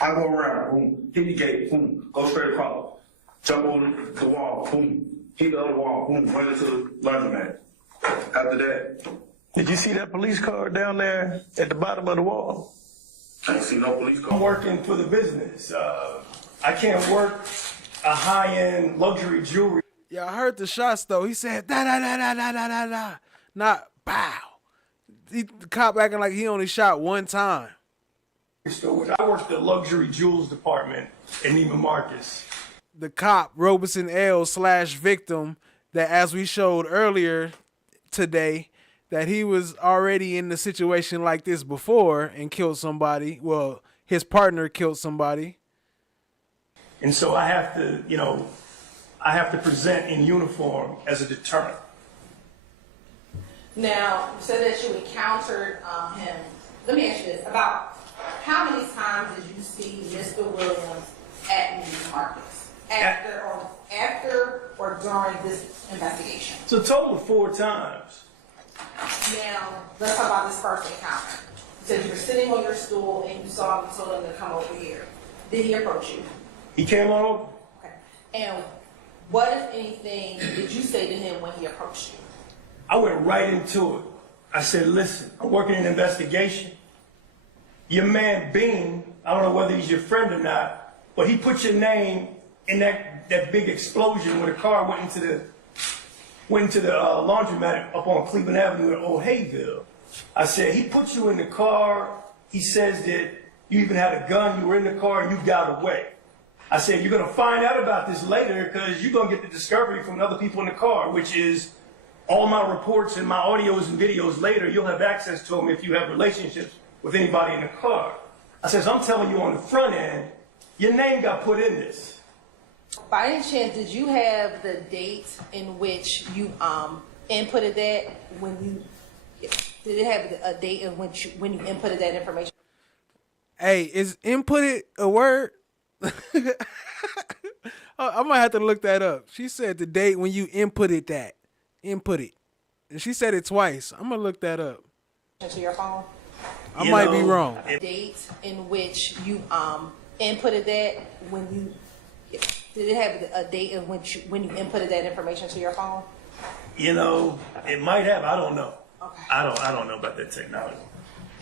I go around. Boom. Hit the gate. Boom. Go straight across. Jump on the wall. Boom. Hit the other wall. Boom. Run into the laundromat. After that. Did you see that police car down there at the bottom of the wall? I ain't see no police car. I'm working for the business. I can't work a high-end luxury jewelry. Yeah, I heard the shots though. He said da da da da da da da da, not bow. The cop acting like he only shot one time. I work the luxury jewels department in Neiman Marcus. The cop, Robeson-El / victim, that as we showed earlier today, that he was already in a situation like this before and killed somebody. Well, his partner killed somebody. And so I have to present in uniform as a deterrent. Now, you said that you encountered him. Let me ask you this. About how many times did you see Mr. Williams at Neiman Marcus? After or during this investigation? It's a total of 4 times. Now, let's talk about this first encounter. You said you were sitting on your stool and you saw him and told him to come over here. Did he approach you? He came on over. Okay. And what, if anything, did you say to him when he approached you? I went right into it. I said, listen, I'm working an investigation. Your man Bean, I don't know whether he's your friend or not, but he put your name in that big explosion when the car went into the laundromat up on Cleveland Avenue in Old Hayville. I said, he put you in the car. He says that you even had a gun, you were in the car, and you got away. I said, you're going to find out about this later because you're going to get the discovery from other people in the car, which is all my reports and my audios and videos later. You'll have access to them if you have relationships with anybody in the car. I said, so I'm telling you on the front end, your name got put in this. By any chance, did you have the date in which you inputted that when you? Did it have a date in which when you inputted that information? Hey, is inputted a word? I might have to look that up. She said the date when you inputted that. Input it. And she said it twice. I'm gonna look that up. To your phone? I might be wrong. Date in which you inputted that when you. Did it have a date in which when you inputted that information to your phone? You know, it might have. I don't know. Okay. I don't know about that technology.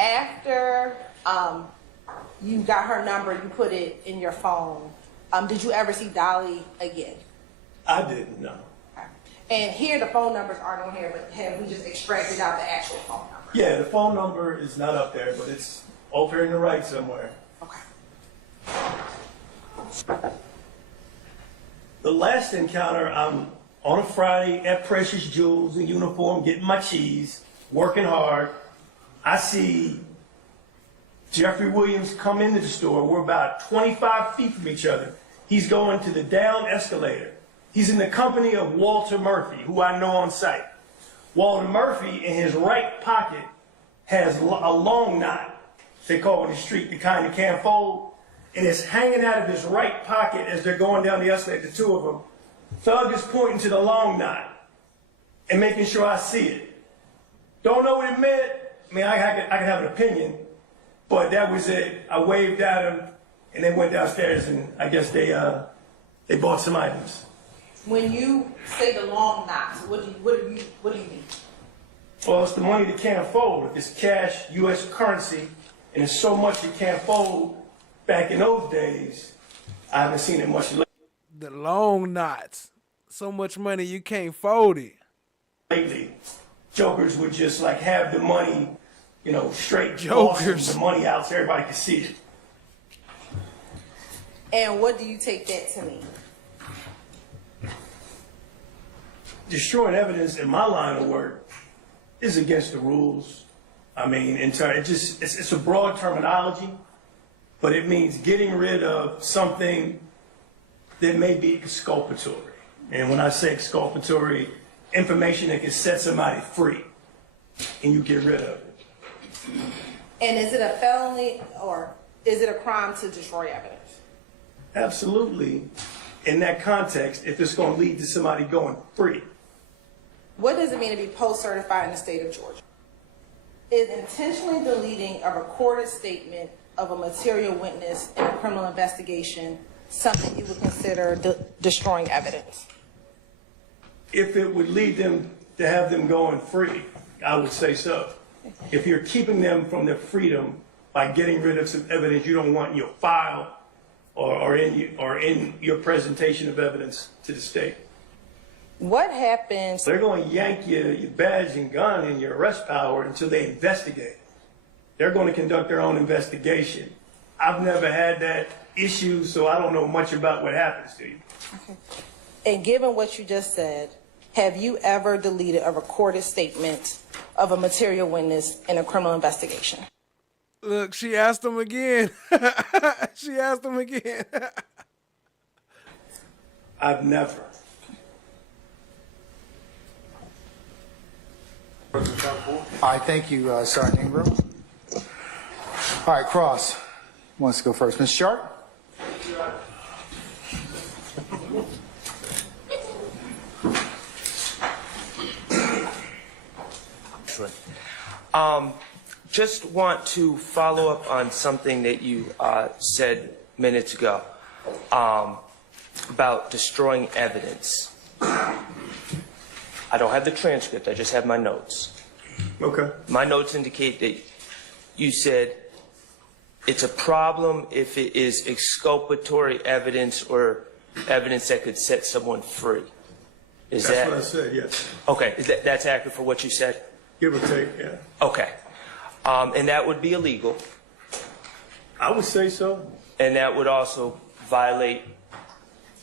After you got her number, you put it in your phone. Did you ever see Dolly again? I didn't know. Okay. And here the phone numbers aren't on here, but have we just extracted out the actual phone number? Yeah, the phone number is not up there, but it's over in the right somewhere. Okay. The last encounter, I'm on a Friday at Precious Jewels in uniform, getting my cheese, working hard. I see Jeffrey Williams come into the store. We're about 25 feet from each other. He's going to the down escalator. He's in the company of Walter Murphy, who I know on site. Walter Murphy, in his right pocket, has a long knot, they call it in the street, the kind you can't fold, and it's hanging out of his right pocket as they're going down the escalator, the two of them. Thug is pointing to the long knot and making sure I see it. Don't know what it meant. I mean, I can have an opinion, but that was it. I waved at him, and they went downstairs, and I guess they bought some items. When you say the long knots, what do you mean? Well, it's the money that can't fold. If it's cash, U.S. currency, and it's so much it can't fold, back in those days, I haven't seen it much lately. The long knots. So much money you can't fold it. Lately, jokers would just like have the money, you know, straight Jokers. the money out so everybody could see it. And what do you take that to mean? Destroying evidence in my line of work is against the rules. I mean, it's a broad terminology, but it means getting rid of something that may be exculpatory. And when I say exculpatory, information that can set somebody free, and you get rid of it. And is it a felony or is it a crime to destroy evidence? Absolutely. In that context, if it's going to lead to somebody going free. What does it mean to be post-certified in the state of Georgia? Is intentionally deleting a recorded statement of a material witness in a criminal investigation something you would consider destroying evidence? If it would lead them to have them going free, I would say so. If you're keeping them from their freedom by getting rid of some evidence you don't want in your file or in your presentation of evidence to the state. What happens? They're going to yank your badge and gun and your arrest power until they investigate. They're going to conduct their own investigation. I've never had that issue, so I don't know much about what happens to you. Okay. And given what you just said, have you ever deleted a recorded statement of a material witness in a criminal investigation? Look, she asked him again. She asked him again. I've never. All right, thank you, Sergeant Ingram. All right, Cross wants to go first. Ms. Schardt? Just want to follow up on something that you said minutes ago about destroying evidence. I don't have the transcript. I just have my notes. Okay. My notes indicate that you said it's a problem if it is exculpatory evidence or evidence that could set someone free. That's what I said, yes. Okay, that's accurate for what you said? Give or take, yeah. Okay. And that would be illegal? I would say so. And that would also violate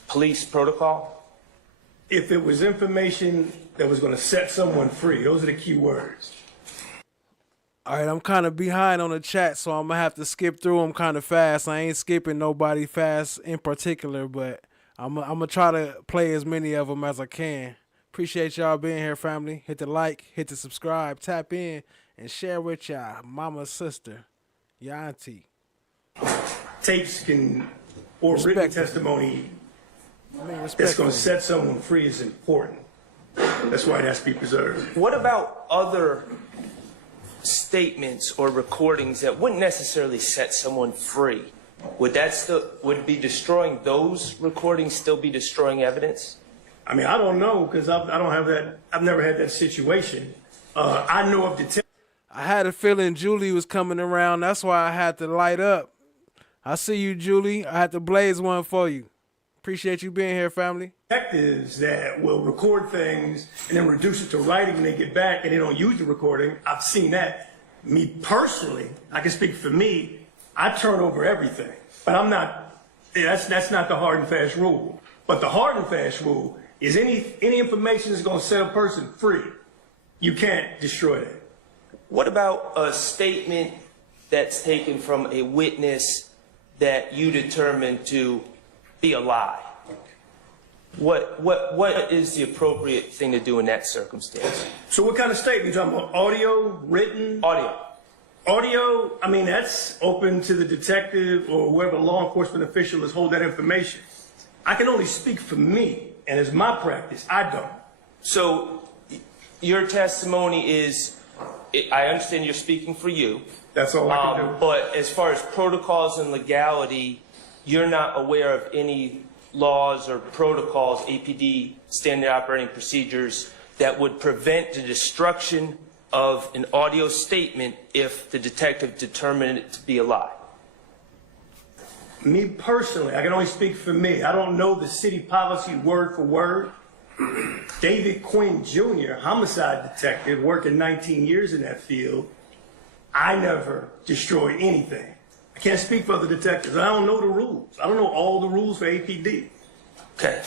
police protocol? If it was information that was going to set someone free, those are the key words. All right, I'm kind of behind on the chat, so I'm going to have to skip through them kind of fast. I ain't skipping nobody fast in particular, but I'm going to try to play as many of them as I can. Appreciate y'all being here, family. Hit the like, hit the subscribe, tap in, and share with y'all, mama, sister, your auntie. Tapes can, or written testimony that's going to set someone free is important. That's why it has to be preserved. What about other statements or recordings that wouldn't necessarily set someone free? Would be destroying those recordings still be destroying evidence? I mean, I don't know because I don't have that. I've never had that situation. I know of detectives. I had a feeling Julie was coming around. That's why I had to light up. I see you, Julie. I had to blaze one for you. Appreciate you being here, family. Detectives that will record things and then reduce it to writing when they get back and they don't use the recording. I've seen that. Me personally, I can speak for me. I turn over everything, but I'm not. That's not the hard and fast rule. But the hard and fast rule is any information that's going to set a person free, you can't destroy that. What about a statement that's taken from a witness that you determined to be a lie? What is the appropriate thing to do in that circumstance? So what kind of statement? You talking about audio, written? Audio. Audio, I mean, that's open to the detective or whoever law enforcement official is holding that information. I can only speak for me, and as my practice, I don't. So your testimony is, I understand you're speaking for you. That's all I can do. But as far as protocols and legality, you're not aware of any laws or protocols, APD, standard operating procedures, that would prevent the destruction of an audio statement if the detective determined it to be a lie? Me personally, I can only speak for me. I don't know the city policy word for word. David Quinn Jr., homicide detective, working 19 years in that field, I never destroyed anything. I can't speak for other detectives. I don't know the rules. I don't know all the rules for APD. Okay.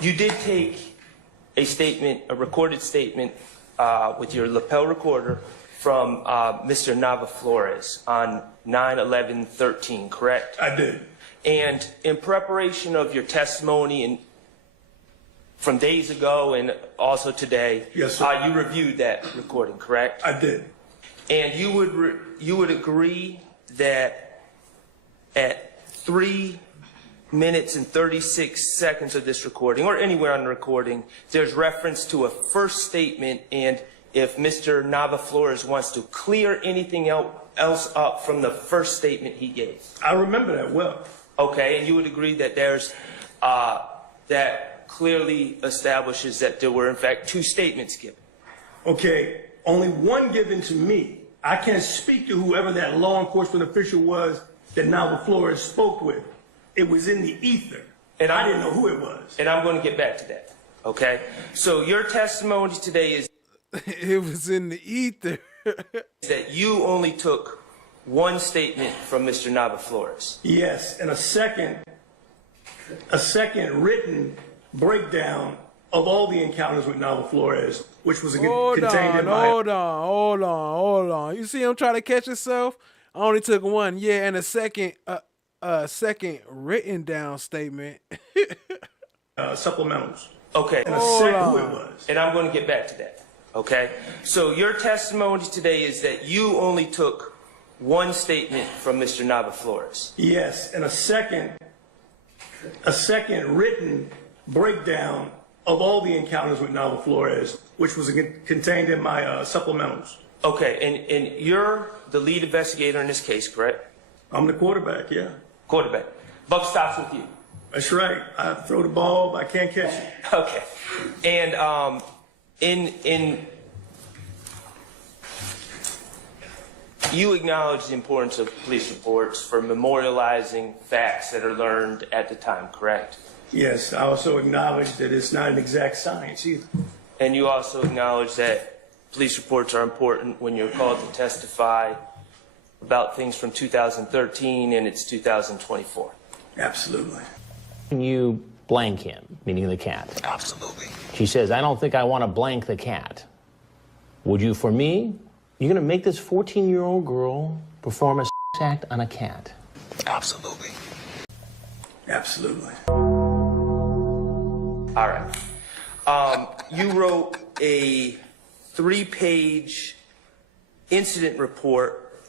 You did take a statement, a recorded statement, with your lapel recorder from Mr. Nava Flores on 9/11/13, correct? I did. And in preparation of your testimony and from days ago and also today, yes, sir. You reviewed that recording, correct? I did. And you would agree that at 3 minutes and 36 seconds of this recording, or anywhere on the recording, there's reference to a first statement, and if Mr. Nava Flores wants to clear anything else up from the first statement he gave. I remember that well. Okay, and you would agree that there's, that clearly establishes that there were in fact 2 statements given. Okay, only one given to me. I can't speak to whoever that law enforcement official was that Nava Flores spoke with. It was in the ether, and I didn't know who it was. And I'm going to get back to that, okay? So your testimony today is... It was in the ether. that you only took one statement from Mr. Nava Flores. Yes, and a second written breakdown of all the encounters with Nava Flores, which was contained in my... Hold on. You see him trying to catch himself? I only took one, yeah, and a second written down statement. Supplementals. Okay. And a second who it was. And I'm going to get back to that, okay? So your testimony today is that you only took one statement from Mr. Nava Flores. Yes, and a second written breakdown of all the encounters with Nava Flores, which was contained in my supplementals. Okay, and you're the lead investigator in this case, correct? I'm the quarterback, yeah. Quarterback. Buck stops with you. That's right. I throw the ball, but I can't catch it. Okay. And you acknowledge the importance of police reports for memorializing facts that are learned at the time, correct? Yes, I also acknowledge that it's not an exact science either. And you also acknowledge that police reports are important when you're called to testify about things from 2013 and it's 2024. Absolutely. You blank him, meaning the cat. Absolutely. She says, I don't think I want to blank the cat. Would you, for me, you're going to make this 14-year-old girl perform a sex act on a cat? Absolutely. Absolutely. All right. You wrote a 3-page incident report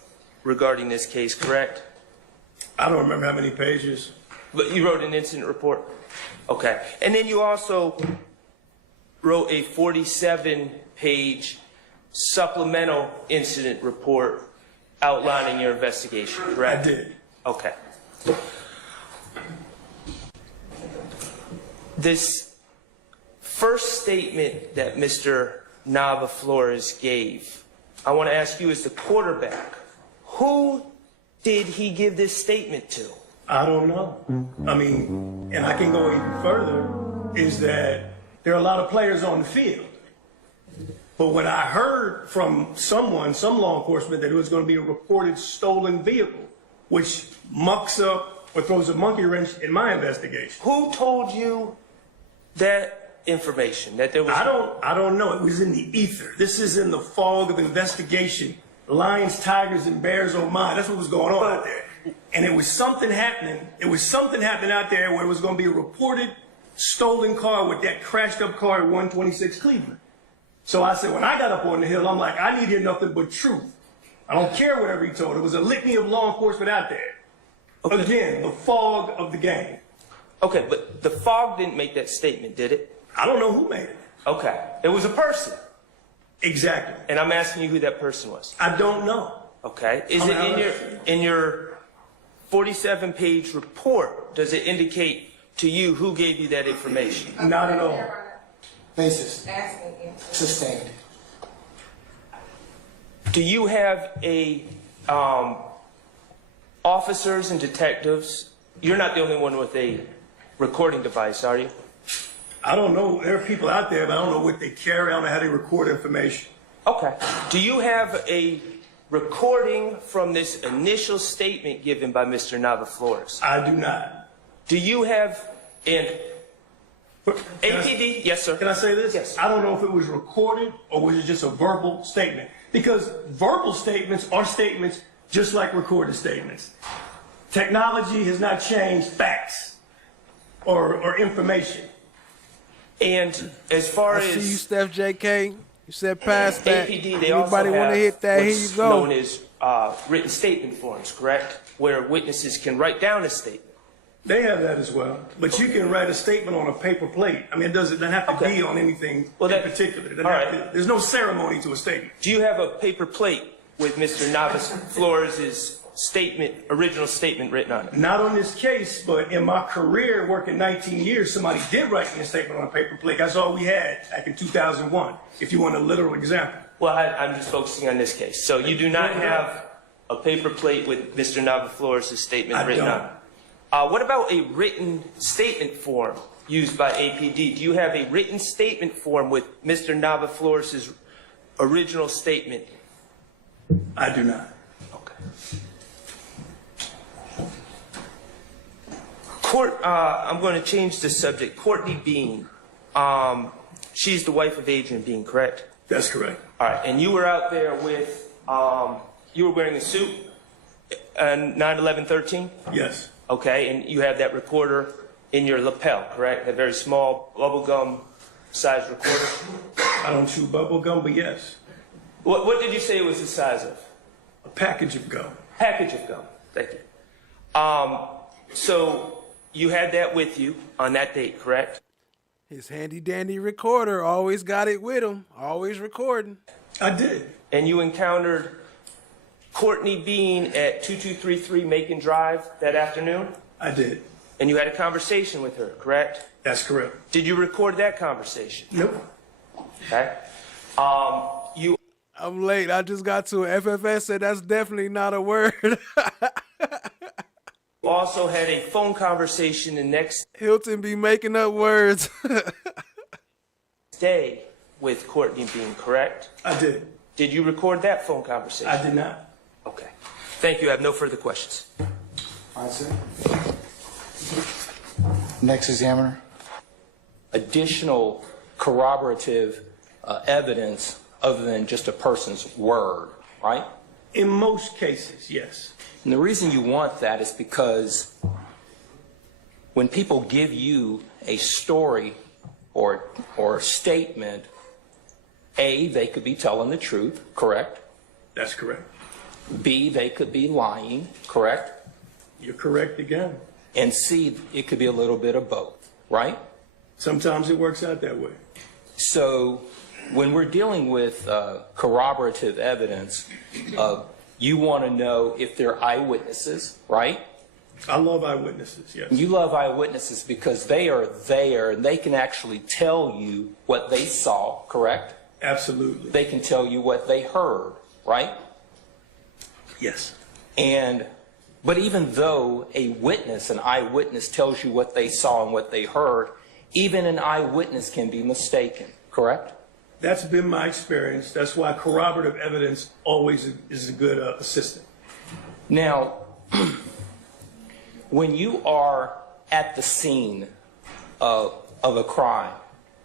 regarding this case, correct? I don't remember how many pages. But you wrote an incident report? Okay. And then you also wrote a 47-page supplemental incident report outlining your investigation, correct? I did. Okay. This first statement that Mr. Nava Flores gave, I want to ask you as the quarterback, who did he give this statement to? I don't know. I mean, and I can go even further, is that there are a lot of players on the field. But when I heard from someone, some law enforcement, that it was going to be a reported stolen vehicle, which mucks up or throws a monkey wrench in my investigation. Who told you that information? That there was I don't know. It was in the ether. This is in the fog of investigation. Lions, tigers, and bears on mine. That's what was going on out there. And it was something happening. It was something happening out there where it was going to be a reported stolen car with that crashed up car at 126 Cleveland. So I said, when I got up on the hill, I'm like, I need to hear nothing but truth. I don't care whatever he told. It was a litany of law enforcement out there. Okay. Again, the fog of the game. Okay, but the fog didn't make that statement, did it? I don't know who made it. Okay. It was a person. Exactly. And I'm asking you who that person was. I don't know. Okay. Is it in your 47-page report, does it indicate to you who gave you that information? Not at all. Basis. Sustained. Do you have officers and detectives? You're not the only one with a recording device, are you? I don't know. There are people out there, but I don't know what they carry. I don't know how they record information. Okay. Do you have a recording from this initial statement given by Mr. Nava Flores? I do not. Do you have an APD? Yes, sir. Can I say this? Yes. I don't know if it was recorded or was it just a verbal statement. Because verbal statements are statements just like recorded statements. Technology has not changed facts or information. And as far I as see you, Steph JK. You said pass that. APD, they also Anybody want to hit that? Here what's you go. known as written statement forms, correct? Where witnesses can write down a statement. They have that as well. But you can write a statement on a paper plate. I mean, it doesn't have to be on anything in particular. There's no ceremony to a statement. Do you have a paper plate with Mr. Nava Flores' statement, original statement written on it? Not on this case, but in my career, working 19 years, somebody did write me a statement on a paper plate. That's all we had back in 2001, if you want a literal example. Well, I'm just focusing on this case. So you do not have a paper plate with Mr. Nava Flores' statement written on it? What about a written statement form used by APD? Do you have a written statement form with Mr. Nava Flores' original statement? I do not. Okay. I'm going to change the subject. Courtney Bean, she's the wife of Adrian Bean, correct? That's correct. All right, and you were out there with, you were wearing a suit on 9/11/13? Yes. Okay, and you have that recorder in your lapel, correct? That very small bubblegum size recorder? I don't chew bubblegum, but yes. What did you say it was the size of? A package of gum. Package of gum, thank you. So you had that with you on that date, correct? His handy dandy recorder, always got it with him, always recording. I did. And you encountered Courtney Bean at 2233 Macon Drive that afternoon? I did. And you had a conversation with her, correct? That's correct. Did you record that conversation? Nope. Okay. I'm late. I just got to it. FFS said that's definitely not a word. You also had a phone conversation the next Hilton be making up words. day with Courtney Bean, correct? I did. Did you record that phone conversation? I did not. Okay. Thank you. I have no further questions. All right, sir. Next examiner. Additional corroborative evidence other than just a person's word, right? In most cases, yes. And the reason you want that is because when people give you a story or a statement, A, they could be telling the truth, correct? That's correct. B, they could be lying, correct? You're correct again. And C, it could be a little bit of both, right? Sometimes it works out that way. So when we're dealing with corroborative evidence, you want to know if they're eyewitnesses, right? I love eyewitnesses, yes. You love eyewitnesses because they are there and they can actually tell you what they saw, correct? Absolutely. They can tell you what they heard, right? Yes. But even though a witness, an eyewitness, tells you what they saw and what they heard, even an eyewitness can be mistaken, correct? That's been my experience. That's why corroborative evidence always is a good assistant. Now, when you are at the scene of a crime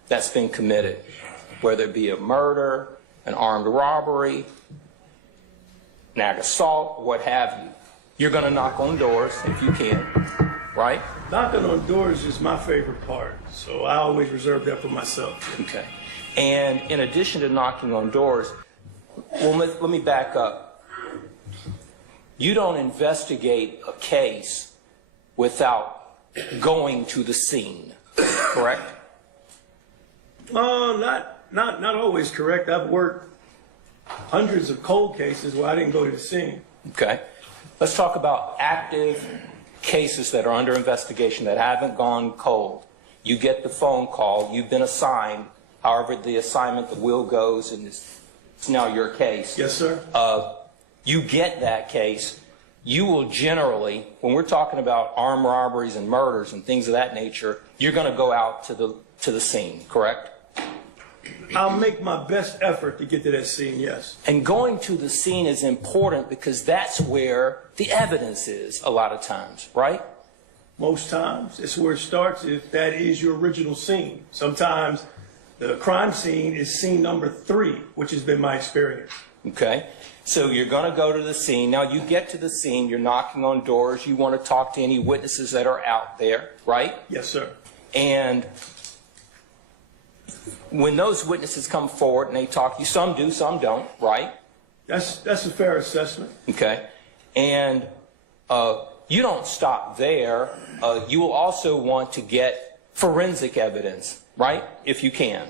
that's been committed, whether it be a murder, an armed robbery, an ag assault, what have you, you're going to knock on doors if you can, right? Knocking on doors is my favorite part, so I always reserve that for myself. Okay. And in addition to knocking on doors, well, let me back up. You don't investigate a case without going to the scene, correct? Not always correct. I've worked hundreds of cold cases where I didn't go to the scene. Okay. Let's talk about active cases that are under investigation that haven't gone cold. You get the phone call, you've been assigned, however the assignment, the wheel goes, and it's now your case. Yes, sir. You get that case, you will generally, when we're talking about armed robberies and murders and things of that nature, you're going to go out to the scene, correct? I'll make my best effort to get to that scene, yes. And going to the scene is important because that's where the evidence is a lot of times, right? Most times, it's where it starts if that is your original scene. Sometimes the crime scene is scene number 3, which has been my experience. Okay. So you're going to go to the scene. Now you get to the scene, you're knocking on doors, you want to talk to any witnesses that are out there, right? Yes, sir. And when those witnesses come forward and they talk to you, some do, some don't, right? That's a fair assessment. Okay. And you don't stop there. You will also want to get forensic evidence, right? If you can.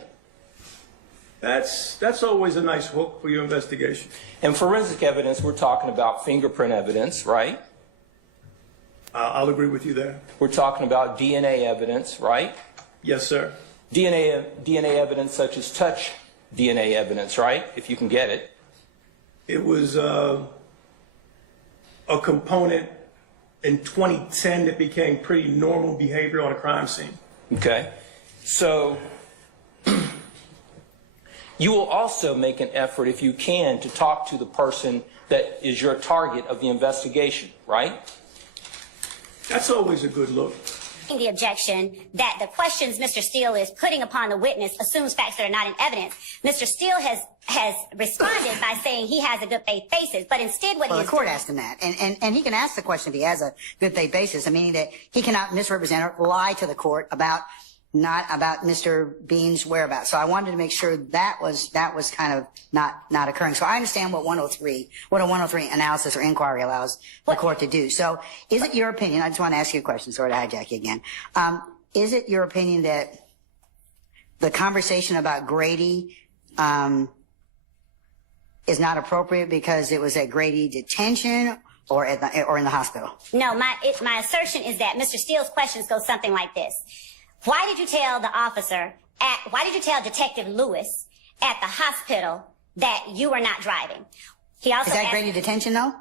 That's always a nice hook for your investigation. And forensic evidence, we're talking about fingerprint evidence, right? I'll agree with you there. We're talking about DNA evidence, right? Yes, sir. DNA evidence such as touch DNA evidence, right? If you can get it. It was a component in 2010 that became pretty normal behavior on a crime scene. Okay. So you will also make an effort, if you can, to talk to the person that is your target of the investigation, right? That's always a good look. The objection that the questions Mr. Steele is putting upon the witness assumes facts that are not in evidence. Mr. Steele has responded by saying he has a good faith basis, but instead what well, he is the court doing... asked him that, and he can ask the question if he has a good faith basis, meaning that he cannot misrepresent or lie to the court about Mr. Bean's whereabouts. So I wanted to make sure that was kind of not occurring. So I understand what a 103 analysis or inquiry allows the court to do. So is it your opinion, I just want to ask you a question, sorry to hijack you again. Is it your opinion that the conversation about Grady is not appropriate because it was at Grady detention, or in the hospital? No, my assertion is that Mr. Steele's questions go something like this. Why did you tell Detective Lewis at the hospital that you were not driving? He also Is that Grady detention, though?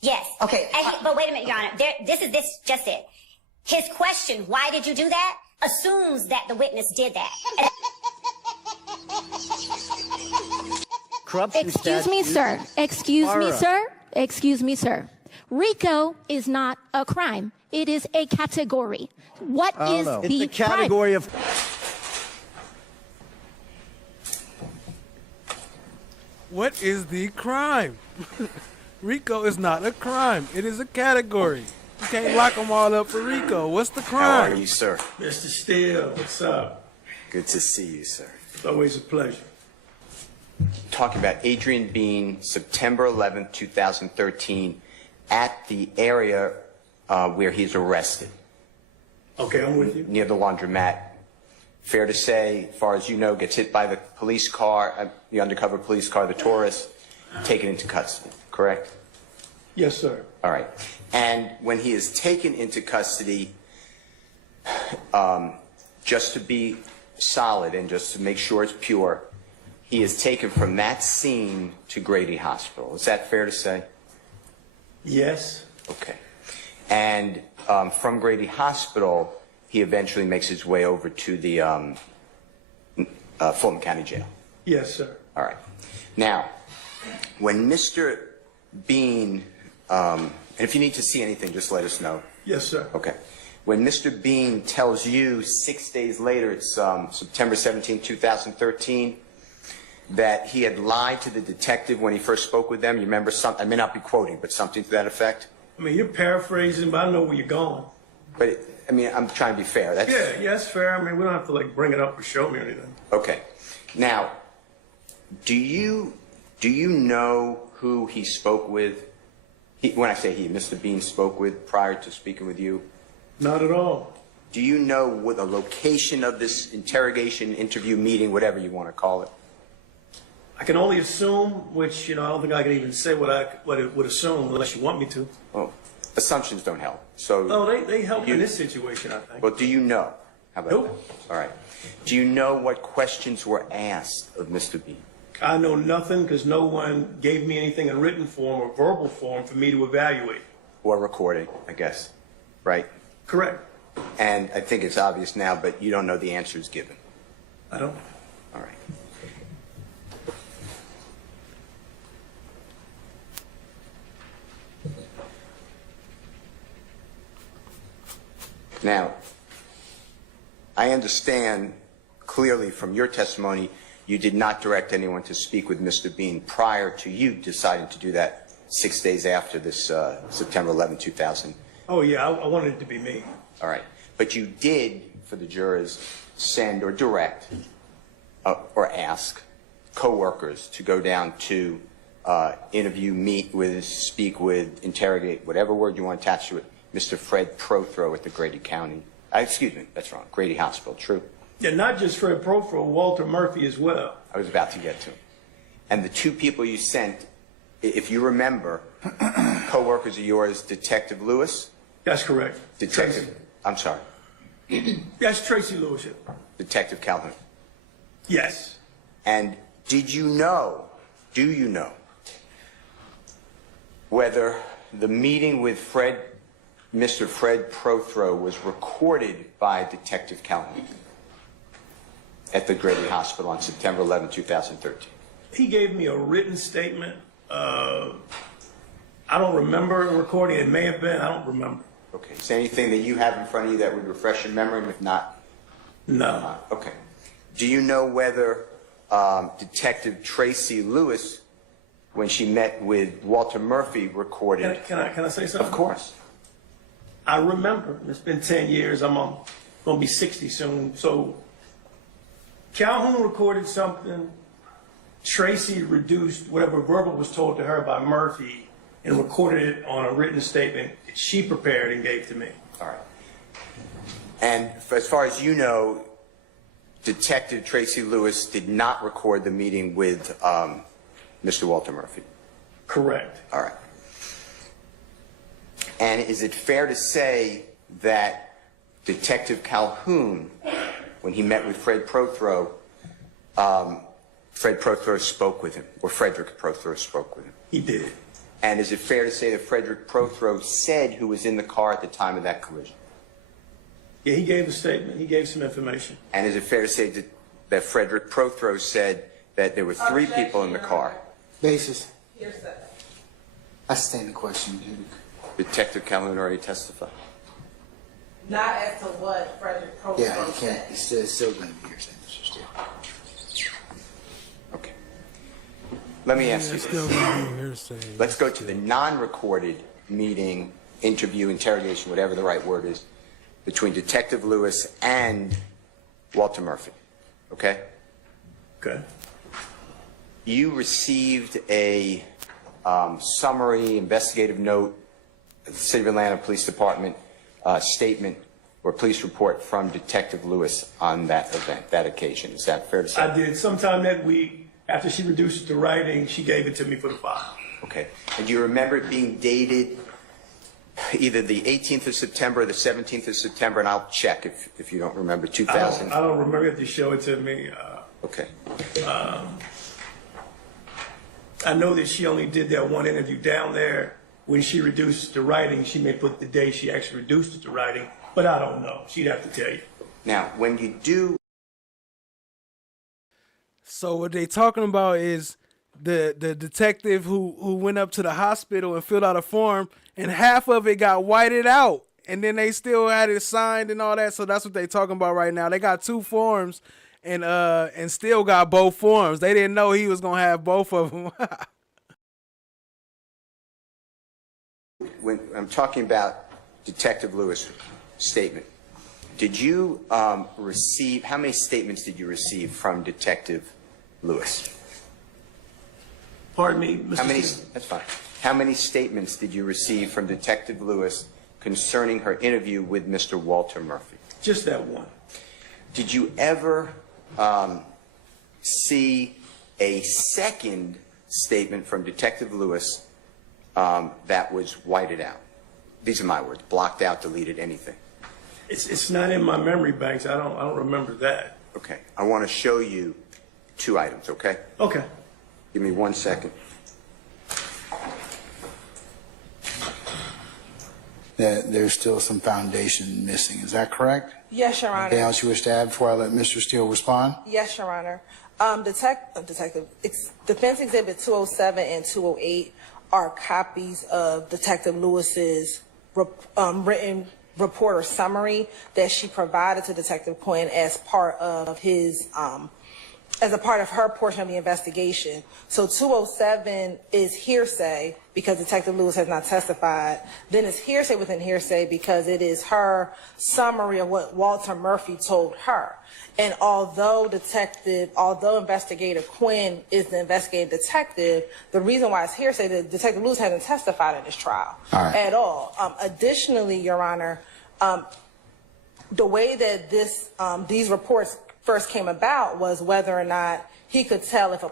Yes. Okay. But wait a minute, Your Honor. This is just it. His question, why did you do that, assumes that the witness did that. Corruption Excuse me, sir. Excuse me, sir. Excuse me, sir. RICO is not a crime. It is a category. What is the It's a category crime? of... What is the crime? RICO is not a crime. It is a category. You can't lock them all up for RICO. What's the crime? How are you, sir? Mr. Steele, what's up? Good to see you, sir. It's always a pleasure. Talking about Adrian Bean, September 11th, 2013, at the area where he's arrested. Okay, I'm with you. Near the laundromat. Fair to say, as far as you know, gets hit by the police car, the undercover police car, the tourist, taken into custody, correct? Yes, sir. All right. And when he is taken into custody, just to be solid and just to make sure it's pure, he is taken from that scene to Grady Hospital. Is that fair to say? Yes. Okay. And from Grady Hospital, he eventually makes his way over to the Fulton County Jail. Yes, sir. All right. Now, when Mr. Bean, and if you need to see anything, just let us know. Yes, sir. Okay. When Mr. Bean tells you 6 days later, it's September 17, 2013, that he had lied to the detective when he first spoke with them, you remember something? I may not be quoting, but something to that effect? I mean, you're paraphrasing, but I know where you're going. But, I mean, I'm trying to be fair. That's... Yeah, that's fair. I mean, we don't have to, like, bring it up or show me or anything. Okay. Now, do you know who he spoke with? When I say he, Mr. Bean spoke with prior to speaking with you? Not at all. Do you know what the location of this interrogation, interview, meeting, whatever you want to call it? I can only assume, which, I don't think I can even say what it would assume unless you want me to. Well, assumptions don't help. So. Oh, they help in this situation, I think. Well, do you know? How about Nope. that? All right. Do you know what questions were asked of Mr. Bean? I know nothing because no one gave me anything in written form or verbal form for me to evaluate. Or recording, I guess. Right? Correct. And I think it's obvious now, but you don't know the answers given. I don't. All right. Now, I understand clearly from your testimony you did not direct anyone to speak with Mr. Bean prior to you deciding to do that 6 days after this September 11, 2000. Oh, yeah, I wanted it to be me. All right. But you did, for the jurors, send or direct or ask co-workers to go down to interview, meet with, speak with, interrogate, whatever word you want attached to it, Mr. Fred Prothro at the Grady County. Excuse me, that's wrong. Grady Hospital, true? Yeah, not just Fred Prothro, Walter Murphy as well. I was about to get to him. And the two people you sent, if you remember, co-workers of yours, Detective Lewis? That's correct. Detective, Tracy. I'm sorry. That's Tracy Lewis. Detective Calhoun. Yes. And do you know whether the meeting with Mr. Fred Prothro was recorded by Detective Calhoun at the Grady Hospital on September 11, 2013? He gave me a written statement. I don't remember a recording. It may have been. I don't remember. Okay. Is there anything that you have in front of you that would refresh your memory? And if not? No. Okay. Do you know whether Detective Tracy Lewis, when she met with Walter Murphy, recorded? Can I say something? Of course. I remember. It's been 10 years. I'm going to be 60 soon. So Calhoun recorded something. Tracy reduced whatever verbal was told to her by Murphy and recorded it on a written statement that she prepared and gave to me. All right. And as far as you know, Detective Tracy Lewis did not record the meeting with Mr. Walter Murphy? Correct. All right. And is it fair to say that Detective Calhoun, when he met with Fred Prothro, Fred Prothro spoke with him, or Frederick Prothro spoke with him? He did. And is it fair to say that Frederick Prothro said who was in the car at the time of that collision? Yeah, he gave a statement. He gave some information. And is it fair to say that Frederick Prothro said that there were 3 people in the car? Basis. I stand the question, Duke. Detective Calhoun already testified. Not as to what Frederick Prothro Yeah, he can't. It's still going to be hearsay, Mr. Steele. Okay. Let me ask you Still this. gonna be hearsay. Let's go to the non-recorded meeting, interview, interrogation, whatever the right word is, between Detective Lewis and Walter Murphy. Okay? Okay. You received a summary investigative note at the City of Atlanta Police Department statement or police report from Detective Lewis on that event, that occasion. Is that fair to say? I did. Sometime that week, after she reduced it to writing, she gave it to me for the file. Okay. And do you remember it being dated either the 18th of September or the 17th of September? And I'll check if you don't remember. 2000. I don't remember if you show it to me. Okay. I know that she only did that one interview down there. When she reduced it to writing, she may put the day she actually reduced it to writing, but I don't know. She'd have to tell you. Now, when you do... So what they talking about is the detective who went up to the hospital and filled out a form, and half of it got whited out, and then they still had it signed and all that. So that's what they talking about right now. They got 2 forms and still got both forms. They didn't know he was gonna have both of them. When I'm talking about Detective Lewis' statement, did you receive, how many statements did you receive from Detective Lewis? Pardon me, Mr. How many? Steele? That's fine. How many statements did you receive from Detective Lewis concerning her interview with Mr. Walter Murphy? Just that one. Did you ever see a second statement from Detective Lewis that was whited out? These are my words: blocked out, deleted, anything. It's not in my memory banks. I don't remember that. Okay. I want to show you 2 items. Okay. Okay. Give me 1 second. That there's still some foundation missing. Is that correct? Yes, Your Honor. Anything else you wish to add before I let Mr. Steele respond? Yes, Your Honor. Defense Exhibit 207 and 208 are copies of Detective Lewis's written report or summary that she provided to Detective Quinn as part of his as a part of her portion of the investigation. So 207 is hearsay because Detective Lewis has not testified. Then it's hearsay within hearsay because it is her summary of what Walter Murphy told her. And although Investigator Quinn is the investigative detective, the reason why it's hearsay, that Detective Lewis hasn't testified in this trial at all. Additionally, Your Honor, the way that these reports first came about was whether or not he could tell if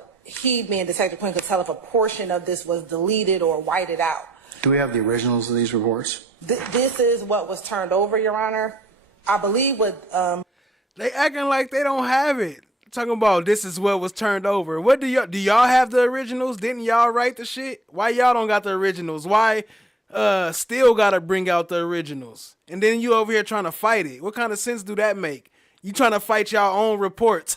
being Detective Quinn, could tell if a portion of this was deleted or whited out. Do we have the originals of these reports? This is what was turned over, Your Honor. I believe what they acting like they don't have it. Talking about this is what was turned over. What do y'all have the originals? Didn't y'all write the shit? Why y'all don't got the originals? Why still gotta bring out the originals? And then you over here trying to fight it. What kind of sense do that make? You trying to fight y'all own reports.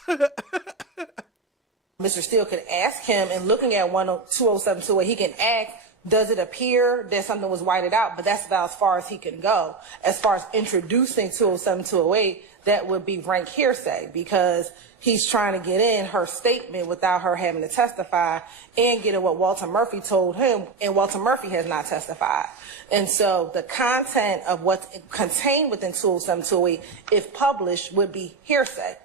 Mr. Steele could ask him, and looking at 207, 208, he can ask, does it appear that something was whited out? But that's about as far as he can go. As far as introducing 207, 208, that would be rank hearsay because he's trying to get in her statement without her having to testify and get in what Walter Murphy told him, and Walter Murphy has not testified. And so the content of what's contained within 207, 208, if published, would be hearsay,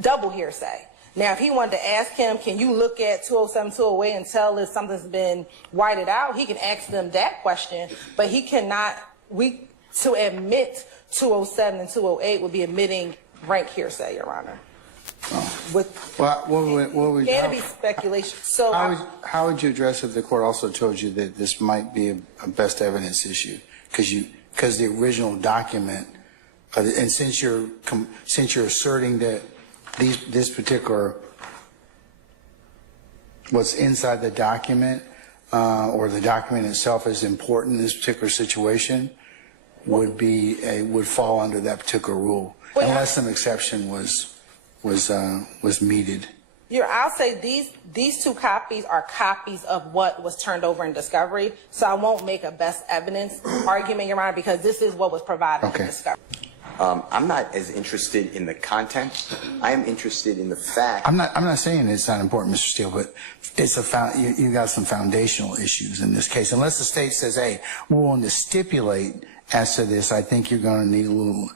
double hearsay. Now, if he wanted to ask him, can you look at 207, 208 and tell if something's been whited out, he can ask them that question, but he cannot, to admit 207 and 208 would be admitting rank hearsay, Your Honor. Can be speculation. So how would you address if the court also told you that this might be a best evidence issue? because the original document, and since you're asserting that this particular what's inside the document or the document itself is important in this particular situation, would fall under that particular rule, unless an exception was meted. I'll say these two copies are copies of what was turned over in discovery, so I won't make a best evidence argument, Your Honor, because this is what was provided in discovery. I'm not as interested in the content. I am interested in the fact. I'm not saying it's not important, Mr. Steele, but it's you got some foundational issues in this case. Unless the state says, "Hey, we're willing to stipulate as to this," I think you're going to need a little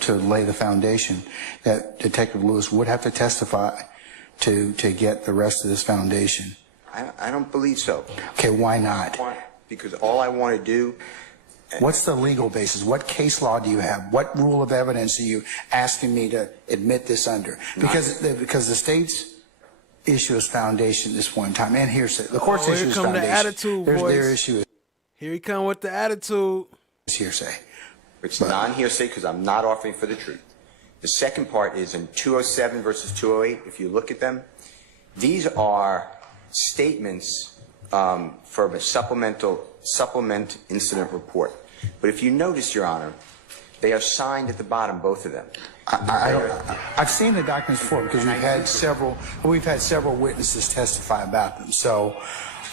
to lay the foundation that Detective Lewis would have to testify to get the rest of this foundation. I don't believe so. Okay, why not? Because all I want to do. What's the legal basis? What case law do you have? What rule of evidence are you asking me to admit this under? Because the state's issue is foundation at this point in time, and hearsay. The court's issue is foundation. Here come the attitude, boys. Their issue is. Here he come with the attitude. It's hearsay. It's non-hearsay because I'm not offering for the truth. The second part is in 207 versus 208. If you look at them, these are statements for a supplement incident report. But if you notice, Your Honor, they are signed at the bottom, both of them. I've seen the documents before because we've had several witnesses testify about them. So,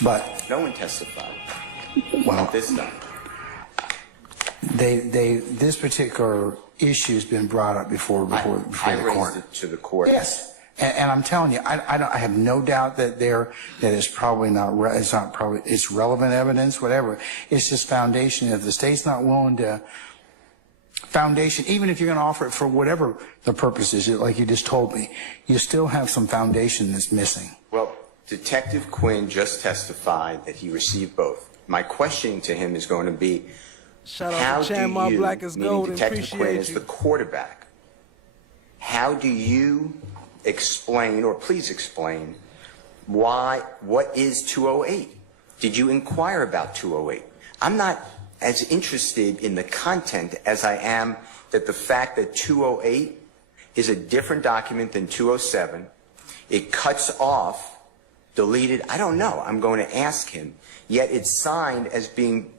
but no one testified. Well, this time. This particular issue has been brought up before the court. I raised it to the court. Yes, and I'm telling you, I have no doubt that it's probably not. It's relevant evidence, whatever. It's just foundation. If the state's not willing to foundation, even if you're going to offer it for whatever the purpose is, like you just told me, you still have some foundation that's missing. Well, Detective Quinn just testified that he received both. My question to him is going to be, how do you, meaning Detective Quinn is the quarterback, how do you explain, or please explain, what is 208? Did you inquire about 208? I'm not as interested in the content as I am that the fact that 208 is a different document than 207. It cuts off, deleted, I don't know. I'm going to ask him. Yet it's signed as being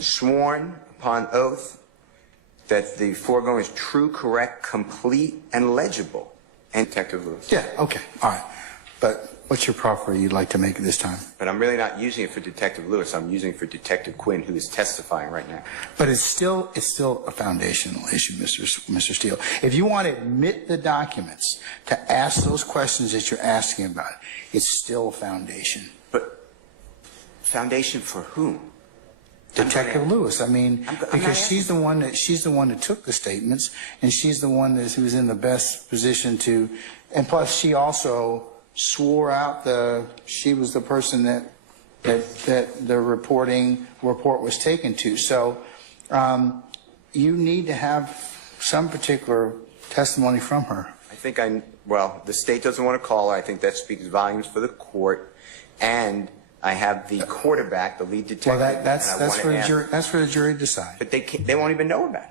sworn upon oath that the foregoing is true, correct, complete, and legible. And Detective Lewis. Yeah, okay, all right. But what's your proffer you'd like to make at this time? But I'm really not using it for Detective Lewis. I'm using it for Detective Quinn, who is testifying right now. But it's still a foundational issue, Mr. Steele. If you want to admit the documents to ask those questions that you're asking about, it's still a foundation. But foundation for whom? Detective Lewis. I mean, because she's the one that took the statements, and she's the one who was in the best position to. And plus, she also swore out she was the person that the report was taken to. So you need to have some particular testimony from her. I think the state doesn't want to call her. I think that speaks volumes for the court. And I have the quarterback, the lead detective. Well, that's for the jury. That's for the jury to decide. But they won't even know about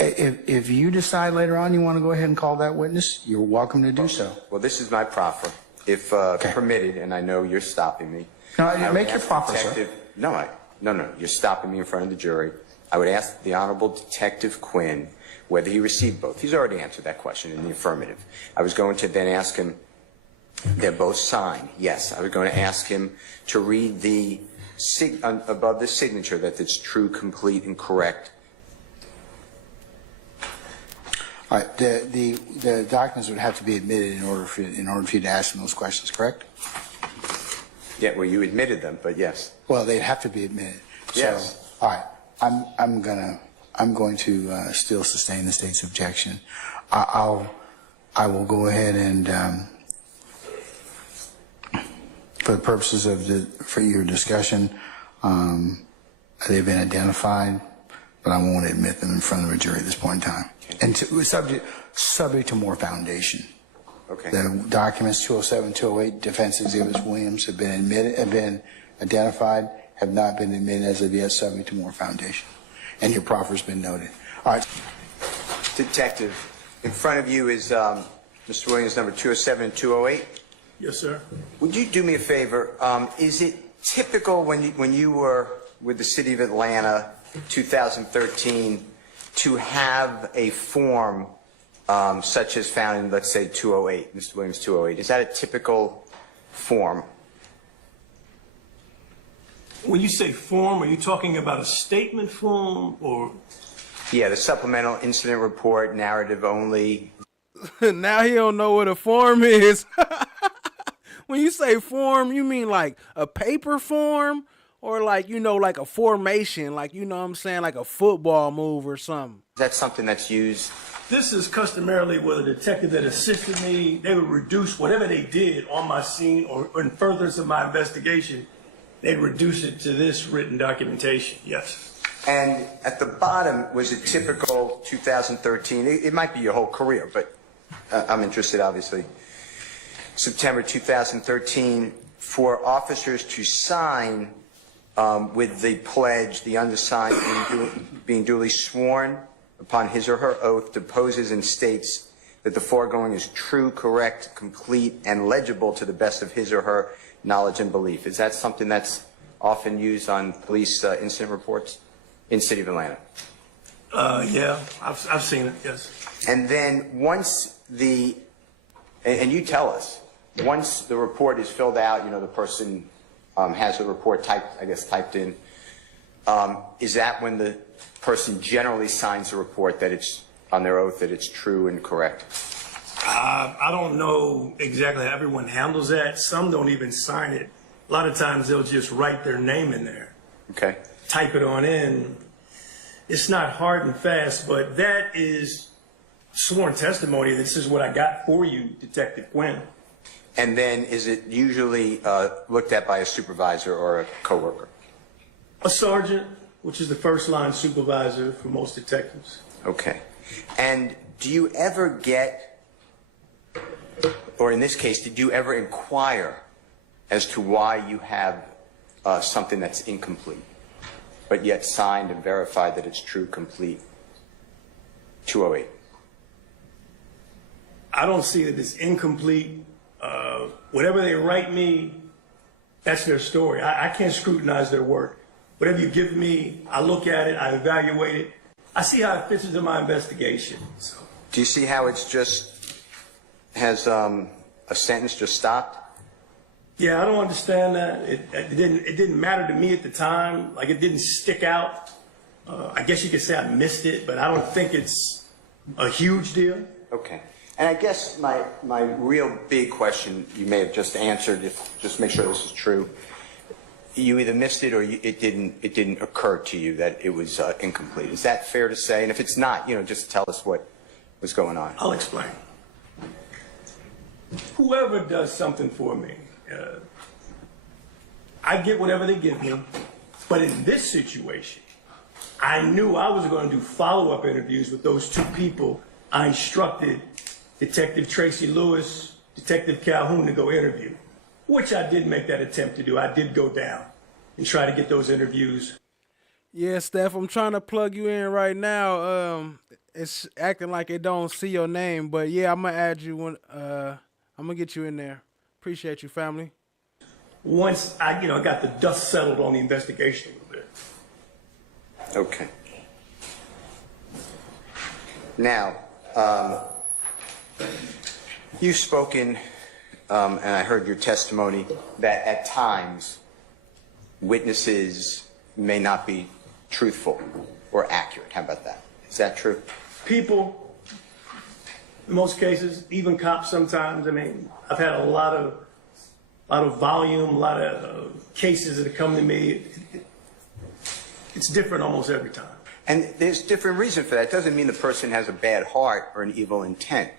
it. If you decide later on you want to go ahead and call that witness, you're welcome to do so. Well, this is my proffer, if permitted, and I know you're stopping me. No, make your proffer, sir. No, you're stopping me in front of the jury. I would ask the Honorable Detective Quinn whether he received both. He's already answered that question in the affirmative. I was going to then ask him, they're both signed. Yes, I was going to ask him to read above the signature that it's true, complete, and correct. All right, the documents would have to be admitted in order for you to ask them those questions, correct? Yeah, well, you admitted them, but yes. Well, they'd have to be admitted. Yes. So, all right, I'm going to still sustain the state's objection. I will go ahead and for the purposes for your discussion, they've been identified, but I won't admit them in front of a jury at this point in time. And subject to more foundation. Okay. The documents 207, 208, defense exhibits Williams have been identified have not been admitted as of yet, subject to more foundation. And your proffer's been noted. All right. Detective, in front of you is Mr. Williams, number 207 and 208. Yes, sir. Would you do me a favor? Is it typical when you were with the City of Atlanta, 2013, to have a form such as found in, let's say, 208, Mr. Williams 208? Is that a typical form? When you say form, are you talking about a statement form or? Yeah, the supplemental incident report, narrative only. Now he don't know what a form is. When you say form, you mean like a paper form or like, you know, like a formation, like, you know what I'm saying, like a football move or something? Is that something that's used? This is customarily with a detective that assisted me. They would reduce whatever they did on my scene or in furtherance of my investigation. They'd reduce it to this written documentation, yes. And at the bottom was a typical 2013, it might be your whole career, but I'm interested, obviously. September 2013, for officers to sign with the pledge, the undersigned being duly sworn upon his or her oath, deposes and states that the foregoing is true, correct, complete, and legible to the best of his or her knowledge and belief. Is that something that's often used on police incident reports in City of Atlanta? Yeah, I've seen it, yes. And then once and you tell us, once the report is filled out, you know, the person has the report typed in, is that when the person generally signs the report that it's on their oath that it's true and correct? I don't know exactly how everyone handles that. Some don't even sign it. A lot of times they'll just write their name in there. Okay. Type it on in. It's not hard and fast, but that is sworn testimony. This is what I got for you, Detective Quinn. And then is it usually looked at by a supervisor or a coworker? A sergeant, which is the first line supervisor for most detectives. Okay. And do you ever get, or in this case, did you ever inquire as to why you have something that's incomplete, but yet signed and verified that it's true, complete? 208. I don't see that it's incomplete. Whatever they write me, that's their story. I can't scrutinize their work. Whatever you give me, I look at it, I evaluate it. I see how it fits into my investigation. So. Do you see how it's just has a sentence just stopped? Yeah, I don't understand that. It didn't matter to me at the time. Like, it didn't stick out. I guess you could say I missed it, but I don't think it's a huge deal. Okay. And I guess my real big question you may have just answered, just make sure this is true. You either missed it or it didn't occur to you that it was incomplete. Is that fair to say? And if it's not, you know, just tell us what was going on. I'll explain. Whoever does something for me, I get whatever they give me. But in this situation, I knew I was going to do follow-up interviews with those two people. I instructed Detective Tracy Lewis, Detective Calhoun to go interview, which I did make that attempt to do. I did go down and try to get those interviews. Yeah, Steph, I'm trying to plug you in right now. It's acting like it don't see your name, but yeah, I'm gonna add you when I'm gonna get you in there. Appreciate you, family. Once I got the dust settled on the investigation a little bit. Okay. Now, you've spoken, and I heard your testimony, that at times witnesses may not be truthful or accurate. How about that? Is that true? People, in most cases, even cops sometimes. I mean, I've had a lot of volume, a lot of cases that have come to me. It's different almost every time. And there's different reason for that. It doesn't mean the person has a bad heart or an evil intent.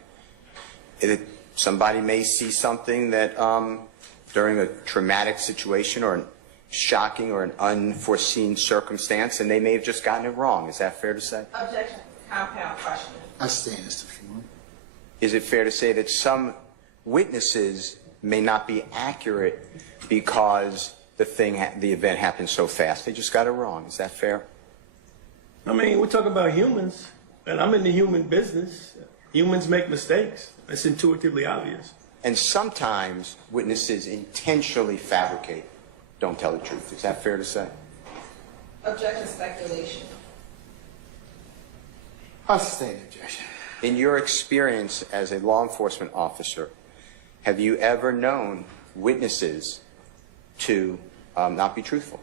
Somebody may see something that during a traumatic situation or a shocking or an unforeseen circumstance, and they may have just gotten it wrong. Is that fair to say? Objection. Compound question. I stand as the form. Is it fair to say that some witnesses may not be accurate because the event happened so fast. They just got it wrong. Is that fair? I mean, we're talking about humans, and I'm in the human business. Humans make mistakes. It's intuitively obvious. And sometimes witnesses intentionally fabricate, don't tell the truth. Is that fair to say? Objection, speculation. I'll sustain the objection. In your experience as a law enforcement officer, have you ever known witnesses to not be truthful?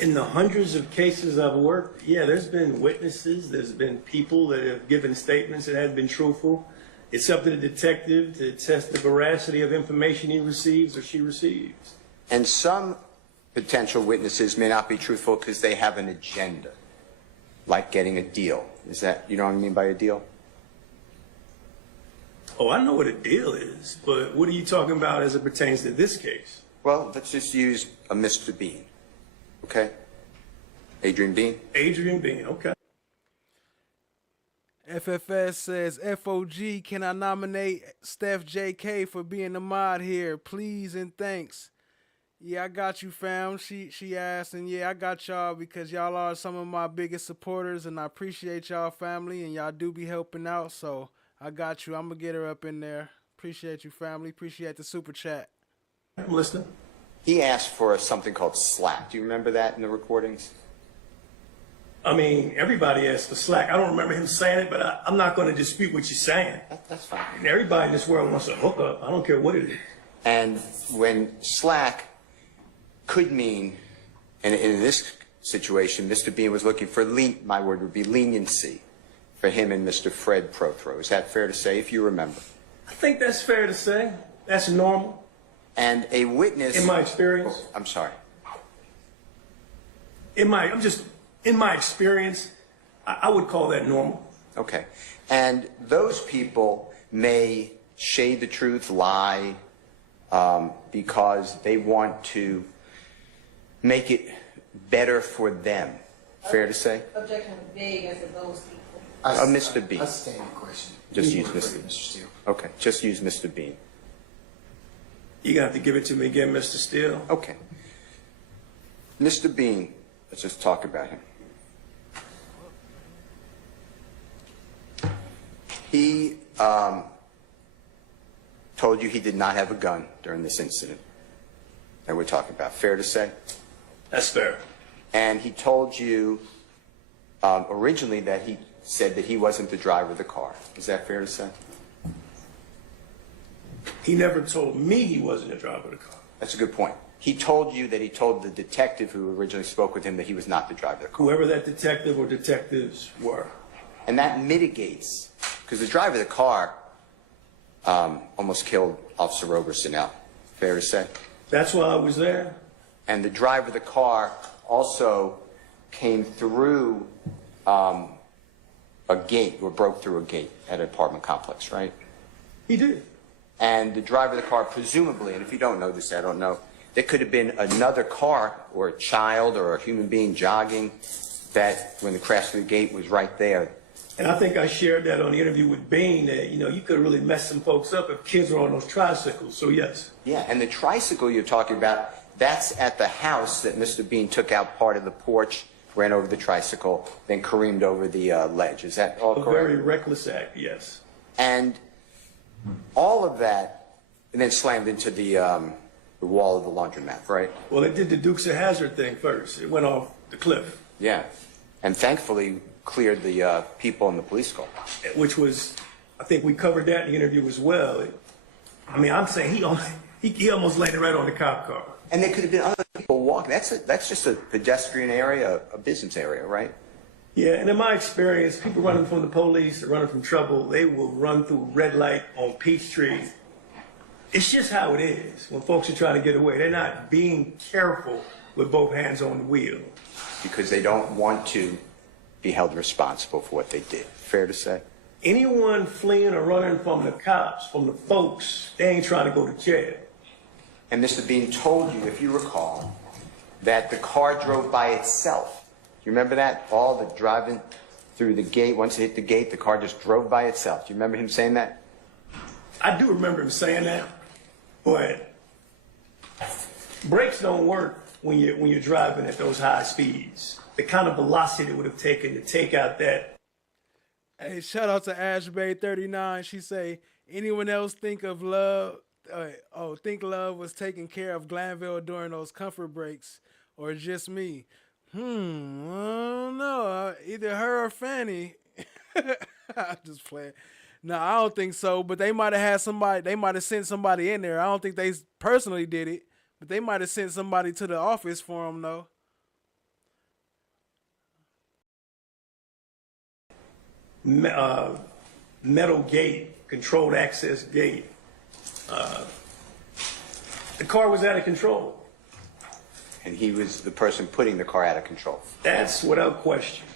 In the hundreds of cases I've worked, yeah, there's been witnesses, there's been people that have given statements that haven't been truthful. It's up to the detective to test the veracity of information he receives or she receives. And some potential witnesses may not be truthful because they have an agenda, like getting a deal. Is that, you know what I mean by a deal? Oh, I know what a deal is, but what are you talking about as it pertains to this case? Well, let's just use a Mr. Bean, okay? Adrian Bean? Adrian Bean, okay. FFS says, FOG, can I nominate Steph JK for being the mod here? Please and thanks. Yeah, I got you, fam. She asked, and yeah, I got y'all because y'all are some of my biggest supporters, and I appreciate y'all, family, and y'all do be helping out, so I got you. I'm going to get her up in there. Appreciate you, family. Appreciate the super chat. I'm listening. He asked for something called slack. Do you remember that in the recordings? I mean, everybody asks for slack. I don't remember him saying it, but I'm not going to dispute what you're saying. That's fine. And everybody in this world wants a hookup. I don't care what it is. And when slack could mean, and in this situation, Mr. Bean was looking for, my word would be leniency for him and Mr. Fred Prothro. Is that fair to say, if you remember? I think that's fair to say. That's normal. And a witness... In my experience. Oh, I'm sorry. In my experience, I would call that normal. Okay. And those people may shade the truth, lie, because they want to make it better for them. Fair to say? Objection vague as to those people. Mr. Bean. I'll sustain the question. Just use Mr. Steele. Okay. Just use Mr. Bean. You're going to have to give it to me again, Mr. Steele. Okay. Mr. Bean, let's just talk about him. He told you he did not have a gun during this incident that we're talking about. Fair to say? That's fair. And he told you originally that he said that he wasn't the driver of the car. Is that fair to say? He never told me he wasn't the driver of the car. That's a good point. He told you that he told the detective who originally spoke with him that he was not the driver of the car. Whoever that detective or detectives were. And that mitigates, because the driver of the car almost killed Officer Robeson-El. Fair to say? That's why I was there. And the driver of the car also came through a gate, or broke through a gate at an apartment complex, right? He did. And the driver of the car, presumably, and if you don't know this, I don't know, there could have been another car or a child or a human being jogging that, when the crash through the gate, was right there. And I think I shared that on the interview with Bean, that, you know, you could really mess some folks up if kids were on those tricycles, so yes. Yeah, and the tricycle you're talking about, that's at the house that Mr. Bean took out part of the porch, ran over the tricycle, then careened over the ledge. Is that all correct? A very reckless act, yes. And all of that, and then slammed into the wall of the laundromat, right? Well, it did the Dukes of Hazzard thing first. It went off the cliff. Yeah, and thankfully cleared the people in the police car. Which was, I think we covered that in the interview as well. I mean, I'm saying he almost landed right on the cop car. And there could have been other people walking. That's just a pedestrian area, a business area, right? Yeah, and in my experience, people running from the police or running from trouble, they will run through red light on Peachtree. It's just how it is when folks are trying to get away. They're not being careful with both hands on the wheel. Because they don't want to be held responsible for what they did. Fair to say? Anyone fleeing or running from the cops, from the folks, they ain't trying to go to jail. And Mr. Bean told you, if you recall, that the car drove by itself. You remember that? All the driving through the gate, once it hit the gate, the car just drove by itself. Do you remember him saying that? I do remember him saying that, but brakes don't work when you're driving at those high speeds. The kind of velocity it would have taken to take out that. Hey, shout out to Ashbay39. She say, anyone else think love was taking care of Glanville during those comfort breaks, or just me? I don't know. Either her or Fanny. I just playing. No, I don't think so. But they might have had somebody. They might have sent somebody in there. I don't think they personally did it, but they might have sent somebody to the office for them, though. Metal gate, controlled access gate. The car was out of control. And he was the person putting the car out of control. That's without question.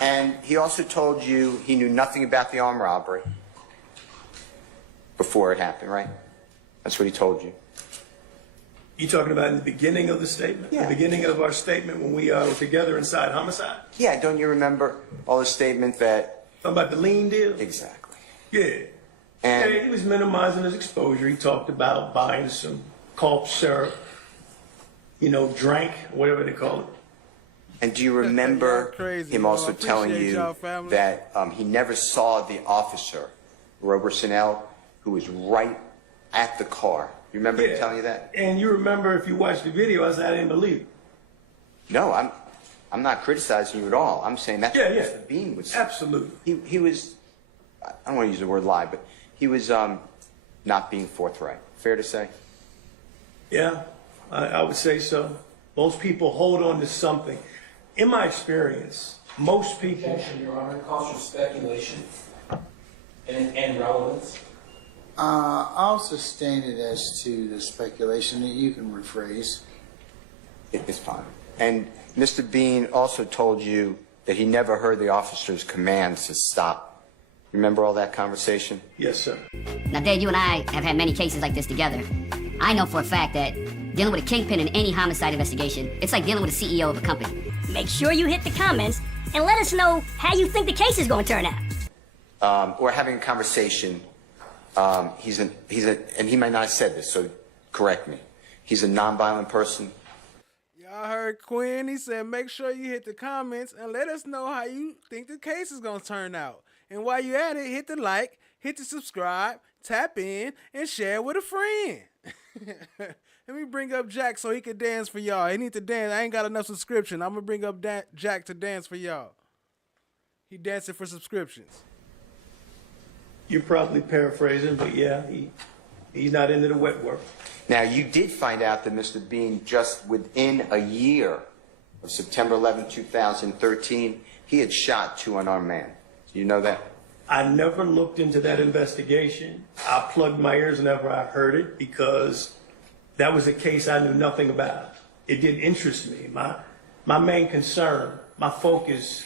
And he also told you he knew nothing about the armed robbery before it happened, right? That's what he told you. You talking about in the beginning of the statement? Yeah. The beginning of our statement when we were together inside homicide? Yeah, don't you remember all the statement that... Talking about the lien deal? Exactly. Yeah. And yeah, he was minimizing his exposure. He talked about buying some cough syrup, drank, whatever they call it. And do you remember him also telling you that he never saw the officer, Robeson-El, who was right at the car? You remember him telling you that? And you remember, if you watched the video, I said I didn't believe it. No, I'm not criticizing you at all. I'm saying that's what Mr. Bean would say. Absolutely. He was, I don't want to use the word lie, but he was not being forthright. Fair to say? Yeah, I would say so. Most people hold on to something. In my experience, most people... Objection, Your Honor. Calls for speculation and relevance. I'll sustain it as to the speculation that you can rephrase. It's fine. And Mr. Bean also told you that he never heard the officer's commands to stop. Remember all that conversation? Yes, sir. Now, Dad, you and I have had many cases like this together. I know for a fact that dealing with a kingpin in any homicide investigation, it's like dealing with a CEO of a company. Make sure you hit the comments and let us know how you think the case is going to turn out. We're having a conversation. And he might not have said this, so correct me. He's a nonviolent person. Y'all heard Quinn. He said, make sure you hit the comments and let us know how you think the case is going to turn out. And while you're at it, hit the like, hit the subscribe, tap in, and share with a friend. Let me bring up Jack so he can dance for y'all. He need to dance. I ain't got enough subscription. I'm going to bring up Jack to dance for y'all. He dancing for subscriptions. You're probably paraphrasing, but yeah, he's not into the wet work. Now, you did find out that Mr. Bean, just within a year of September 11, 2013, he had shot 2 unarmed men. Do you know that? I never looked into that investigation. I plugged my ears whenever I heard it because that was a case I knew nothing about. It didn't interest me. My main concern, my focus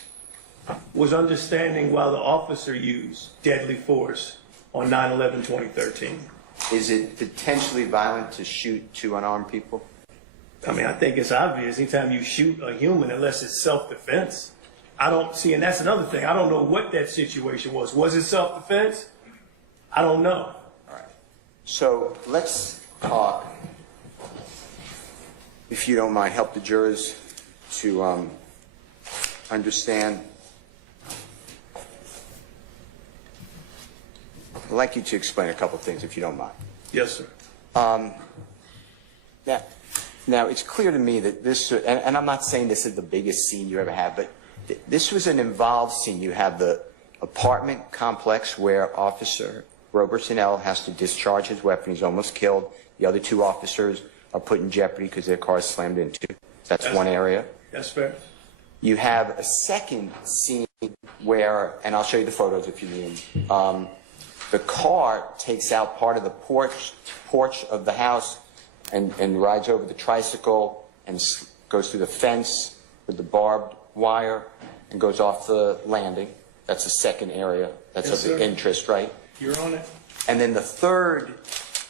was understanding why the officer used deadly force on 9/11/2013. Is it potentially violent to shoot 2 unarmed people? I mean, I think it's obvious. Anytime you shoot a human, unless it's self-defense, I don't see, and that's another thing. I don't know what that situation was. Was it self-defense? I don't know. All right. So let's talk, if you don't mind, help the jurors to understand. I'd like you to explain a couple of things, if you don't mind. Yes, sir. Now, it's clear to me that this, and I'm not saying this is the biggest scene you ever had, but this was an involved scene. You have the apartment complex where Officer Robeson-El has to discharge his weapon. He's almost killed. The other 2 officers are put in jeopardy because their car is slammed into. That's one area. That's fair. You have a second scene where, and I'll show you the photos if you need them. The car takes out part of the porch of the house and rides over the tricycle and goes through the fence with the barbed wire and goes off the landing. That's the second area. That's of interest, right? You're on it. And then the third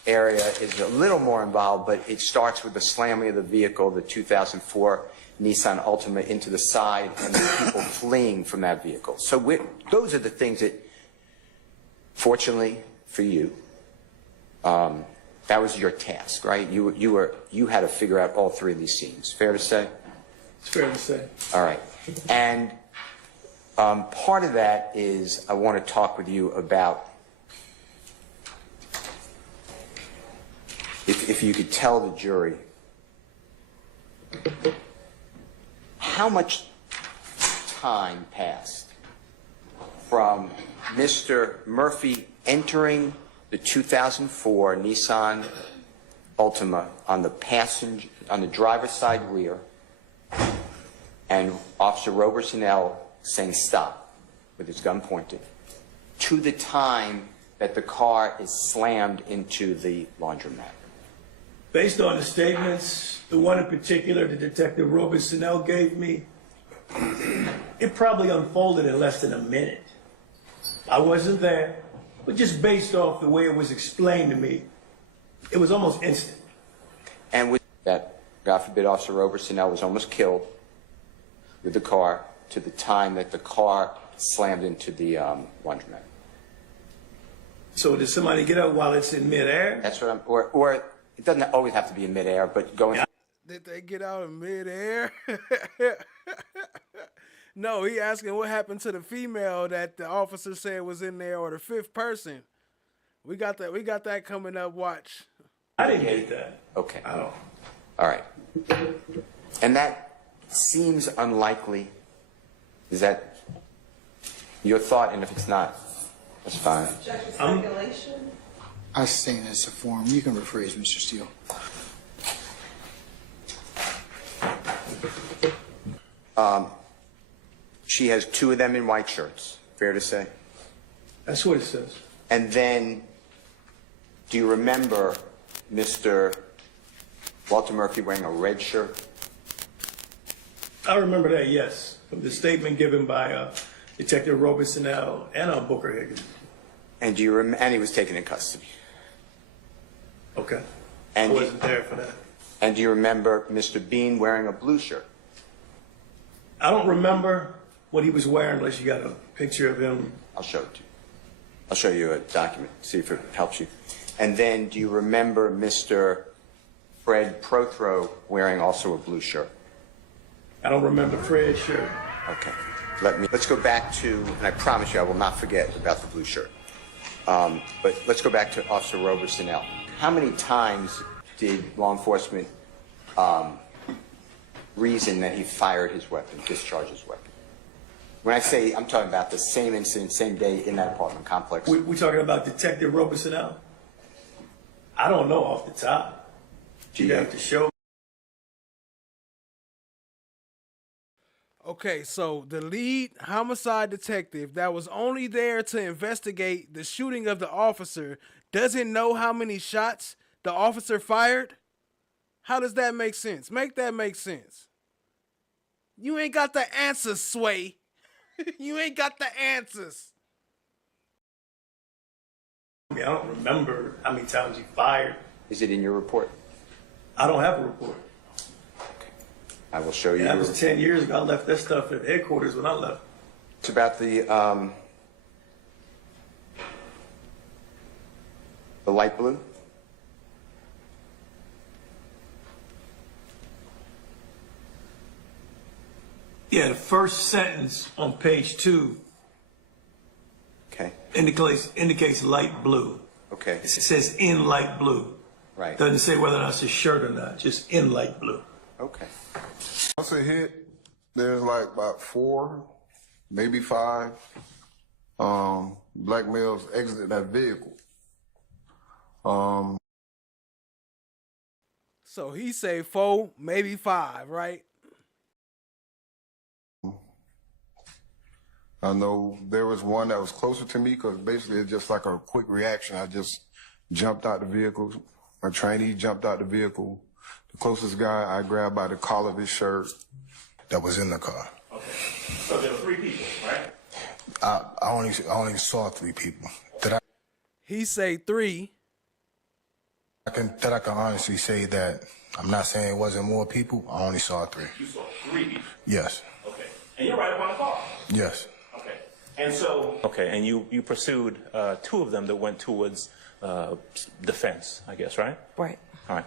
area is a little more involved, but it starts with the slamming of the vehicle, the 2004 Nissan Altima, into the side and the people fleeing from that vehicle. So those are the things that, fortunately for you, That was your task, right? You had to figure out all three of these scenes. Fair to say? It's fair to say. All right. And part of that is I want to talk with you about if you could tell the jury how much time passed from Mr. Murphy entering the 2004 Nissan Altima on the driver's side rear and Officer Robeson-El saying stop with his gun pointed to the time that the car is slammed into the laundromat? Based on the statements, the one in particular that Detective Robeson-El gave me, it probably unfolded in less than a minute. I wasn't there, but just based off the way it was explained to me, it was almost instant. And with that, God forbid, Officer Robeson-El was almost killed with the car to the time that the car slammed into the laundromat. So did somebody get up while it's in midair? That's what or it doesn't always have to be in midair, but going. Did they get out in midair? No, he asking what happened to the female that the officer said was in there, or the fifth person. We got that coming up. Watch. I didn't get that. Okay. Oh. All right. And that seems unlikely. Is that your thought? And if it's not, that's fine. I've seen this a form. You can rephrase, Mr. Steele. She has two of them in white shirts. Fair to say? That's what it says. And then, do you remember Mr. Walter Murphy wearing a red shirt? I remember that, yes. From the statement given by Detective Robeson-El and Booker Higgins. And do you and he was taken in custody. Okay. And I wasn't there for that. And do you remember Mr. Bean wearing a blue shirt? I don't remember what he was wearing unless you got a picture of him. I'll show it to you. I'll show you a document, see if it helps you. And then do you remember Mr. Fred Prothro wearing also a blue shirt? I don't remember Fred's shirt. Okay. Let's go back to, and I promise you I will not forget about the blue shirt. But let's go back to Officer Robeson-El. How many times did law enforcement reason that he fired his weapon, discharged his weapon? When I say, I'm talking about the same incident, same day in that apartment complex. We talking about Detective Robeson-El? I don't know off the top. You'd have to show. Okay, so the lead homicide detective that was only there to investigate the shooting of the officer doesn't know how many shots the officer fired? How does that make sense? Make that make sense. You ain't got the answers, Sway. You ain't got the answers. I mean, I don't remember how many times he fired. Is it in your report? I don't have a report. I will show you. That was 10 years ago. I left that stuff at headquarters when I left. It's about the light blue. Yeah, the first sentence on page 2 okay. indicates light blue. Okay. It says in light blue. Right. Doesn't say whether or not it's a shirt or not, just in light blue. Okay. Once it hit, there's like about 4, maybe 5 black males exited that vehicle. So he say 4, maybe 5, right? I know there was one that was closer to me because basically it's just like a quick reaction. I just jumped out the vehicle. My trainee jumped out the vehicle. The closest guy I grabbed by the collar of his shirt that was in the car. Okay. So there were 3 people, right? I only saw 3 people. He say 3. I can honestly say that I'm not saying it wasn't more people. I only saw 3. You saw 3 people? Yes. Okay. And you're right up on the car? Yes. Okay. And so, okay, and you pursued two of them that went towards defense, I guess, right? Right. All right.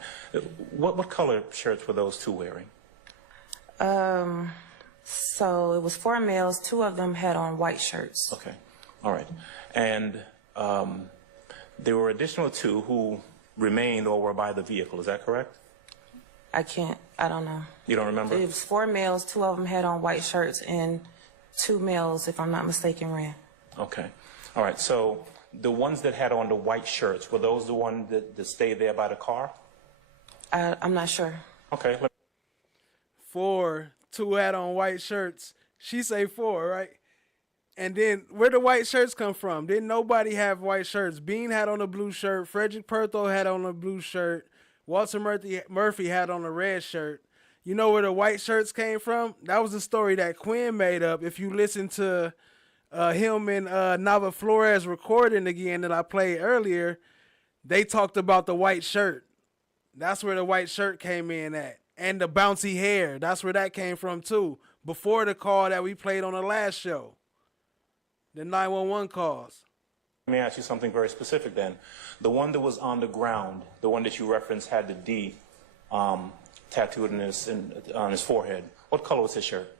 What color shirts were those two wearing? So it was 4 males. 2 of them had on white shirts. Okay. All right. And there were additional 2 who remained or were by the vehicle. Is that correct? I don't know. You don't remember? It was 4 males. 2 of them had on white shirts, and 2 males, if I'm not mistaken, ran. Okay. All right. So the ones that had on the white shirts, were those the ones that stayed there by the car? I'm not sure. Okay. 4, 2 had on white shirts. She say 4, right? And then where the white shirts come from? Didn't nobody have white shirts? Bean had on a blue shirt. Frederick Pertho had on a blue shirt. Walter Murphy had on a red shirt. You know where the white shirts came from? That was a story that Quinn made up. If you listen to him and Nava Flores recording again that I played earlier, they talked about the white shirt. That's where the white shirt came in at. And the bouncy hair. That's where that came from too. Before the call that we played on the last show. The 911 calls. Let me ask you something very specific then. The one that was on the ground, the one that you referenced had the D tattooed on his forehead. What color was his shirt?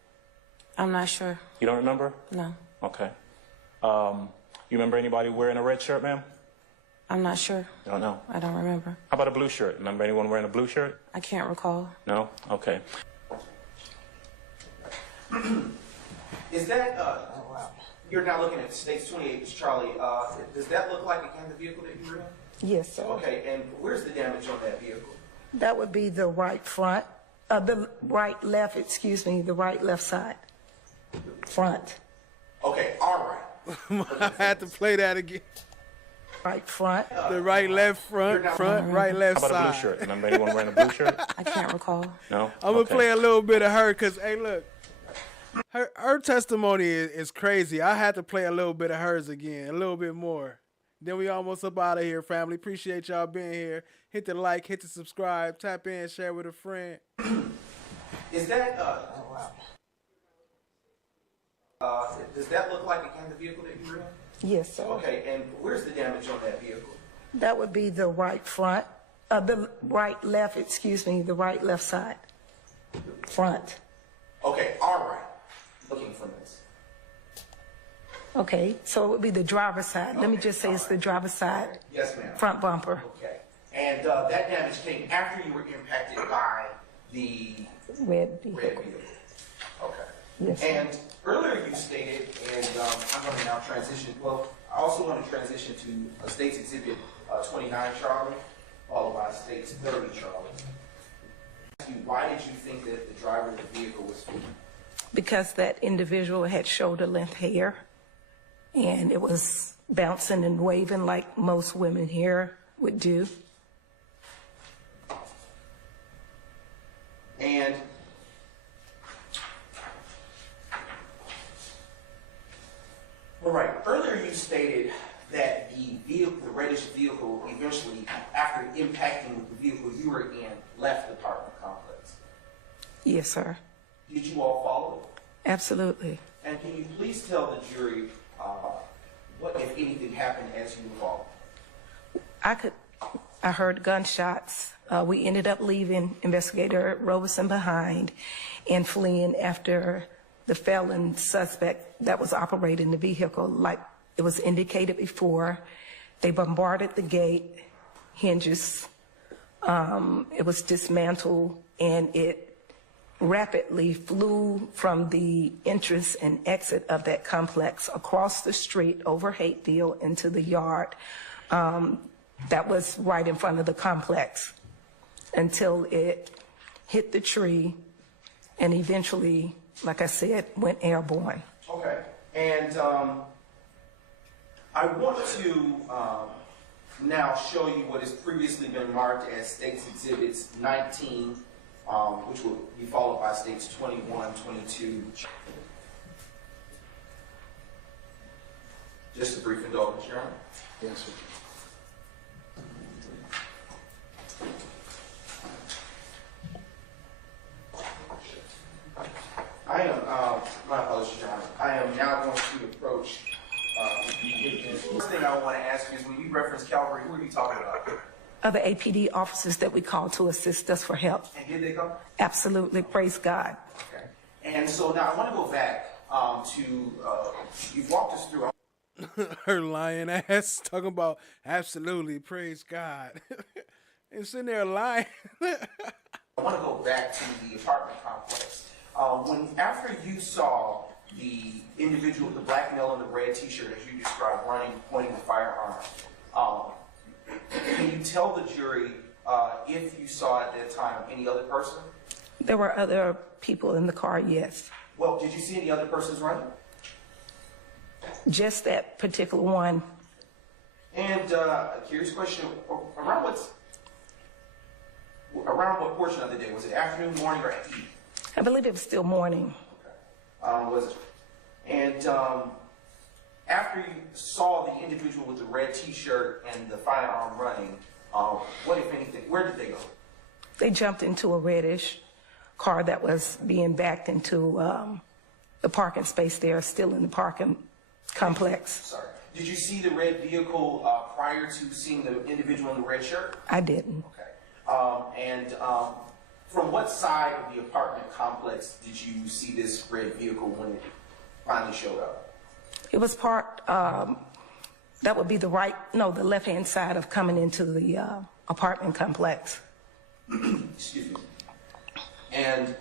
I'm not sure. You don't remember? No. Okay. You remember anybody wearing a red shirt, ma'am? I'm not sure. You don't know? I don't remember. How about a blue shirt? Remember anyone wearing a blue shirt? I can't recall. No? Okay. Is that, you're now looking at States 28, Charlie. Does that look like, again, the vehicle that you were in? Yes, sir. Okay, and where's the damage on that vehicle? That would be the right front, the right left side. Front. Okay, all right. I had to play that again. Right front. The right, left, front, right, left side. How about a blue shirt? Remember anyone wearing a blue shirt? I can't recall. No? I'm going to play a little bit of her because, hey, look. Her testimony is crazy. I had to play a little bit of hers again, a little bit more. Then we almost up out of here, family. Appreciate y'all being here. Hit the like, hit the subscribe, tap in, share with a friend. Is that, does that look like, again, the vehicle that you were in? Yes, sir. Okay, and where's the damage on that vehicle? That would be the right front, the right left side. Front. Okay, all right. Looking from this. Okay, so it would be the driver's side. Let me just say it's the driver's side. Yes, ma'am. Front bumper. Okay. And that damage came after you were impacted by the red vehicle. Okay. Yes. And earlier you stated, and I'm going to now transition, well, I also want to transition to State's Exhibit 29, Charlie, followed by State's 30, Charlie. Why did you think that the driver of the vehicle was female? Because that individual had shoulder length hair and it was bouncing and waving like most women here would do. And all right, earlier you stated that the vehicle, the reddish vehicle, eventually, after impacting the vehicle you were in, left the apartment complex. Yes, sir. Did you all follow it? Absolutely. And can you please tell the jury what, if anything, happened as you followed? I heard gunshots. We ended up leaving Investigator Robeson behind and fleeing after the felon suspect that was operating the vehicle. Like it was indicated before, they bombarded the gate hinges. It was dismantled and it rapidly flew from the entrance and exit of that complex across the street over Hateville into the yard that was right in front of the complex until it hit the tree and eventually, like I said, went airborne. Okay. And I want to now show you what has previously been marked as States Exhibits 19, which will be followed by States 21, 22. Just a brief indulgence, Your Honor. Yes, sir. I am, my apologies, Your Honor. I am now going to approach other APD officers that we called to assist us for help. And did they come? Absolutely, praise God. Okay. And so now I want to go back you've walked us through. Her lying ass talking about absolutely, praise God. And sitting there lying. I want to go back to the apartment complex. After you saw the individual, the black male in the red T-shirt, as you described, running, pointing the firearm, can you tell the jury if you saw at that time any other person? There were other people in the car, yes. Well, did you see any other persons running? Just that particular one. And a curious question, around what portion of the day? Was it afternoon, morning, or evening? I believe it was still morning. Was it? And after you saw the individual with the red T-shirt and the firearm running, what, if anything, where did they go? They jumped into a reddish car that was being backed into the parking space there, still in the parking complex. Sorry. Did you see the red vehicle prior to seeing the individual in the red shirt? I didn't. Okay. From what side of the apartment complex did you see this red vehicle when it finally showed up? It was that would be the left-hand side of coming into the apartment complex. Excuse me. And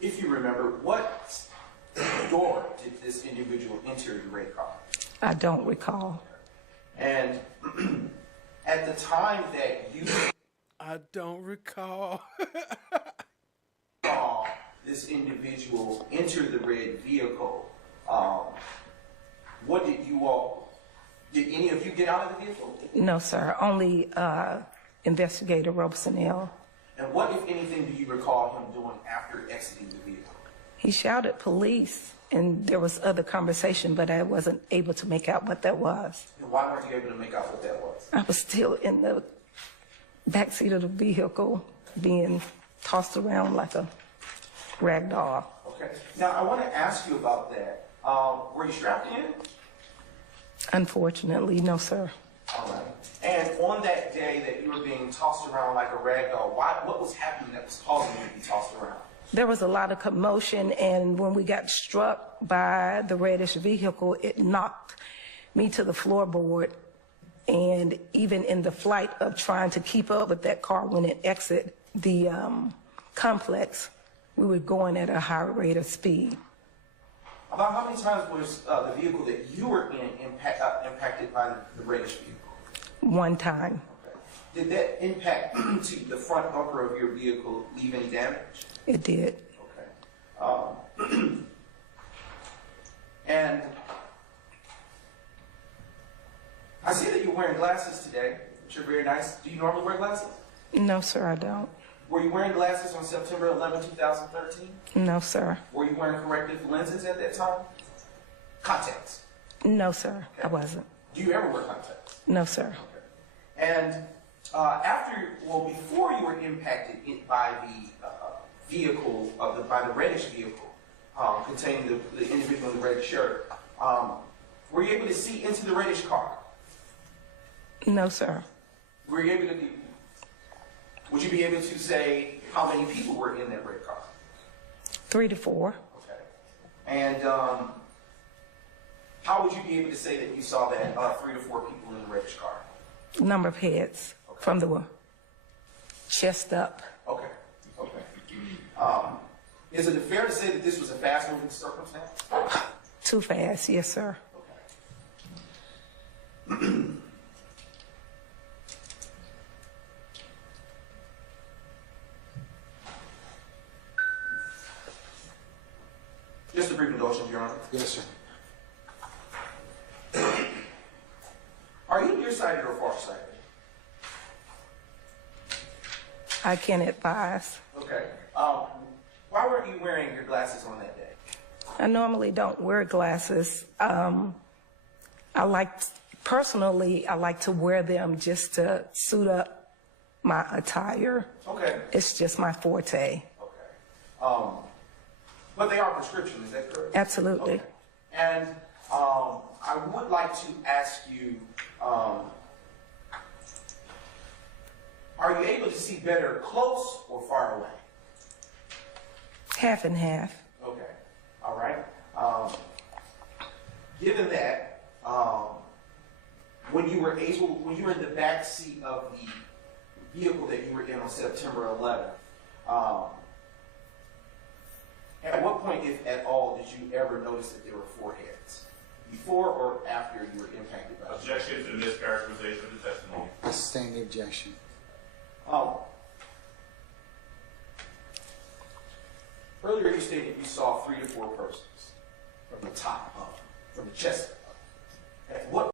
if you remember, what door did this individual enter the red car? I don't recall. And at the time that you... I don't recall. saw this individual enter the red vehicle, did any of you get out of the vehicle? No, sir. Only Investigator Robeson-El. And what, if anything, do you recall him doing after exiting the vehicle? He shouted police, and there was other conversation, but I wasn't able to make out what that was. And why weren't you able to make out what that was? I was still in the backseat of the vehicle, being tossed around like a rag doll. Okay. Now, I want to ask you about that. Were you strapped in? Unfortunately, no, sir. All right. And on that day that you were being tossed around like a rag doll, what was happening that was causing you to be tossed around? There was a lot of commotion, and when we got struck by the reddish vehicle, it knocked me to the floorboard. And even in the flight of trying to keep up with that car when it exited the complex, we were going at a high rate of speed. About how many times was the vehicle that you were in impacted by the reddish vehicle? One time. Okay. Did that impact to the front bumper of your vehicle leave any damage? It did. Okay. And I see that you're wearing glasses today, which are very nice. Do you normally wear glasses? No, sir, I don't. Were you wearing glasses on September 11, 2013? No, sir. Were you wearing corrective lenses at that time? Contacts? No, sir, I wasn't. Do you ever wear contacts? No, sir. Okay. And before you were impacted by the vehicle, by the reddish vehicle containing the individual in the red shirt, were you able to see into the reddish car? No, sir. Were you able to? Would you be able to say how many people were in that red car? 3 to 4. Okay. And how would you be able to say that you saw that 3 to 4 people in the reddish car? Number of heads from the chest up. Okay. Okay. Is it fair to say that this was a fast-moving circumstance? Too fast, yes, sir. Okay. Just a brief indulgence, Your Honor. Yes, sir. Are you nearsighted or farsighted? I can't advise. Okay. Why weren't you wearing your glasses on that day? I normally don't wear glasses. Personally, I like to wear them just to suit up my attire. Okay. It's just my forte. Okay. But they are prescription, is that correct? Absolutely. Okay. And I would like to ask you, Are you able to see better close or far away? Half and half. Okay. All right. Given that, when you were in the back seat of the vehicle that you were in on September 11th, at what point, if at all, did you ever notice that there were foreheads? Before or after you were impacted by it? Objection to mischaracterization of the testimony. I sustain the objection. Earlier you stated you saw 3 to 4 persons from the top up, from the chest up. At what?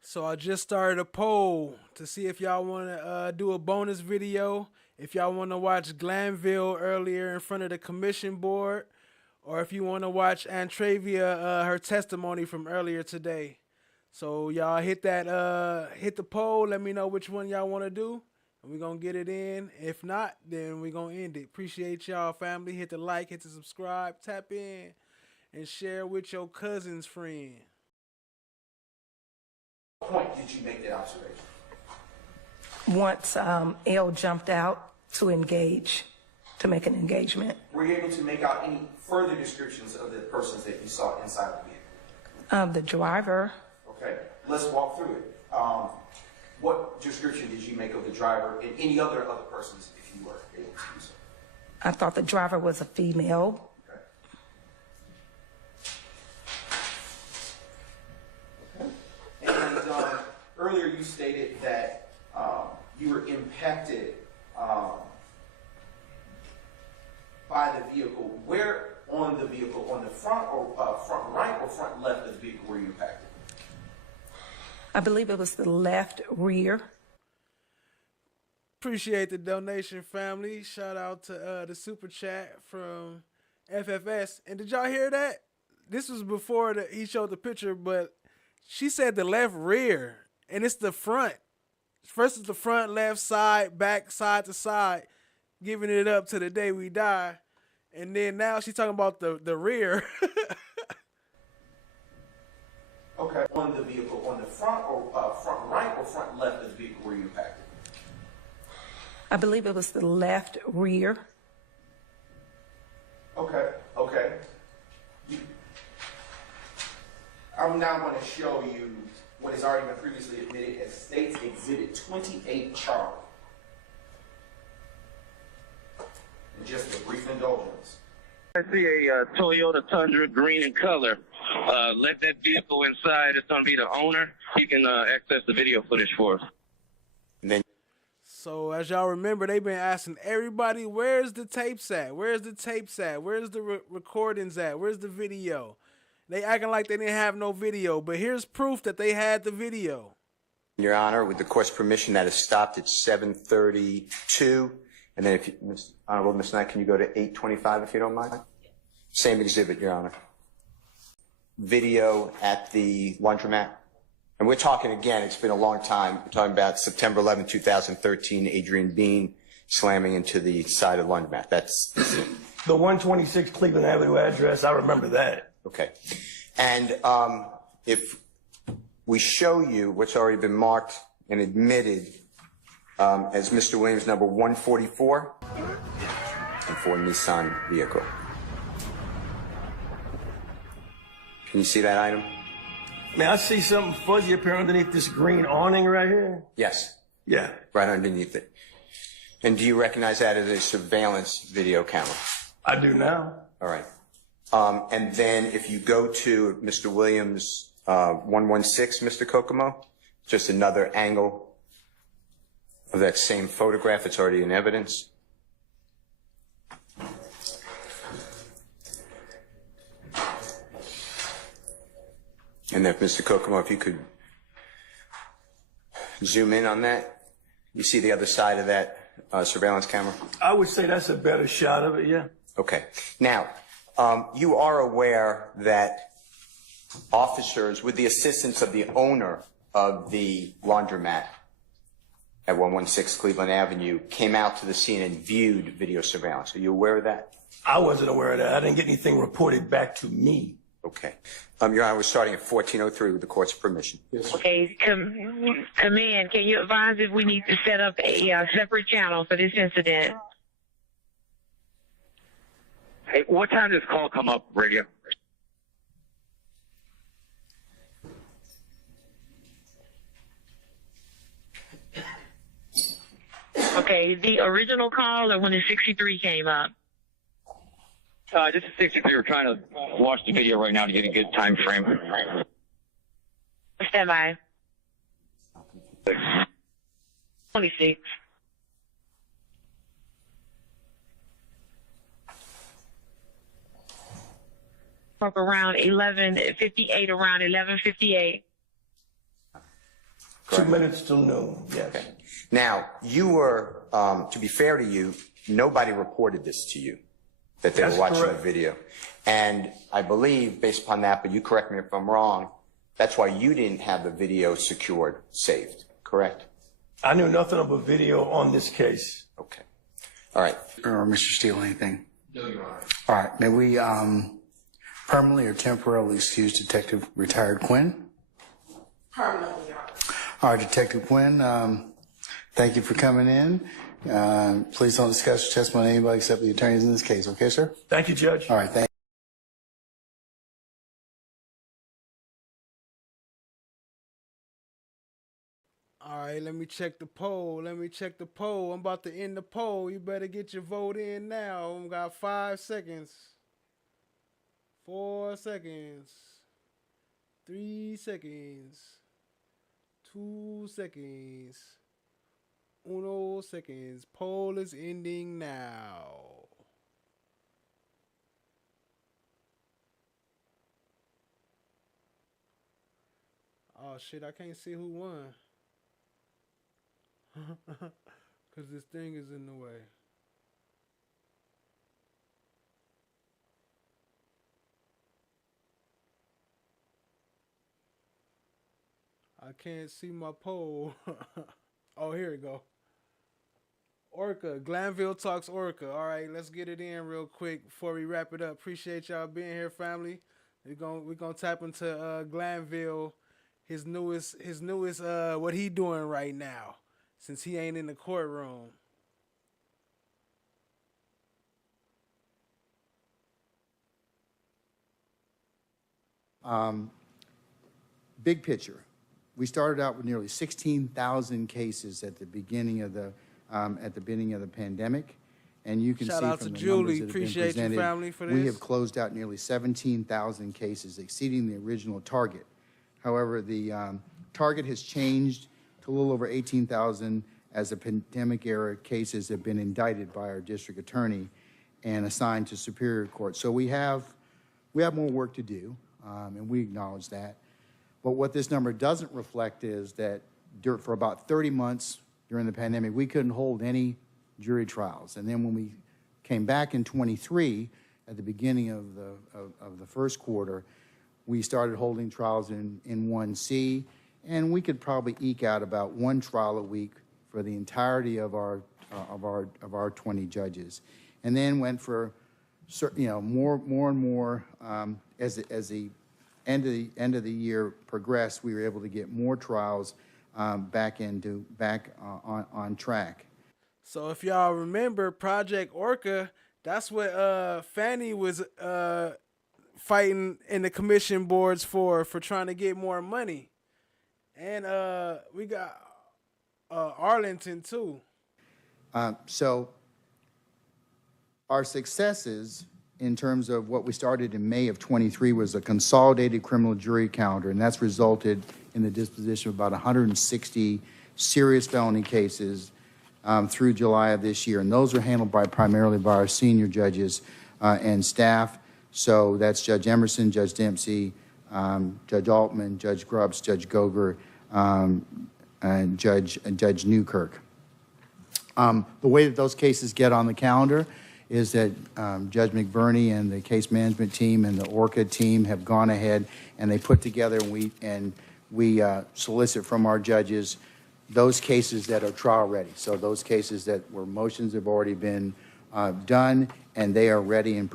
So I just started a poll to see if y'all want to do a bonus video. If y'all want to watch Glanville earlier in front of the commission board, or if you want to watch Antravia, her testimony from earlier today. So y'all hit the poll. Let me know which one y'all want to do, and we're going to get it in. If not, then we're going to end it. Appreciate y'all, family. Hit the like, hit the subscribe, tap in, and share with your cousin's friend. What point did you make that observation? Once L jumped out to engage, to make an engagement. Were you able to make out any further descriptions of the persons that you saw inside the vehicle? The driver. Okay, let's walk through it. What description did you make of the driver and any other persons, if you were able to do so? I thought the driver was a female. And earlier you stated that you were impacted by the vehicle. Where on the vehicle? On the front or front right or front left of the vehicle were you impacted? I believe it was the left rear. Appreciate the donation, family. Shout out to the super chat from FFS. And did y'all hear that? This was before he showed the picture, but she said the left rear, and it's the front. First is the front, left, side, back, side to side, giving it up to the day we die. And then now she's talking about the rear. Okay. On the vehicle, on the front or front right or front left of the vehicle were you impacted? I believe it was the left rear. Okay. Okay. I'm now going to show you what has already been previously admitted as State's Exhibit 28 Charlie. And just a brief indulgence. I see a Toyota Tundra, green in color. Let that vehicle inside. It's going to be the owner. He can access the video footage for us. So as y'all remember, they've been asking everybody, where's the tapes at? Where's the tapes at? Where's the recordings at? Where's the video? They acting like they didn't have no video, but here's proof that they had the video. Your Honor, with the court's permission, that is stopped at 7:32. And then, if you, Honorable Ms. Knight, can you go to 8:25 if you don't mind? Same exhibit, Your Honor. Video at the laundromat. And we're talking again, it's been a long time. We're talking about September 11, 2013, Adrian Bean slamming into the side of the laundromat. That's the 126 Cleveland Avenue address. I remember that. Okay. And if we show you what's already been marked and admitted as Mr. Williams number 144 and for Nissan vehicle. Can you see that item? Man, I see something fuzzy up here underneath this green awning right here. Yes. Yeah. Right underneath it. And do you recognize that as a surveillance video camera? I do now. All right. And then if you go to Mr. Williams 116, Mr. Kokomo, just another angle of that same photograph. It's already in evidence. And then, Mr. Kokomo, if you could zoom in on that. You see the other side of that surveillance camera? I would say that's a better shot of it, yeah. Okay. Now, you are aware that officers, with the assistance of the owner of the laundromat at 116 Cleveland Avenue, came out to the scene and viewed video surveillance. Are you aware of that? I wasn't aware of that. I didn't get anything reported back to me. Okay. Your Honor, we're starting at 1403 with the court's permission. Yes, Okay, come in. Can you advise if we need to set up a separate channel for this incident? Hey, what time does call come up, radio? Okay, the original call or when the 63 came up? This is 63. We're trying to watch the video right now to get a good time frame. Stand by. 26. Up around 11:58, around 11:58. 2 minutes till noon, yes. Okay. Now, you were, to be fair to you, nobody reported this to you, that they were watching the video. And I believe, based upon that, but you correct me if I'm wrong, that's why you didn't have the video secured, saved, correct? I knew nothing of a video on this case. Okay. All right. Or Mr. Steele, anything? No, Your Honor. All right. May we permanently or temporarily excuse Detective Retired Quinn? Permanently, Your Honor. All right, Detective Quinn, thank you for coming in. Please don't discuss your testimony with anybody except the attorneys in this case. Okay, sir? Thank you, Judge. All right, thank you. All right, let me check the poll. I'm about to end the poll. You better get your vote in now. We got 5 seconds. 4 seconds. 3 seconds. 2 seconds. 1 seconds. Poll is ending now. Oh shit, I can't see who won. Cause this thing is in the way. I can't see my poll. Oh, here we go. Orca, Glanville talks Orca. All right, let's get it in real quick before we wrap it up. Appreciate y'all being here, family. We're gonna tap into Glanville, his newest what he doing right now, since he ain't in the courtroom. Big picture. We started out with nearly 16,000 cases at the beginning of the pandemic, and you can Shout see out from to the Julie. numbers that have been Appreciate you, presented, family, for we this. have closed out nearly 17,000 cases, exceeding the original target. However, the target has changed to a little over 18,000 as the pandemic-era cases have been indicted by our district attorney and assigned to Superior Court. So we have more work to do, and we acknowledge that. But what this number doesn't reflect is that for about 30 months during the pandemic, we couldn't hold any jury trials. And then when we came back in 23, at the beginning of the first quarter, we started holding trials in 1C, and we could probably eke out about one trial a week for the entirety of our 20 judges. And then went for more and more as the end of the year progressed. We were able to get more trials back on track. So if y'all remember Project Orca, that's what Fannie was fighting in the commission boards for trying to get more money. And we got Arlington too. So our successes in terms of what we started in May of 23 was a consolidated criminal jury calendar, and that's resulted in the disposition of about 160 serious felony cases through July of this year. And those are handled primarily by our senior judges and staff. So that's Judge Emerson, Judge Dempsey, Judge Altman, Judge Grubbs, Judge Goger, and Judge Newkirk. The way that those cases get on the calendar is that Judge McBurney and the case management team and the ORCA team have gone ahead and they put together and we solicit from our judges those cases that are trial ready. So those cases that where motions have already been done and they are ready and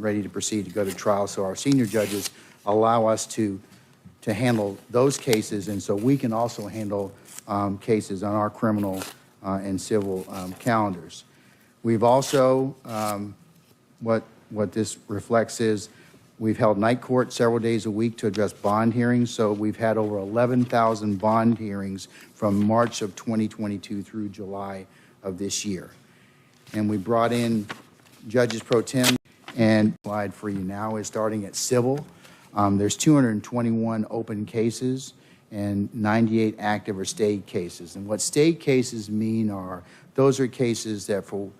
ready to proceed to go to trial. So our senior judges allow us to handle those cases, and so we can also handle cases on our criminal and civil calendars. We've also, what this reflects is we've held night court several days a week to address bond hearings. So we've had over 11,000 bond hearings from March of 2022 through July of this year. And we brought in judges pro tem, and slide for you now is starting at civil. There's 221 open cases and 98 active or stayed cases. And what stayed cases mean are, those are cases that for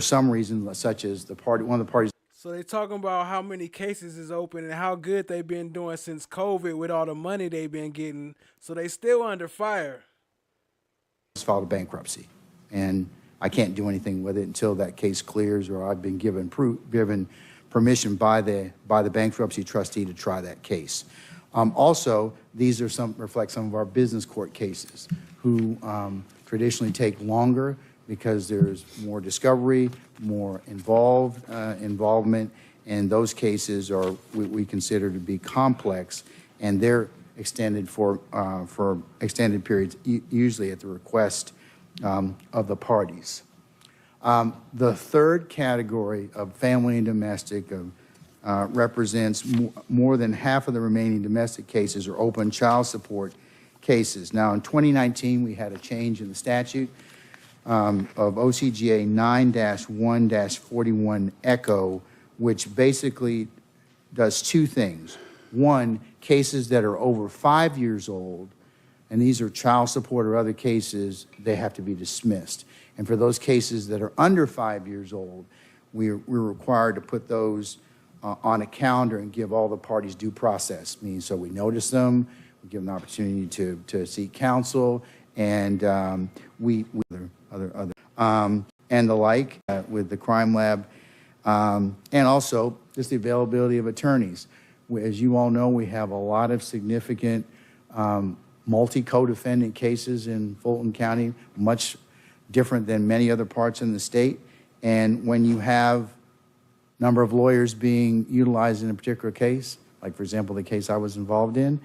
some reason, such as one of the parties. So they talking about how many cases is open and how good they've been doing since COVID with all the money they've been getting. So they still under fire. Filed a bankruptcy, and I can't do anything with it until that case clears or I've been given permission by the bankruptcy trustee to try that case. Also, these are reflect some of our business court cases who traditionally take longer because there's more discovery, more involvement, and those cases are we consider to be complex, and they're extended for extended periods, usually at the request of the parties. The third category of family and domestic represents more than half of the remaining domestic cases are open child support cases. Now, in 2019, we had a change in the statute of OCGA 9-1-41 Echo, which basically does two things. One, cases that are over 5 years old, and these are child support or other cases, they have to be dismissed. And for those cases that are under 5 years old, we're required to put those on a calendar and give all the parties due process. Meaning, so we notice them, we give them an opportunity to seek counsel, and and the like with the crime lab, and also just the availability of attorneys. As you all know, we have a lot of significant multi-co-defendant cases in Fulton County, much different than many other parts in the state. And when you have number of lawyers being utilized in a particular case, like for example the case I was involved in,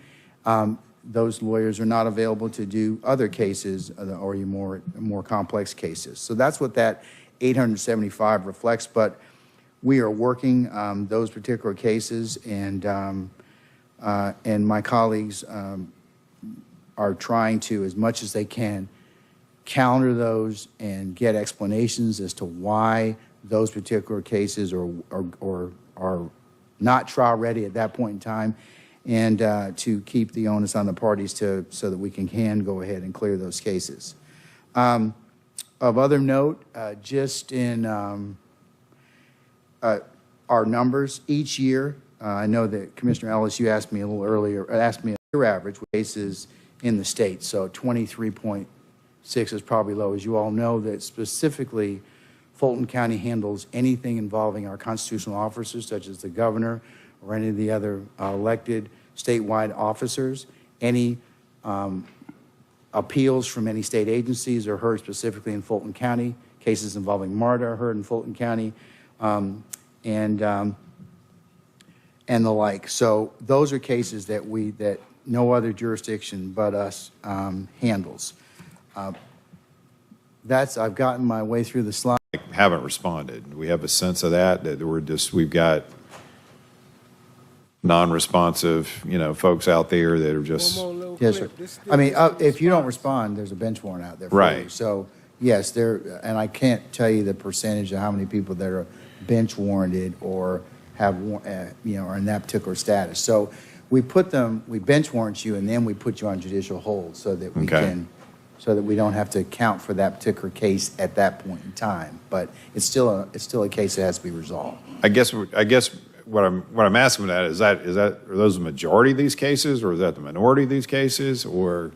those lawyers are not available to do other cases or more complex cases. So that's what that 875 reflects. But we are working those particular cases, and my colleagues are trying to, as much as they can, counter those and get explanations as to why those particular cases are not trial ready at that point in time, and to keep the onus on the parties so that we can go ahead and clear those cases. Of other note, just in our numbers each year, I know that Commissioner Ellis, you asked me a little earlier, asked me your average cases in the state, so 23.6 is probably low. As you all know, that specifically Fulton County handles anything involving our constitutional officers, such as the governor or any of the other elected statewide officers. Any appeals from any state agencies are heard specifically in Fulton County. Cases involving MARTA are heard in Fulton County, and the like. So those are cases that no other jurisdiction but us handles. I've gotten my way through the slide. Haven't responded. We have a sense of that we've got non-responsive, folks out there that are just. Yes, sir. I mean, if you don't respond, there's a bench warrant out there for you. So yes, and I can't tell you the percentage of how many people that are bench warranted or have, are in that particular status. So we bench warrant you, and then we put you on judicial hold so that we so that we don't have to account for that particular case at that point in time. But it's still a case that has to be resolved. I guess what I'm asking about is are those the majority of these cases, or is that the minority of these cases, or?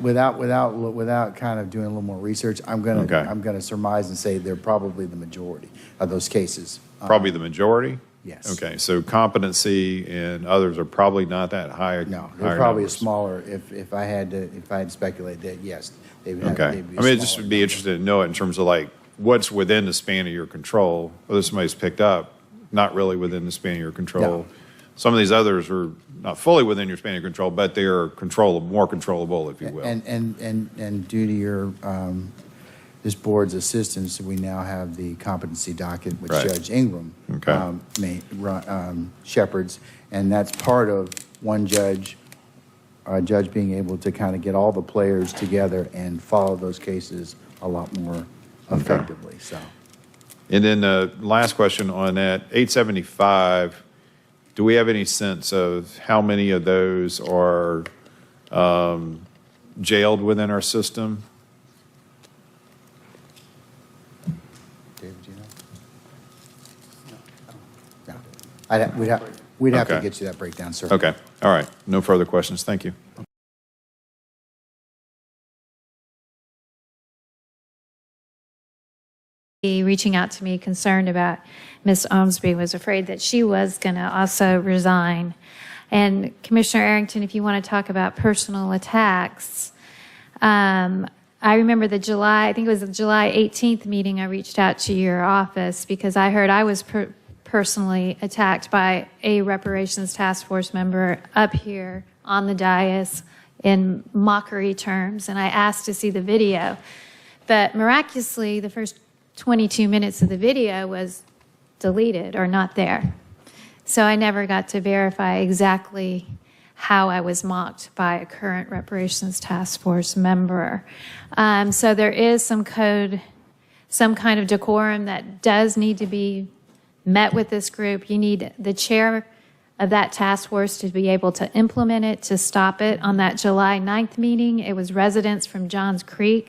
Without kind of doing a little more research, I'm gonna surmise and say they're probably the majority of those cases. Probably the majority? Yes. Okay, so competency and others are probably not that high. No, they're probably smaller. If I had to speculate that, yes, they'd be I mean, it just would be interesting to know it in terms of like what's within the span of your control, whether somebody's picked up, not really within the span of your control. Yeah. Some of these others are not fully within your span of control, but they are controllable, more controllable, if you will. And due to your this board's assistance, we now have the competency docket, which Right. Judge Ingram Okay. shepherds, and that's part of one judge being able to kind of get all the players together and follow those cases a lot more effectively. So, And then last question on that, 875, do we have any sense of how many of those are jailed within our system? David, do you know? We'd have to Okay. get you that breakdown, sir. Okay. All right. No further questions. Thank you. Reaching out to me concerned about Ms. Ormsby, was afraid that she was going to also resign. And Commissioner Arrington, if you want to talk about personal attacks, I remember the I think it was the July 18th meeting, I reached out to your office because I heard I was personally attacked by a reparations task force member up here on the dais in mockery terms, and I asked to see the video. But miraculously, the first 22 minutes of the video was deleted or not there. So I never got to verify exactly how I was mocked by a current reparations task force member. So there is some code, some kind of decorum that does need to be met with this group. You need the chair of that task force to be able to implement it, to stop it. On that July 9th meeting, it was residents from Johns Creek